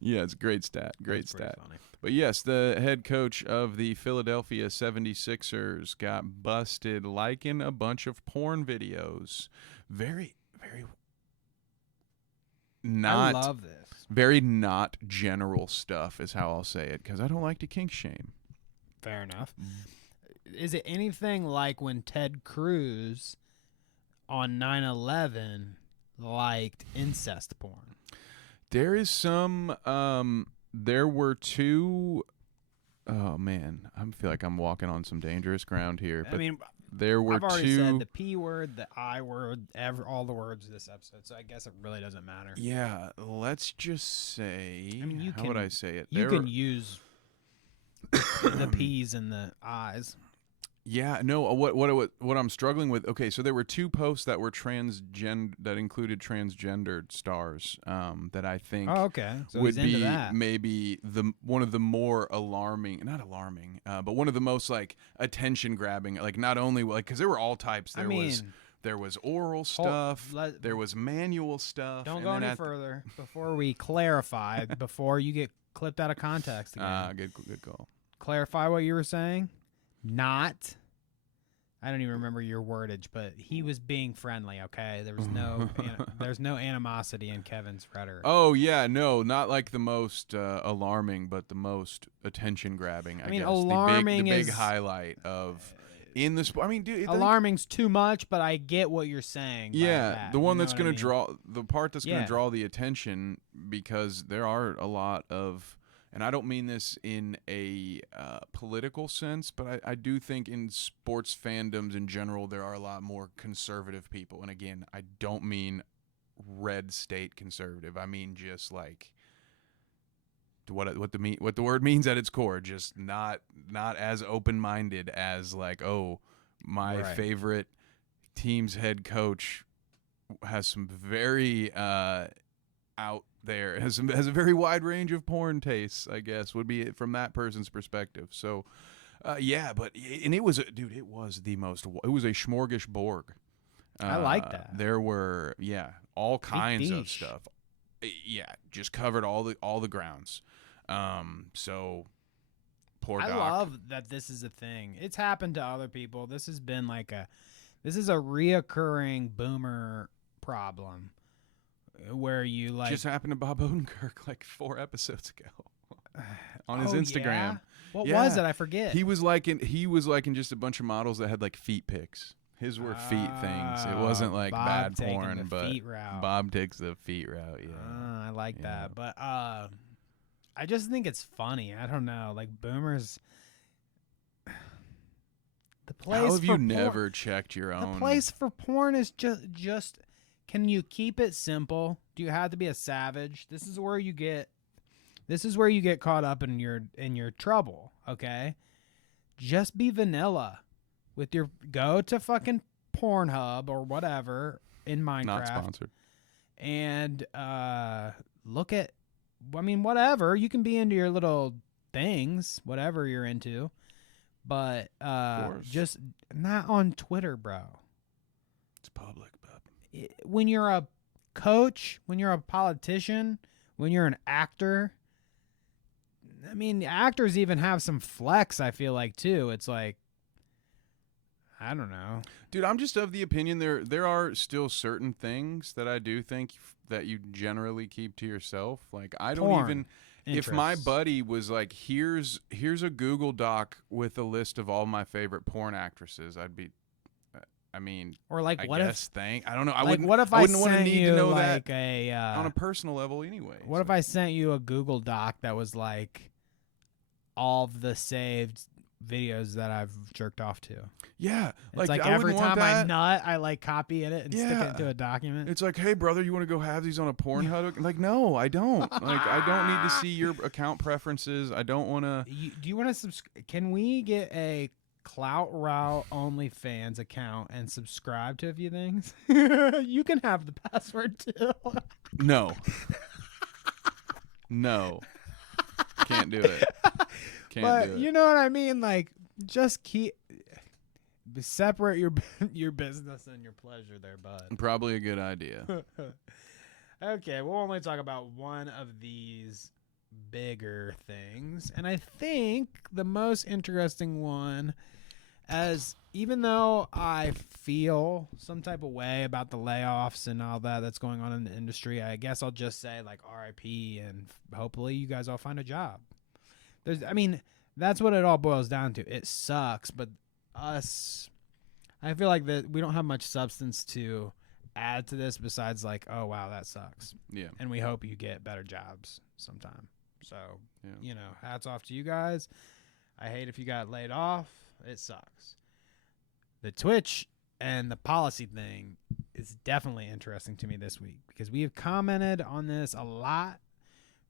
Yeah, it's a great stat. Great stat. Funny. But yes, the head coach of the Philadelphia 76ers got busted liking a bunch of porn videos. Very, very... I love this. Very not general stuff is how I'll say it, because I don't like to kink shame. Fair enough. Is it anything like when Ted Cruz on 9/11 liked incest porn? There is some, there were 2, oh man, I feel like I'm walking on some dangerous ground here. But there were I've already 2. said the P word, the I word, all the words of this episode, so I guess it really doesn't matter. Yeah, let's just say, how would I say it? You can use the P's and the I's. Yeah, no, what I'm struggling with, okay, so there were 2 posts that were that included transgendered stars, that I think so would be maybe one of the more not alarming, but one of the most like attention grabbing, like not only like, because there were all types. There was oral stuff, there was manual stuff. Don't go any further before we clarify, before you get clipped out of context again. Good call. Clarify what you were saying. I don't even remember your wordage, but he was being friendly. Okay, there was there's no animosity in Kevin's rhetoric. Oh yeah, no, not like the most alarming, but the most attention grabbing. I guess alarming the big is highlight of in the sport. I mean, dude, alarming's too much, but I get what you're saying. Yeah, the one that's going to draw the part that's going to draw the attention, because there are a lot of. And I don't mean this in a political sense, but I do think in sports fandoms in general, there are a lot more conservative people. And again, I don't mean red state conservative. I mean just like what the word means at its core. Just not as open-minded as like, oh, my favorite team's head coach has some very out there, has a very wide range of porn tastes, I guess, would be from that person's perspective. So but it was a smorgasbord. I like that. There were all kinds of stuff. Just covered all the grounds. So poor Doc. I love that this is a thing. It's happened to other people. This has been this is a reoccurring boomer problem. Where you like just happened to Bob Odenkirk like 4 episodes ago on his Instagram. Yeah? What was it? I forget. He was liking just a bunch of models that had like feet pics. His were feet things. It wasn't like Bob bad porn, but feet route. Bob takes the feet route. Yeah, I like that. But I just think it's funny. I don't know, like boomers. The place. How have you never checked your own? The place for porn is just. Can you keep it simple? Do you have to be a savage? This is where you get caught up in your trouble, okay? Just be vanilla with go to fucking Pornhub or whatever in Minecraft. Not sponsored. and look at, I mean, whatever. You can be into your little things, whatever you're into, but just not on Twitter, bro. It's public, bub. When you're a coach, when you're a politician, when you're an actor, I mean, actors even have some flex, I feel like, too. It's like, I don't know. Dude, I'm just of the opinion there are still certain things that I do think that you generally keep to yourself. Like, I don't Porn even... interests. If my buddy was like, here's a Google Doc with a list of all my favorite porn actresses, I'd be... I mean, or like, I what guess if? I don't know. I like, wouldn't. what if I I wouldn't want to sent need you to know like that a on a personal level anyway. What if I sent you a Google Doc that was like all of the saved videos that I've jerked off to? Yeah, it's like I every wouldn't want time I that. nut, I like copy it and stick it into a document. It's like, hey brother, you want to go have these on a Pornhub? Like, no, I don't. Like, I don't need to see your account preferences. I don't want to. Do you want to subscribe? Can we get a Clout Route OnlyFans account and subscribe to a few things? You can have the password too. No. No. Can't do it. Can't do it. You know what I mean? Like, just separate your business and your pleasure there, bud. Probably a good idea. Okay, we'll only talk about one of these bigger things, and I think the most interesting one, as even though I feel some type of way about the layoffs and all that's going on in the industry, I guess I'll just say like RIP, and hopefully you guys all find a job. That's what it all boils down to. It sucks, but I feel like that we don't have much substance to add to this besides like, oh wow, that sucks. Yeah. And we hope you get better jobs sometime. So, hats off to you guys. I hate if you got laid off. It sucks. The Twitch and the policy thing is definitely interesting to me this week because we have commented on this a lot.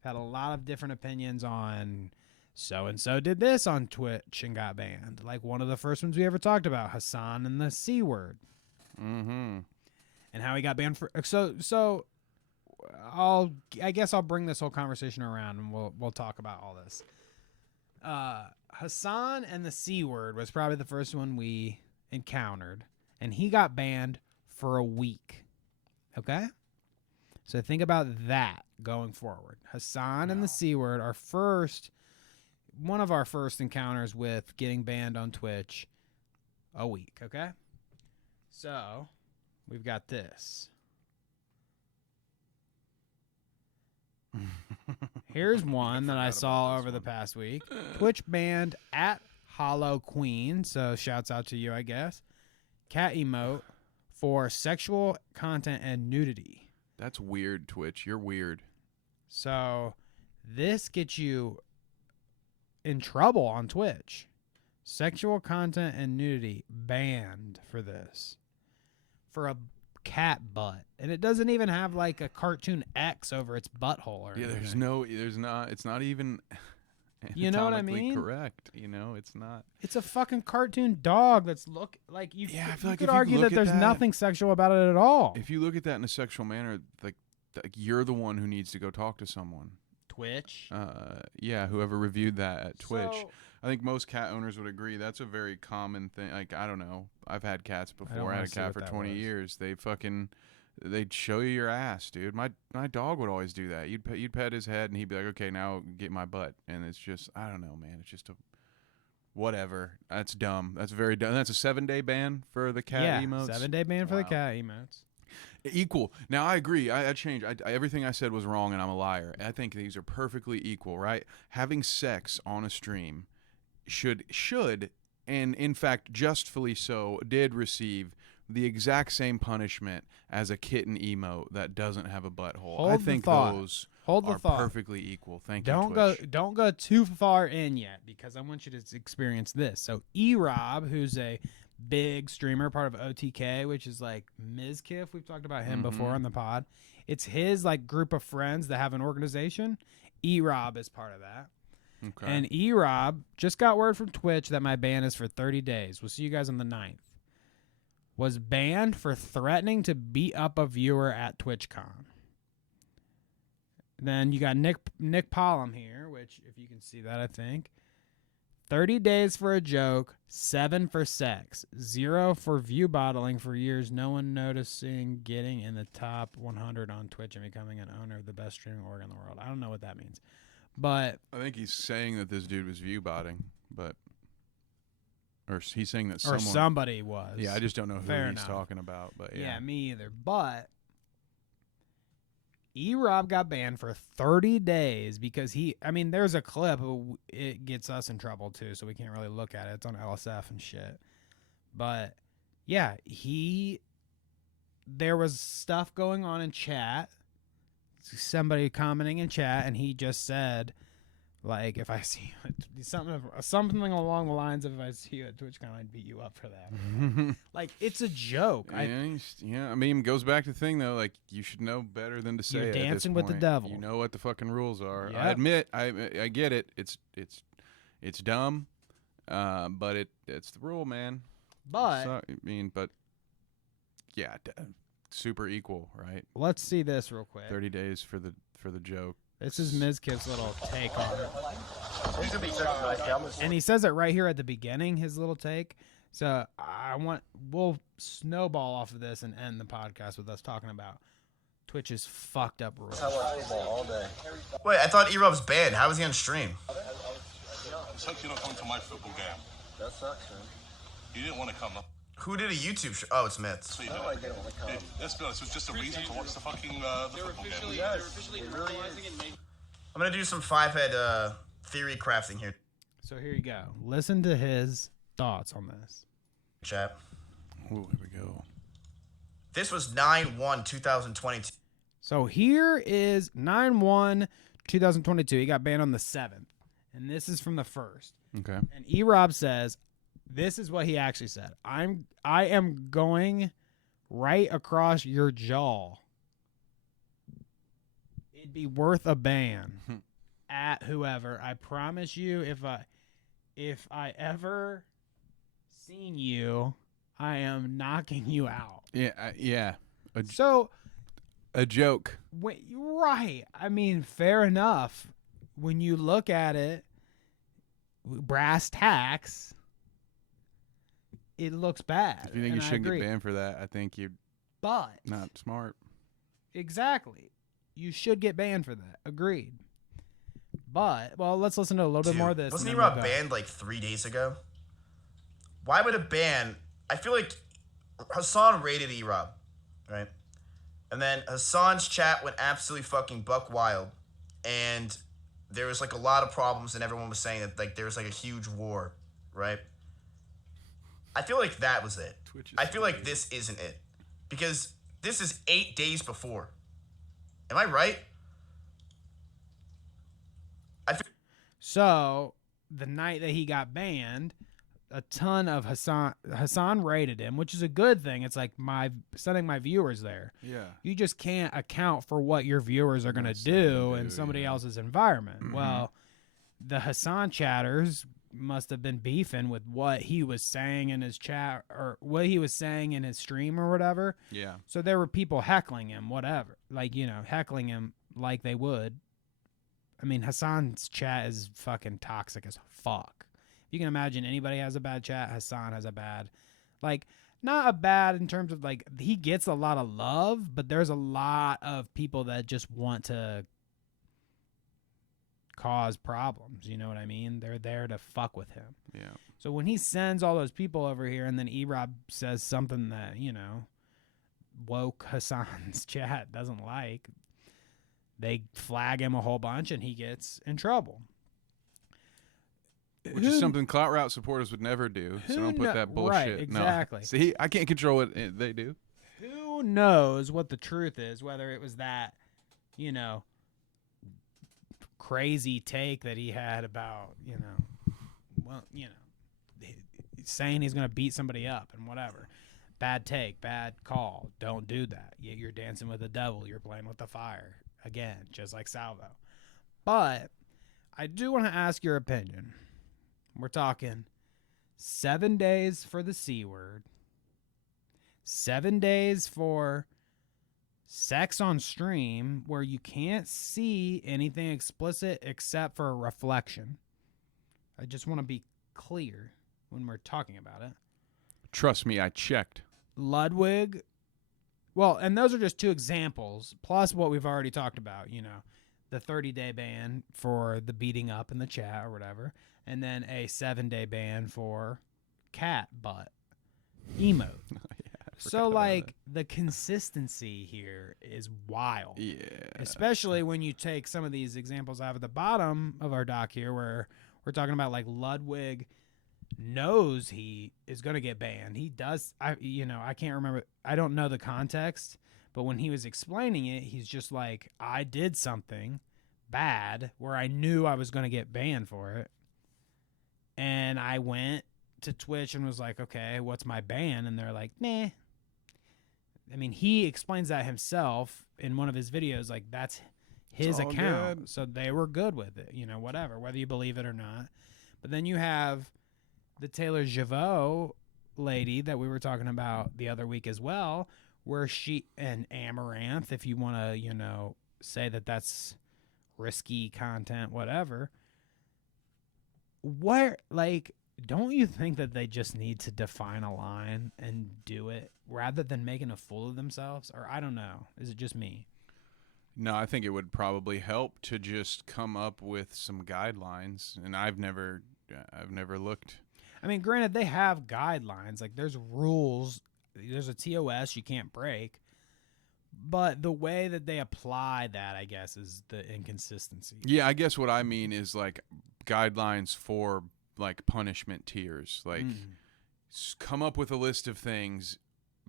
Had a lot of different opinions on so-and-so did this on Twitch and got banned. Like one of the first ones we ever talked about, Hassan and the C word. Mm-hmm. And how he got banned for... So I guess I'll bring this whole conversation around and we'll talk about all this. Hassan and the C word was probably the first one we encountered. And he got banned for a week. Okay? So think about that going forward. Hassan and the C word are one of our first encounters with getting banned on Twitch a week, okay? So, we've got this. Here's one that I saw over the past week. Twitch banned at Hollow Queen, so shouts out to you, I guess. Cat emote for sexual content and nudity. That's weird, Twitch. You're weird. So, this gets you in trouble on Twitch. Sexual content and nudity banned for this. For a cat butt. And it doesn't even have like a cartoon X over its butthole or anything. It's not even you know what I anatomically mean? correct. It's not. It's a fucking cartoon dog that's like you. Yeah, I feel you like could if you argue look that at there's that- nothing sexual about it at all. If you look at that in a sexual manner, like you're the one who needs to go talk to someone. Twitch? Yeah, whoever reviewed that at Twitch. So- I think most cat owners would agree that's a very common thing. Like, I don't know. I've had cats don't before. I wanna had a see cat what for that 20 was. years. They'd show you your ass, dude. My dog would always do that. You'd pet his head and he'd be like, okay, now get my butt. And it's just, I don't know, man. It's just whatever. That's dumb. That's very dumb. That's a 7-day ban for the cat emotes. 7-day ban for the cat emotes. Equal. Now, I agree. I changed. Everything I said was wrong and I'm a liar. I think these are perfectly equal, right? Having sex on a stream should and in fact justfully so did receive the exact same punishment as a kitten emote that doesn't have a butthole. I think those are perfectly equal. Thank you, Twitch. Don't go too far in yet because I want you to experience this. So E-Rob, who's a big streamer, part of OTK, which is like Ms. Kiff. We've talked about him before on the pod. It's his like group of friends that have an organization. E-Rob is part of that. Okay. And E-Rob just got word from Twitch that my ban is for 30 days. We'll see you guys on the 9th. Was banned for threatening to beat up a viewer at TwitchCon. Then you got Nick Pollum here, which, if you can see that, I think. 30 days for a joke, 7 for sex, 0 for view bottling for years, no one noticing, getting in the top 100 on Twitch and becoming an owner of the best streaming org in the world. I don't know what that means. But I think he's saying that this dude was view botting, but or he's saying that somebody was. Yeah, I just don't know who Fair he's enough. talking about. But yeah, me either. But E-Rob got banned for 30 days because there's a clip. It gets us in trouble too, so we can't really look at it. It's on LSF and shit. But yeah, there was stuff going on in chat. Somebody commenting in chat, and he just said, like, if I see something along the lines of, if I see you at TwitchCon, I'd beat you up for that. Like, it's a joke. Yeah, I mean, it goes back to the thing, though, like, you should know better than to say You're it. dancing at this with the point. devil. You know what the fucking rules are. Yep. I admit, I get it. It's dumb, but it's the rule, man. But yeah, super equal, right? Let's see this real quick. 30 days for the joke. This is Mizkif's little take on it. And he says it right here at the beginning, his little take. So we'll snowball off of this and end the podcast with us talking about Twitch's fucked up rules. Wait, I thought E-Rob's banned. How was he on stream? It's like you don't come to my football game. That sucks, man. You didn't want to come. Who did a YouTube show? Oh, it's Myths. So you know, let's be honest, it was just a reason to watch the fucking the football game. I'm going to do some 5-head theory crafting here. So here you go. Listen to his thoughts on this. Chat. Oh, here we go. This was 9/1/2022. So here is 9/1/2022. He got banned on the 7th. And this is from the 1st. Okay. And E-Rob says, this is what he actually said. I am going right across your jaw. It'd be worth a ban at whoever. I promise you, if I ever seen you, I am knocking you out. Yeah. A joke. Right. I mean, fair enough. When you look at it, brass tacks, it looks bad. If you think you shouldn't get banned for that, I think you're not smart. Exactly. You should get banned for that. Agreed. But, well, let's listen to a little bit more of this. Wasn't E-Rob banned like 3 days ago? Why would a ban... I feel like Hassan raided E-Rob, right? And then Hassan's chat went absolutely fucking buck wild. And there was like a lot of problems, and everyone was saying that like there was like a huge war, right? I feel like that was it. I feel like this isn't it. Because this is 8 days before. Am I right? So, the night that he got banned, a ton of Hassan raided him, which is a good thing. It's like sending my viewers there. Yeah. You just can't account for what your viewers are going to do in somebody else's environment. Mm-hmm. Well, the Hassan chatters must have been beefing with what he was saying in his chat or what he was saying in his stream or whatever. Yeah. So there were people heckling him, whatever. Like, heckling him like they would. I mean, Hassan's chat is fucking toxic as fuck. You can imagine anybody has a bad chat. Hassan has a bad, like, not a bad in terms of like he gets a lot of love, but there's a lot of people that just want to cause problems. You know what I mean? They're there to fuck with him. Yeah. So when he sends all those people over here and then E-Rob says something that, woke Hassan's chat doesn't like, they flag him a whole bunch and he gets in trouble. Which is something Clout Route supporters would never do. So don't put that bullshit. Right, exactly. No. See, I can't control what they do. Who knows what the truth is, whether it was that, crazy take that he had about, saying he's going to beat somebody up and whatever. Bad take, bad call. Don't do that. You're dancing with the devil. You're playing with the fire. Again, just like Salvo. But I do want to ask your opinion. We're talking 7 days for the C word, 7 days for sex on stream where you can't see anything explicit except for a reflection. I just want to be clear when we're talking about it. Trust me, I checked. Ludwig. Well, and those are just 2 examples, plus what we've already talked about, you know, the 30-day ban for the beating up in the chat or whatever, and then a 7-day ban for cat butt emote. So, like, the consistency here is wild. Yeah. Especially when you take some of these examples out of the bottom of our doc here where we're talking about, like, Ludwig knows he is going to get banned. He does. I can't remember. I don't know the context, but when he was explaining it, he's just like, I did something bad where I knew I was going to get banned for it. And I went to Twitch and was like, okay, what's my ban? And they're like, nah. I mean, he explains that himself in one of his videos. Like, that's his account. Good. So they were good with it, you know, whatever, whether you believe it or not. But then you have the Taylor Javot lady that we were talking about the other week as well, where she, and Amaranth, if you want to, you know, say that that's risky content, whatever. Where, like, don't you think that they just need to define a line and do it rather than making a fool of themselves? Or I don't know. Is it just me? No, I think it would probably help to just come up with some guidelines. And I've never looked. I mean, granted, they have guidelines. Like, there's rules. There's a TOS you can't break. But the way that they apply that, I guess, is the inconsistency. Yeah, I guess what I mean is, like, guidelines for, like, punishment tiers. Like, come up with a list of things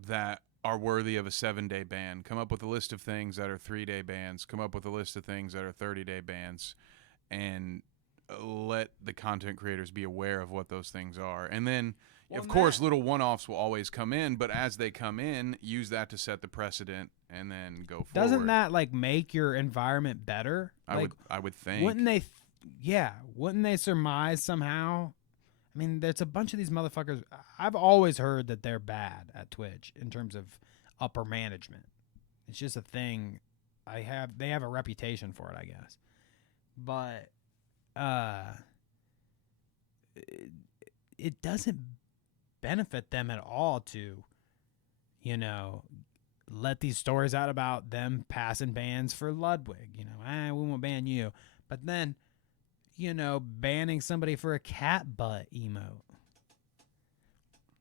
that are worthy of a 7-day ban. Come up with a list of things that are 3-day bans. Come up with a list of things that are 30-day bans. And let the content creators be aware of what those things are. And then, of course, little one-offs will always come in, but as they come in, use that to set the precedent and then go forward. Doesn't that, like, make your environment better? I would think. Wouldn't they wouldn't they surmise somehow? I mean, there's a bunch of these motherfuckers. I've always heard that they're bad at Twitch in terms of upper management. It's just a thing. They have a reputation for it, I guess. But it doesn't benefit them at all to, you know, let these stories out about them passing bans for Ludwig. You know, we won't ban you. But then, you know, banning somebody for a cat butt emote,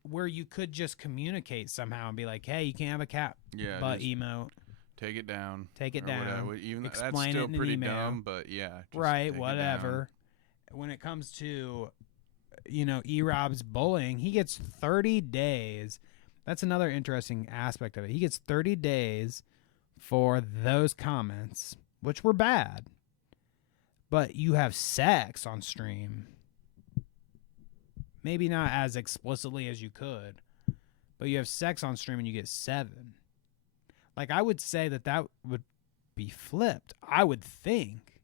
where you could just communicate somehow and be like, hey, you can't have a cat butt emote. Take it down. Take it down. Whatever. Even explain that's still it in pretty an email. dumb, but yeah. Right, whatever. When it comes to, you know, E-Rob's bullying, he gets 30 days. That's another interesting aspect of it. He gets 30 days for those comments, which were bad. But you have sex on stream. Maybe not as explicitly as you could, but you have sex on stream and you get 7. Like, I would say that would be flipped, I would think.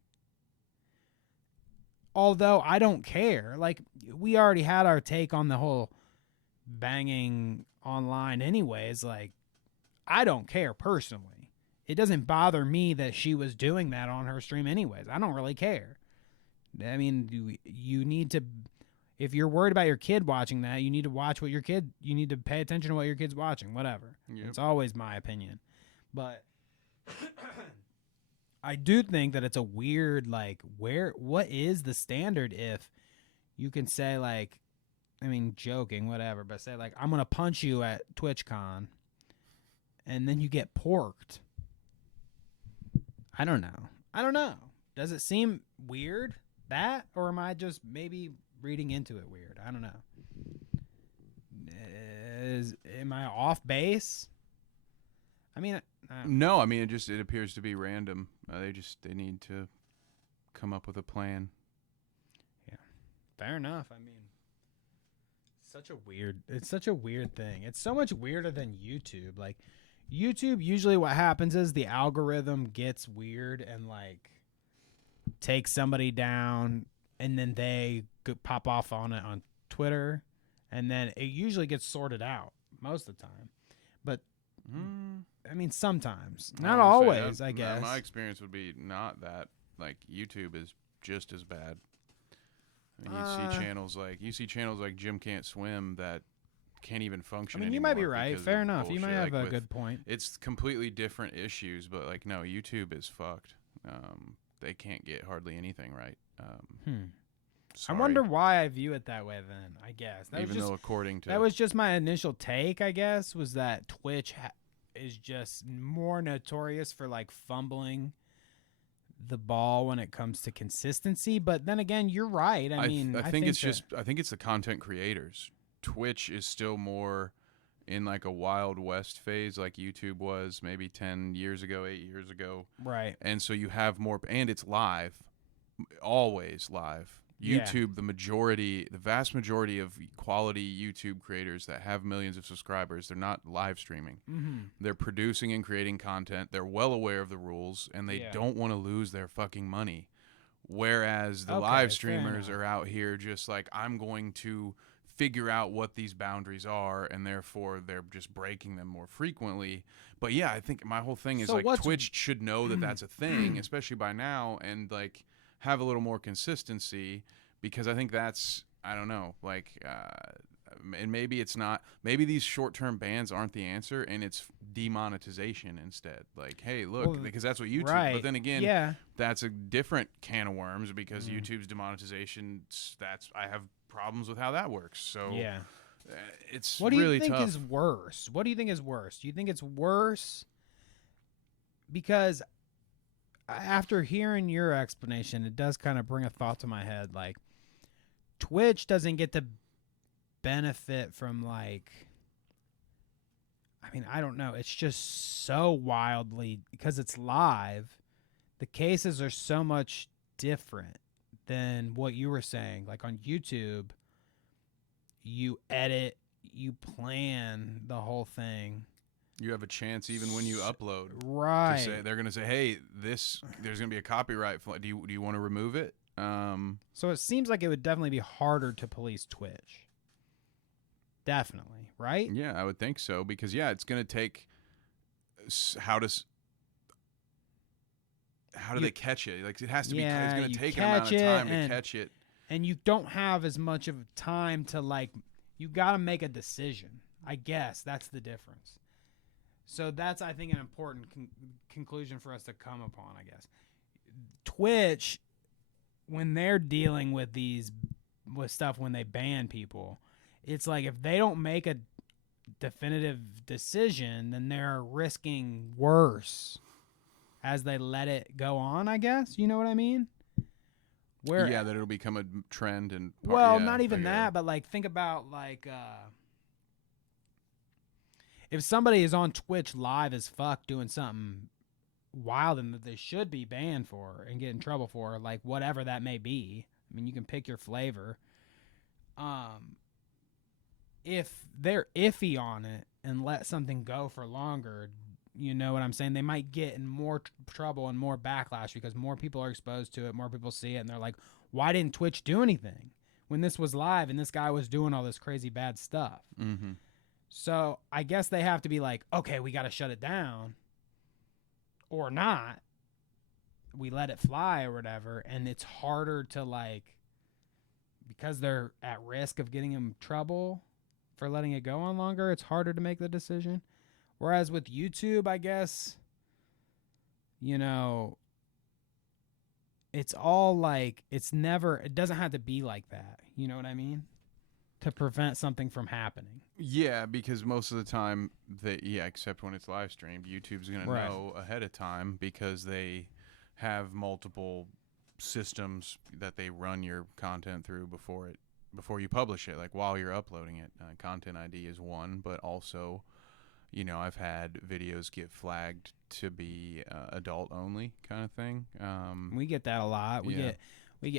Although I don't care. Like, we already had our take on the whole banging online anyways. Like, I don't care personally. It doesn't bother me that she was doing that on her stream anyways. I don't really care. I mean, you need to, if you're worried about your kid watching that, you need to watch what you need to pay attention to what your kid's watching, whatever. Yep. It's always my opinion. But I do think that it's a weird, like, what is the standard if you can say, like, I mean, joking, whatever, but say, like, I'm going to punch you at TwitchCon, and then you get porked. I don't know. Does it seem weird, that, or am I just maybe reading into it weird? I don't know. Am I off base? I mean, no. I mean, it appears to be random. They need to come up with a plan. Yeah, fair enough. I mean, it's such a weird thing. It's so much weirder than YouTube. Like, YouTube, usually what happens is the algorithm gets weird and, like, takes somebody down, and then they pop off on it on Twitter, and then it usually gets sorted out most of the time. But I mean, sometimes, not always. I guess my experience would be not that. Like YouTube is just as bad. I mean, you see channels like Jim Can't Swim that can't even function. I mean, anymore you might be right. Fair enough. You might have like a good point. It's completely different issues, but like no, YouTube is fucked. They can't get hardly anything right. I wonder why I view it that way. Then I guess though according to that was just my initial take. I guess was that Twitch is just more notorious for like fumbling the ball when it comes to consistency. But then again, you're right. I think it's the content creators. Twitch is still more in like a Wild West phase like YouTube was maybe 10 years ago, 8 years ago. Right. And so you have more, and it's live, always live. YouTube, the vast majority of quality YouTube creators that have millions of subscribers, they're not live streaming. They're producing and creating content. They're well aware of the rules, and they don't want to lose their fucking money. Whereas the live streamers are out here just like, I'm going to figure out what these boundaries are, and therefore they're just breaking them more frequently. But yeah, I think my whole thing is Twitch should know that that's a thing, especially by now, and like have a little more consistency, because I think that's, I don't know, like and maybe it's not, maybe these short-term bans aren't the answer, and it's demonetization instead. Like, hey, look, because that's what YouTube, but then again, that's a different can of worms, because YouTube's demonetization, I have problems with how that works. So it's what do you really think tough. is worse? What do you think is worse? Do you think it's worse because after hearing your explanation, it does kind of bring a thought to my head, like Twitch doesn't get to benefit from, like, I mean, I don't know, it's just so wildly, because it's live, the cases are so much different than what you were saying. Like on YouTube, you edit, you plan the whole thing. You have a chance even when you upload. Right. They're going to say, hey, there's going to be a copyright. Do you want to remove it? So it seems like it would definitely be harder to police Twitch. Definitely, right? Yeah, I would think so, because it's going to take how do they catch it? Like, it has to be, it's going to take an amount of time to catch it. And you don't have as much of time to, like, you got to make a decision. I guess that's the difference. So that's, I think, an important conclusion for us to come upon, I guess. Twitch, when they're dealing with stuff, when they ban people, it's like if they don't make a definitive decision, then they're risking worse as they let it go on, I guess. You know what I mean? That it'll become a trend. And not even that, but like think about like if somebody is on Twitch live as fuck doing something wild and that they should be banned for and get in trouble for, like whatever that may be. I mean, you can pick your flavor. If they're iffy on it and let something go for longer, you know what I'm saying? They might get in more trouble and more backlash because more people are exposed to it, more people see it, and they're like, why didn't Twitch do anything when this was live and this guy was doing all this crazy bad stuff? Mm-hmm. So I guess they have to be like, okay, we got to shut it down or not. We let it fly or whatever, and it's harder to, like, because they're at risk of getting in trouble for letting it go on longer, it's harder to make the decision. Whereas with YouTube, I guess, you know, it's all like, it doesn't have to be like that. You know what I mean? To prevent something from happening. Yeah, because most of the time, except when it's live streamed, YouTube's going to know ahead of time because they have multiple systems that they run your content through before you publish it, like while you're uploading it. Content ID is one, but also, you know, I've had videos get flagged to be adult only kind of thing. We get that a lot. We get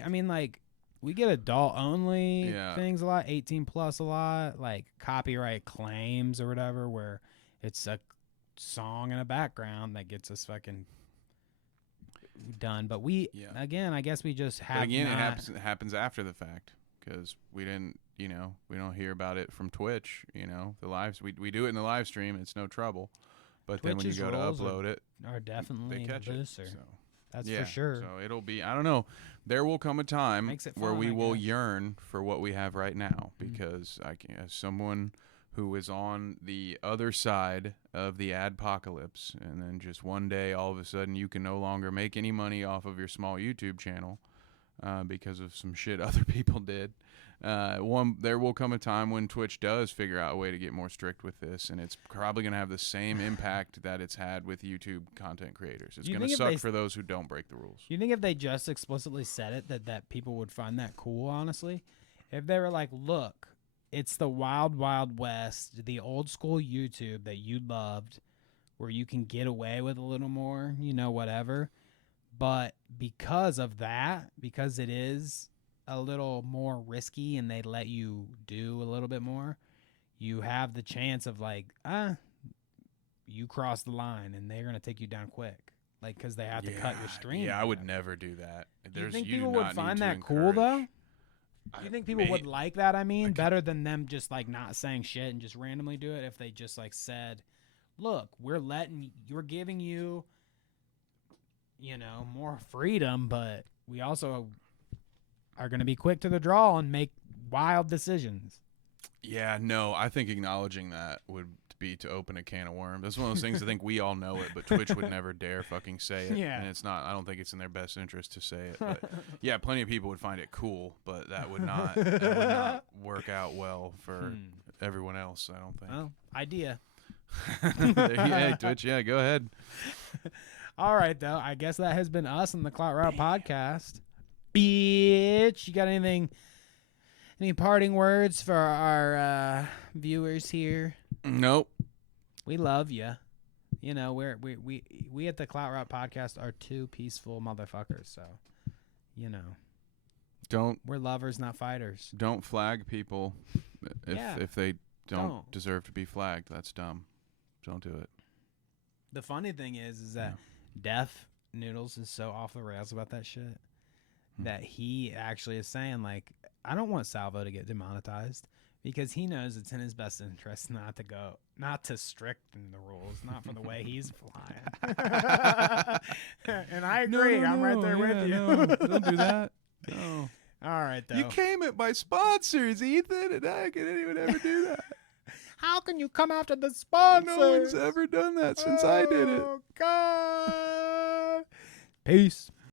I mean, like, we get adult only things a lot, 18 plus a lot, like copyright claims or whatever, where it's a song in a background that gets us fucking done. But again, I guess we just have. But again, it happens after the fact because we didn't, we don't hear about it from Twitch. The lives we do it in the live stream. It's no trouble. But then when you go to upload it, are definitely they catch looser. it. So. That's for sure. So it'll be, I don't know. There will come a time where we will yearn for what we have right now, because as someone who is on the other side of the adpocalypse, and then just one day all of a sudden you can no longer make any money off of your small YouTube channel because of some shit other people did. There will come a time when Twitch does figure out a way to get more strict with this, and it's probably going to have the same impact that it's had with YouTube content creators. It's going to suck for those who don't break the rules. You think if they just explicitly said it, that people would find that cool, honestly? If they were like, look, it's the wild, wild west, the old school YouTube that you loved, where you can get away with a little more, whatever. But because of that, because it is a little more risky and they let you do a little bit more, you have the chance of you cross the line and they're going to take you down quick. Because they have to cut your stream. Yeah, I would never do that. Do you think people would find that cool, though? Do you think people would like that, better than them just, not saying shit and just randomly do it if they just, said, look, we're giving you, more freedom, but we also are going to be quick to the draw and make wild decisions. Yeah, no, I think acknowledging that would be to open a can of worms. That's one of those things I think we all know it, but Twitch would never dare fucking say it. Yeah. And it's not, I don't think it's in their best interest to say it. But yeah, plenty of people would find it cool, but that would not work out well for everyone else, I don't think. Well, idea. Hey, Twitch, yeah, go ahead. All right, though. I guess that has been us on the Clout Route podcast. Bitch, you got any parting words for our viewers here? Nope. We love you. We at the Clout Route podcast are two peaceful motherfuckers. So, we're lovers, not fighters. Don't flag people if they don't deserve to be flagged. That's dumb. Don't do it. The funny thing is that Death Noodles is so off the rails about that shit that he actually is saying, I don't want Salvo to get demonetized because he knows it's in his best interest not to stricten the rules, not for the way he's flying. And I agree. I'm right there with you. No, don't do that. No. All right, though. You came at my sponsors, Ethan, and how can anyone ever do that? How can you come after the sponsors? No one's ever done that since I did it. Oh, God. Peace.